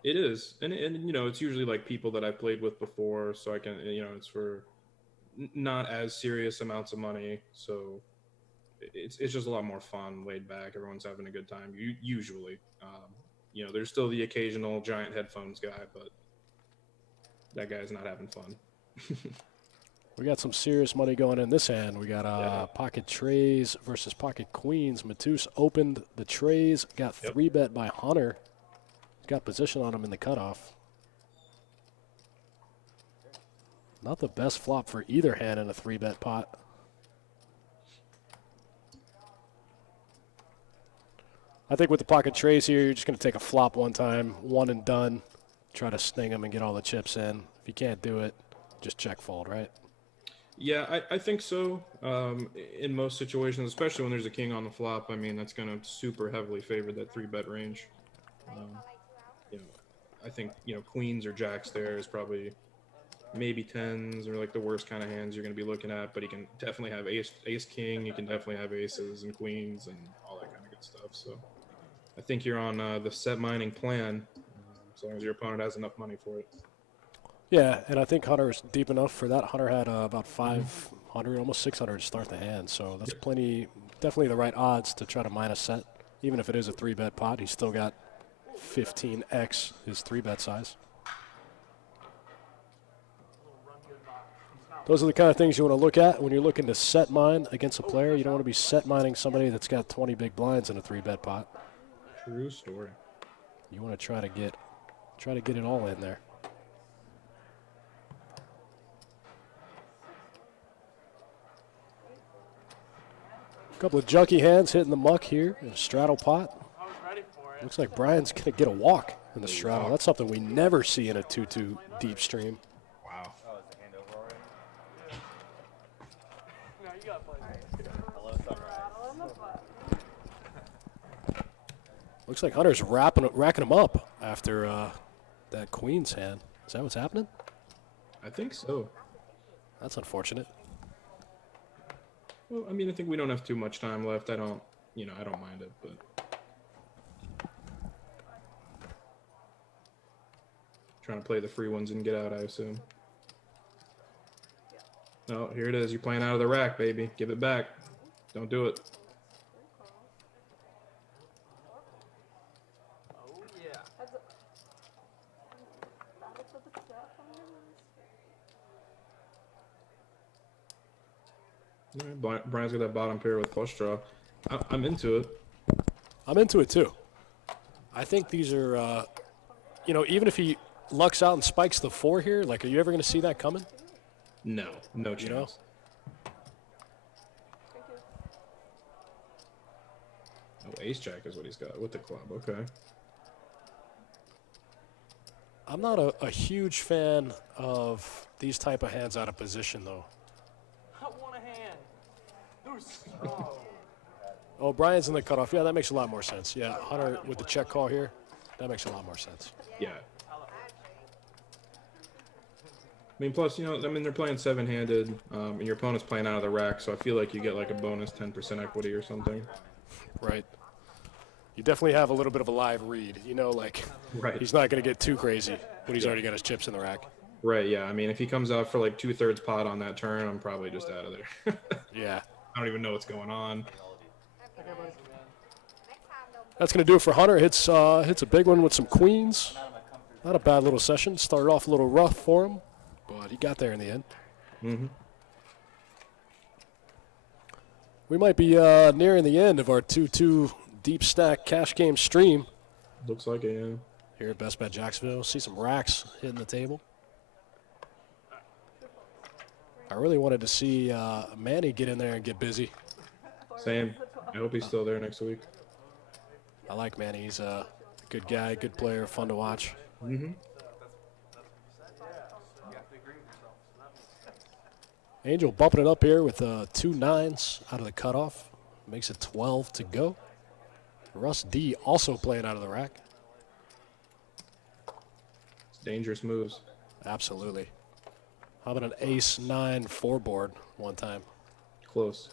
It is. And it's usually people that I've played with before, so I can, it's for not as serious amounts of money. So it's just a lot more fun, laid back. Everyone's having a good time. Usually. There's still the occasional giant headphones guy, but that guy's not having fun. We got some serious money going in this hand. We got pocket trays versus pocket queens. Matus opened the trays, got 3-bet by Hunter. Got position on him in the cutoff. Not the best flop for either hand in a 3-bet pot. I think with the pocket trays here, you're just going to take a flop one time, one and done. Try to sting them and get all the chips in. If you can't do it, just check fold, right? Yeah, I think so. In most situations, especially when there's a king on the flop, I mean, that's going to super heavily favor that 3-bet range. I think, queens or jacks there is probably maybe tens or the worst kind of hands you're going to be looking at, but he can definitely have ace king. You can definitely have aces and queens and all that kind of good stuff. So I think you're on the set mining plan, as long as your opponent has enough money for it. Yeah, and I think Hunter is deep enough for that. Hunter had about 500, almost 600 to start the hand, so that's plenty, definitely the right odds to try to mine a set. Even if it is a 3-bet pot, he's still got 15x his 3-bet size. Those are the kind of things you want to look at when you're looking to set mine against a player. You don't want to be set mining somebody that's got 20 big blinds in a 3-bet pot. True story. You want to try to get it all in there. A couple of junky hands hitting the muck here in a straddle pot. I was ready for it. Looks like Brian's going to get a walk in the straddle. That's something we never see in a 2-2 deep stream. Wow. Oh, is the hand over already? No, you got to play. Hello, Sunrise. Looks like Hunter's racking him up after that queen's hand. Is that what's happening? I think so. That's unfortunate. Well, I mean, I think we don't have too much time left. I don't mind it, but trying to play the free ones and get out, I assume. No, here it is. You're playing out of the rack, baby. Give it back. Don't do it. Oh, yeah. All right, Brian's got that bottom pair with flush draw. I'm into it. I'm into it too. I think these are, even if he lucks out and spikes the 4 here, are you ever going to see that coming? No chance. You know? Oh, ace jack is what he's got with the club. Okay. I'm not a huge fan of these type of hands out of position, though. I want a hand. Deuce. Oh. Oh, Brian's in the cutoff. Yeah, that makes a lot more sense. Yeah, Hunter with the check call here. That makes a lot more sense. Yeah. I agree. I mean, plus, I mean, they're playing seven-handed, and your opponent's playing out of the rack, so I feel like you get like a bonus 10% equity or something. Right. You definitely have a little bit of a live read. Like Right. he's not going to get too crazy when he's already got his chips in the rack. Right, yeah. I mean, if he comes out for like 2/3 pot on that turn, I'm probably just out of there. Yeah. I don't even know what's going on. Next time, though, That's going to do it for Hunter. Hits a big one with some queens. Not a bad little session. Started off a little rough for him, but he got there in the end. Mm-hmm. We might be nearing the end of our 2-2 deep stack cash game stream Looks like it, yeah. here at Best Bet Jacksonville. See some racks hitting the table. I really wanted to see Manny get in there and get busy. Same. I hope he's still there next week. I like Manny. He's a good guy, good player, fun to watch. Mm-hmm. Angel bumping it up here with 2 9s out of the cutoff. Makes it 12 to go. Russ D also playing out of the rack. It's dangerous moves. Absolutely. How about an ace-9 4-board one time? Close.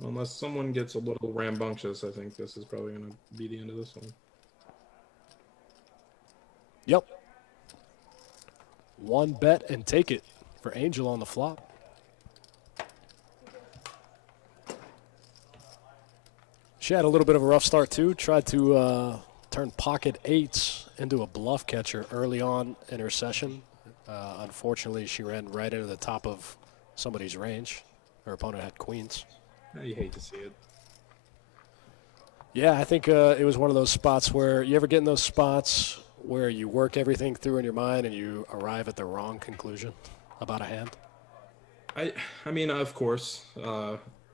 Unless someone gets a little rambunctious, I think this is probably going to be the end of this one. Yep. One bet and take it for Angel on the flop. She had a little bit of a rough start too. Tried to turn pocket 8s into a bluff catcher early on in her session. Unfortunately, she ran right into the top of somebody's range. Her opponent had queens. You hate to see it. Yeah, I think it was one of those spots where you ever get in those spots where you work everything through in your mind and you arrive at the wrong conclusion about a hand? I mean, of course.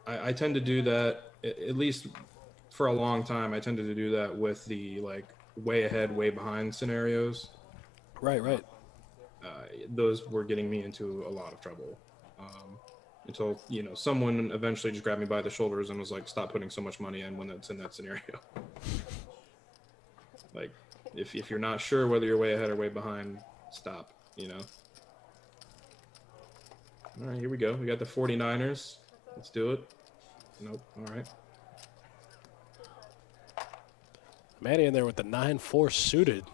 I tend to do that, at least for a long time. I tended to do that with the, like, way ahead, way behind scenarios. Right. Those were getting me into a lot of trouble. Until, someone eventually just grabbed me by the shoulders and was like, stop putting so much money in when that's in that scenario. Like, if you're not sure whether you're way ahead or way behind, stop, All right, here we go. We got the 49ers. Let's do it. Nope. All right. Manny in there with the 9-4 suited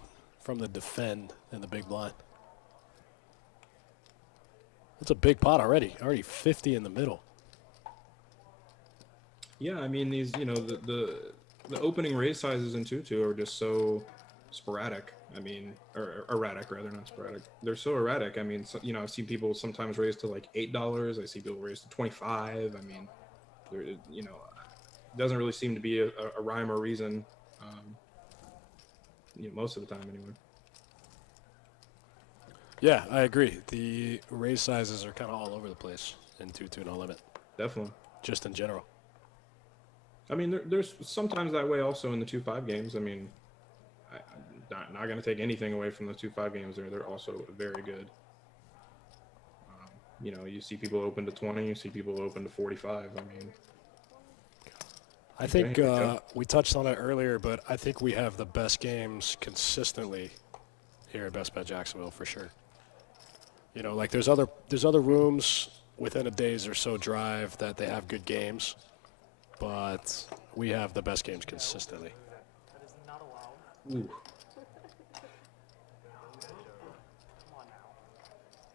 from the defend in the big blind. That's a big pot already. Already 50 in the middle. Yeah, I mean, these, the opening raise sizes in 2-2 are just so sporadic. I mean, or erratic rather, not sporadic. They're so erratic. I mean, I've seen people sometimes raise to like $8. I see people raise to 25. I mean, it doesn't really seem to be a rhyme or reason. Most of the time anyway. Yeah, I agree. The raise sizes are kind of all over the place in 2-2 no limit. Definitely. Just in general. I mean, there's sometimes that way also in the 2-5 games. I mean, I'm not going to take anything away from the 2-5 games. They're also very good. You see people open to 20. You see people open to 45. I mean, I think we touched on it earlier, but I think we have the best games consistently here at Best Bet Jacksonville for sure. Like there's other rooms within a days or so drive that they have good games, but we have the best games consistently. That is not allowed. ooh.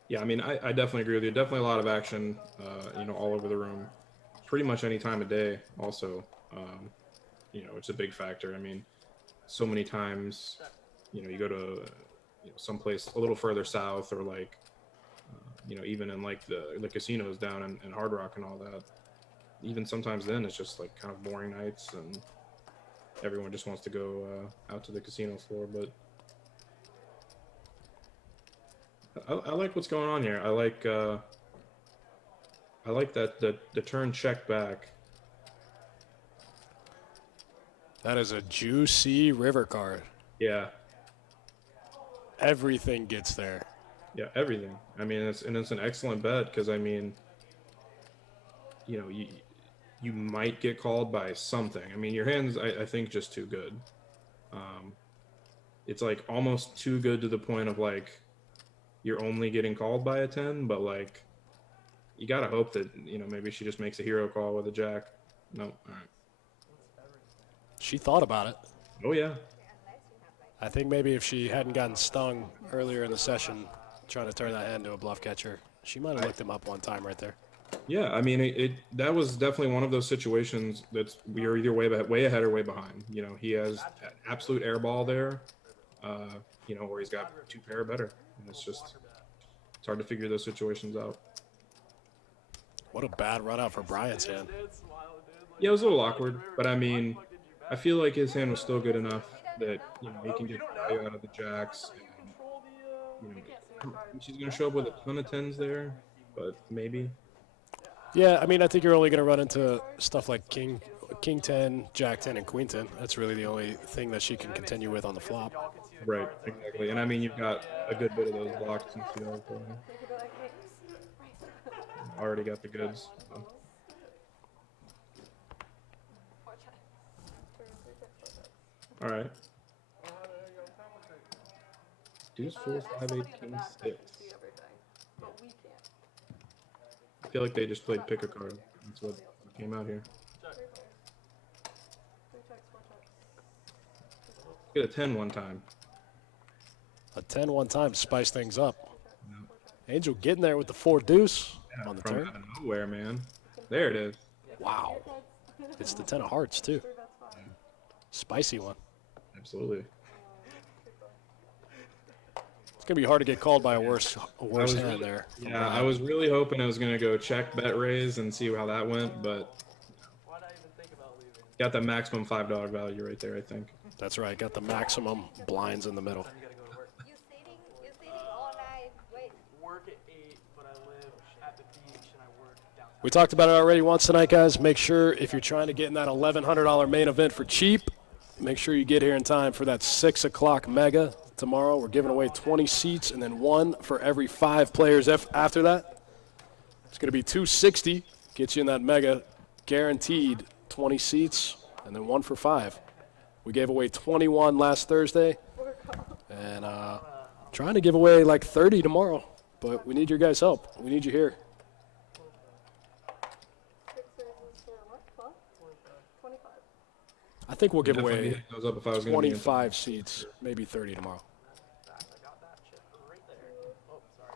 Yeah, I mean, I definitely agree with you. Definitely a lot of action, all over the room. Pretty much any time of day also, it's a big factor. I mean, so many times, you go to someplace a little further south or like, even in like the casinos down in Hard Rock and all that. Even sometimes then it's just like kind of boring nights and everyone just wants to go out to the casino floor. But I like what's going on here. I like that the turn check back That is a juicy river card. Yeah, Everything gets there. yeah, everything. I mean, it's an excellent bet because I mean, you know, you might get called by something. I mean, your hand's I think just too good. It's like almost too good to the point of like you're only getting called by a 10, but like you gotta hope that, you know, maybe she just makes a hero call with a jack. No, all right. She thought about it. Oh yeah, I think maybe if she hadn't gotten stung earlier in the session trying to turn that hand into a bluff catcher, she might have looked him up one time right there. yeah. I mean, it that was definitely one of those situations that's we are either way ahead or way behind. You know, he has an absolute air ball there. You know, or he's got 2 pair or better, and it's hard to figure those situations out. What a bad run out for Bryant's hand. Yeah, it was a little awkward, but I mean, I feel like his hand was still good enough that, you know, he can get value out of the jacks. And, you know, she's gonna show up with a ton of 10s there, but maybe. Yeah, I mean, I think you're only going to run into stuff like King 10, Jack 10, and Queen 10. That's really the only thing that she can continue with on the flop. Right, exactly. And I mean, you've got a good bit of those blocks since you know, already got the goods. So. All right. Deuce 4, 5, 8, King 6. I feel like they just played pick a card. That's what came out here. Get a 10 one time. A 10 one time to spice things up. Angel getting there with the 4 deuce Yeah, on the from turn. out of nowhere, man. There it is. Wow. It's the 10 of hearts, too. Spicy one. Absolutely. It's going to be hard to get called by a worse was hand really- there. Yeah, I was really hoping I was going to go check bet raise and see how that went, but got the maximum $5 value right there, I think. That's right. Got the maximum blinds in the middle. You sitting all night, wait. Work at 8, but I live at the beach and I work downtown. We talked about it already once tonight, guys. Make sure if you're trying to get in that $1,100 main event for cheap, make sure you get here in time for that 6 o'clock mega tomorrow. We're giving away 20 seats and then 1 for every 5 players after that. It's going to be $260. Gets you in that mega, guaranteed 20 seats and then 1 for 5. We gave away 21 last Thursday, and trying to give away like 30 tomorrow, but we need your guys' help. We need you here. I think we'll give Definitely away hit those up if I was gonna be in 25 seats, maybe 30 tomorrow. I got that chip right there. Oh, sorry.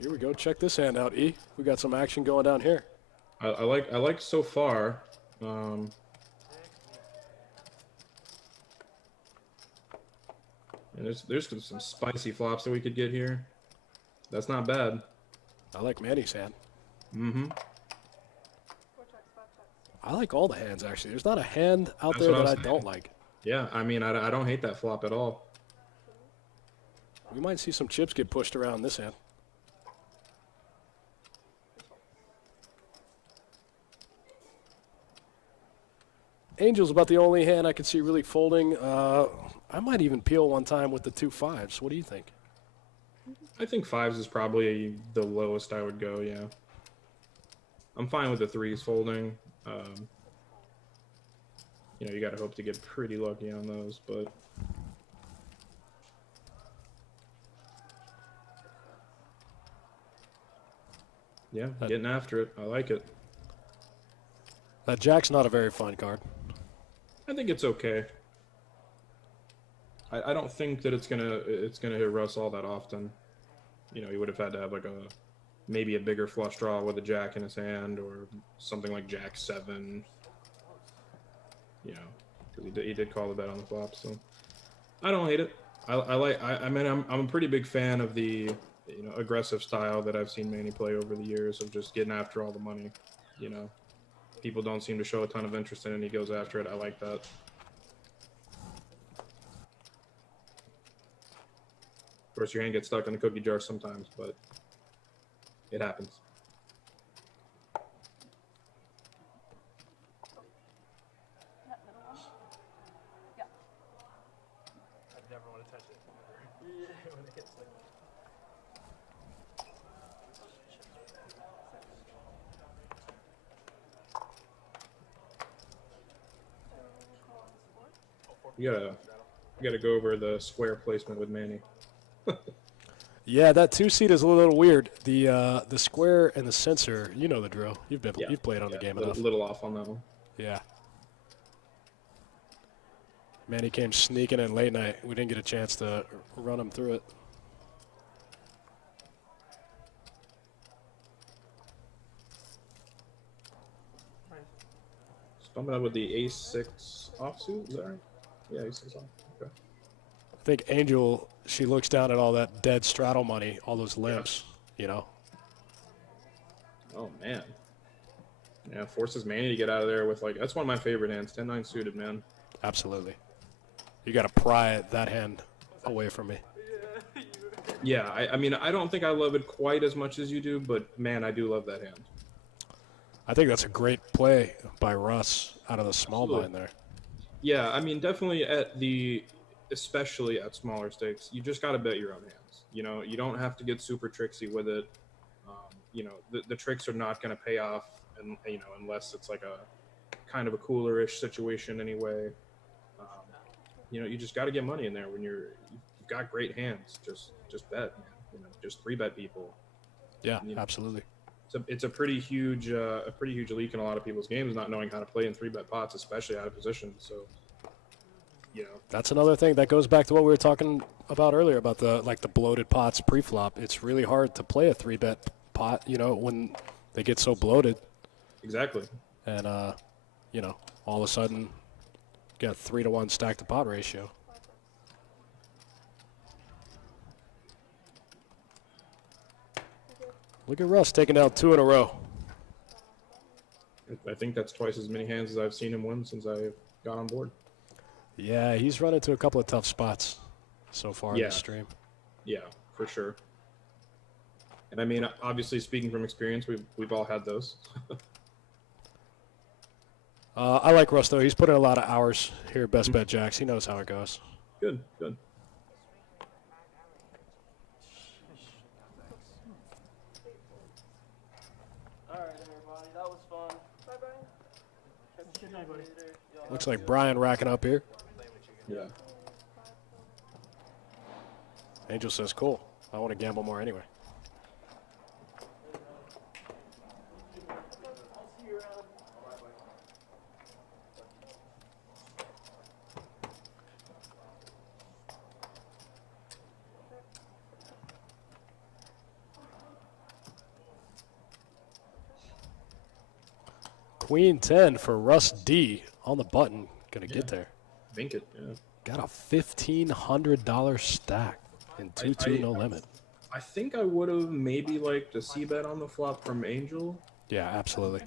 Here we go. Check this hand out, E. We got some action going down here. I like so far. And there's some spicy flops that we could get here. That's not bad. I like Manny's hand. Mm-hmm. I like all the hands, actually. There's not a hand out That's there what I that I was don't saying. like. Yeah, I mean, I don't hate that flop at all. We might see some chips get pushed around this hand. Angel's about the only hand I could see really folding. I might even peel one time with the 2 5s. What do you think? I think 5s is probably the lowest I would go, yeah. I'm fine with the 3s folding. You know, you got to hope to get pretty lucky on those, but... Yeah, getting after it. I like it. That jack's not a very fun card. I think it's okay. I don't think that it's gonna hit Russ all that often. You know, he would have had to have like maybe a bigger flush draw with a jack in his hand or something like Jack 7. You know, because he did call the bet on the flop. So I don't hate it. I mean I'm a pretty big fan of the aggressive style that I've seen Manny play over the years of just getting after all the money. You know, people don't seem to show a ton of interest in it, and he goes after it. I like that. Of course, your hand gets stuck in the cookie jar sometimes, but it happens. You gotta go over the square placement with Manny. Yeah, that 2-seat is a little weird. The square and the sensor, you know the drill. You've played on the game enough. A little off on that one. Yeah. Manny came sneaking in late night. We didn't get a chance to run him through it. Bumping up with the A6 offsuit, is that right? Yeah, A6 off. Okay. I think Angel, she looks down at all that dead straddle money, all those limps, you know. Oh, man. Yeah, forces Manny to get out of there with, like, that's one of my favorite hands, 10-9 suited, man. Absolutely. You got to pry that hand away from me. Yeah, I mean, I don't think I love it quite as much as you do, but, man, I do love that hand. I think that's a great play by Russ out of the small Absolutely. blind there. Yeah, I mean, definitely especially at smaller stakes, you just got to bet your own hands. You know, you don't have to get super tricksy with it. You know, the tricks are not going to pay off, and you know, unless it's like a kind of a cooler-ish situation anyway. You know, you just got to get money in there when you've got great hands. Just bet, man. You know, just 3-bet people. Yeah, you know, absolutely. it's a pretty huge leak in a lot of people's games, not knowing how to play in 3-bet pots, especially out of position. So, you know, that's another thing that goes back to what we were talking about earlier about the bloated pots pre-flop. It's really hard to play a 3-bet pot, you know, when they get so bloated. Exactly. And you know, all of a sudden, you got 3-to-1 stack to pot ratio. Look at Russ taking down 2 in a row. I think that's twice as many hands as I've seen him win since I got on board. Yeah, he's run into a couple of tough spots so far in the stream. Yeah, for sure. And I mean, obviously, speaking from experience, we've all had those. I like Russ, though. He's put in a lot of hours here at Best Bet Jacks. He knows how it goes. Good, good. All right, everybody. That was fun. Bye, Brian. Good night, buddy. Looks like Brian racking up here. Yeah. Angel says, cool. I want to gamble more anyway. Queen 10 for Russ D on the button. Gonna get there. Think it, yeah. Got a $1,500 stack in 2-2 no limit. I think I would have maybe liked a C-bet on the flop from Angel. Yeah, absolutely.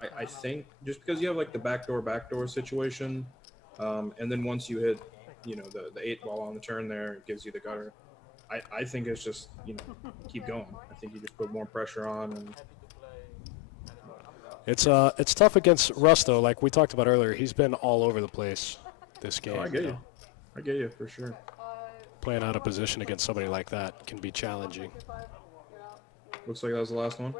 I think just because you have like the backdoor situation, and then once you hit, you know, the 8 ball on the turn there, it gives you the gutter. I think it's just, you know, keep going. I think you just put more pressure on. And it's tough against Russ, though. Like we talked about earlier, he's been all over the place this game. Oh, I get you. I get you for sure. Playing out of position against somebody like that can be challenging. Looks like that was the last one.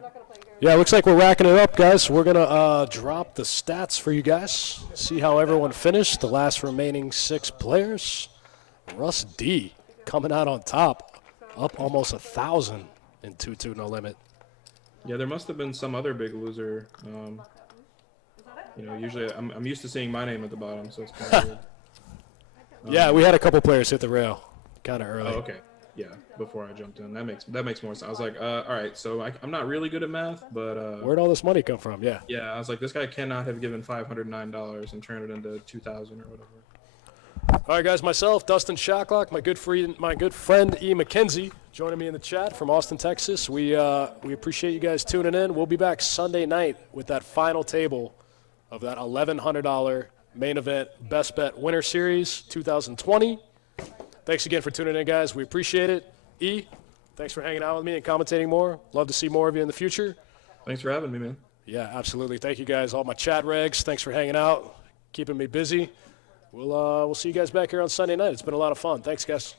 Yeah, looks like we're racking it up, guys. We're going to drop the stats for you guys. See how everyone finished. The last remaining 6 players. Russ D coming out on top, up almost 1,000 in 2-2 no limit. Yeah, there must have been some other big loser. You know, usually I'm used to seeing my name at the bottom, so it's kind of weird. Yeah, we had a couple players hit the rail kind of early. Oh, okay. Yeah, before I jumped in. That makes more sense. I was like, all right, so I'm not really good at math, but where'd all this money come from? Yeah. Yeah, I was like, this guy cannot have given $509 and turned it into 2,000 or whatever. All right, guys. Myself, Dustin Shacklock, my good friend E. McKenzie, joining me in the chat from Austin, Texas. We appreciate you guys tuning in. We'll be back Sunday night with that final table of that $1,100 main event Best Bet Winter Series 2020. Thanks again for tuning in, guys. We appreciate it. E, thanks for hanging out with me and commentating more. Love to see more of you in the future. Thanks for having me, man. Yeah, absolutely. Thank you, guys. All my chat regs, thanks for hanging out, keeping me busy. We'll see you guys back here on Sunday night. It's been a lot of fun. Thanks, guys.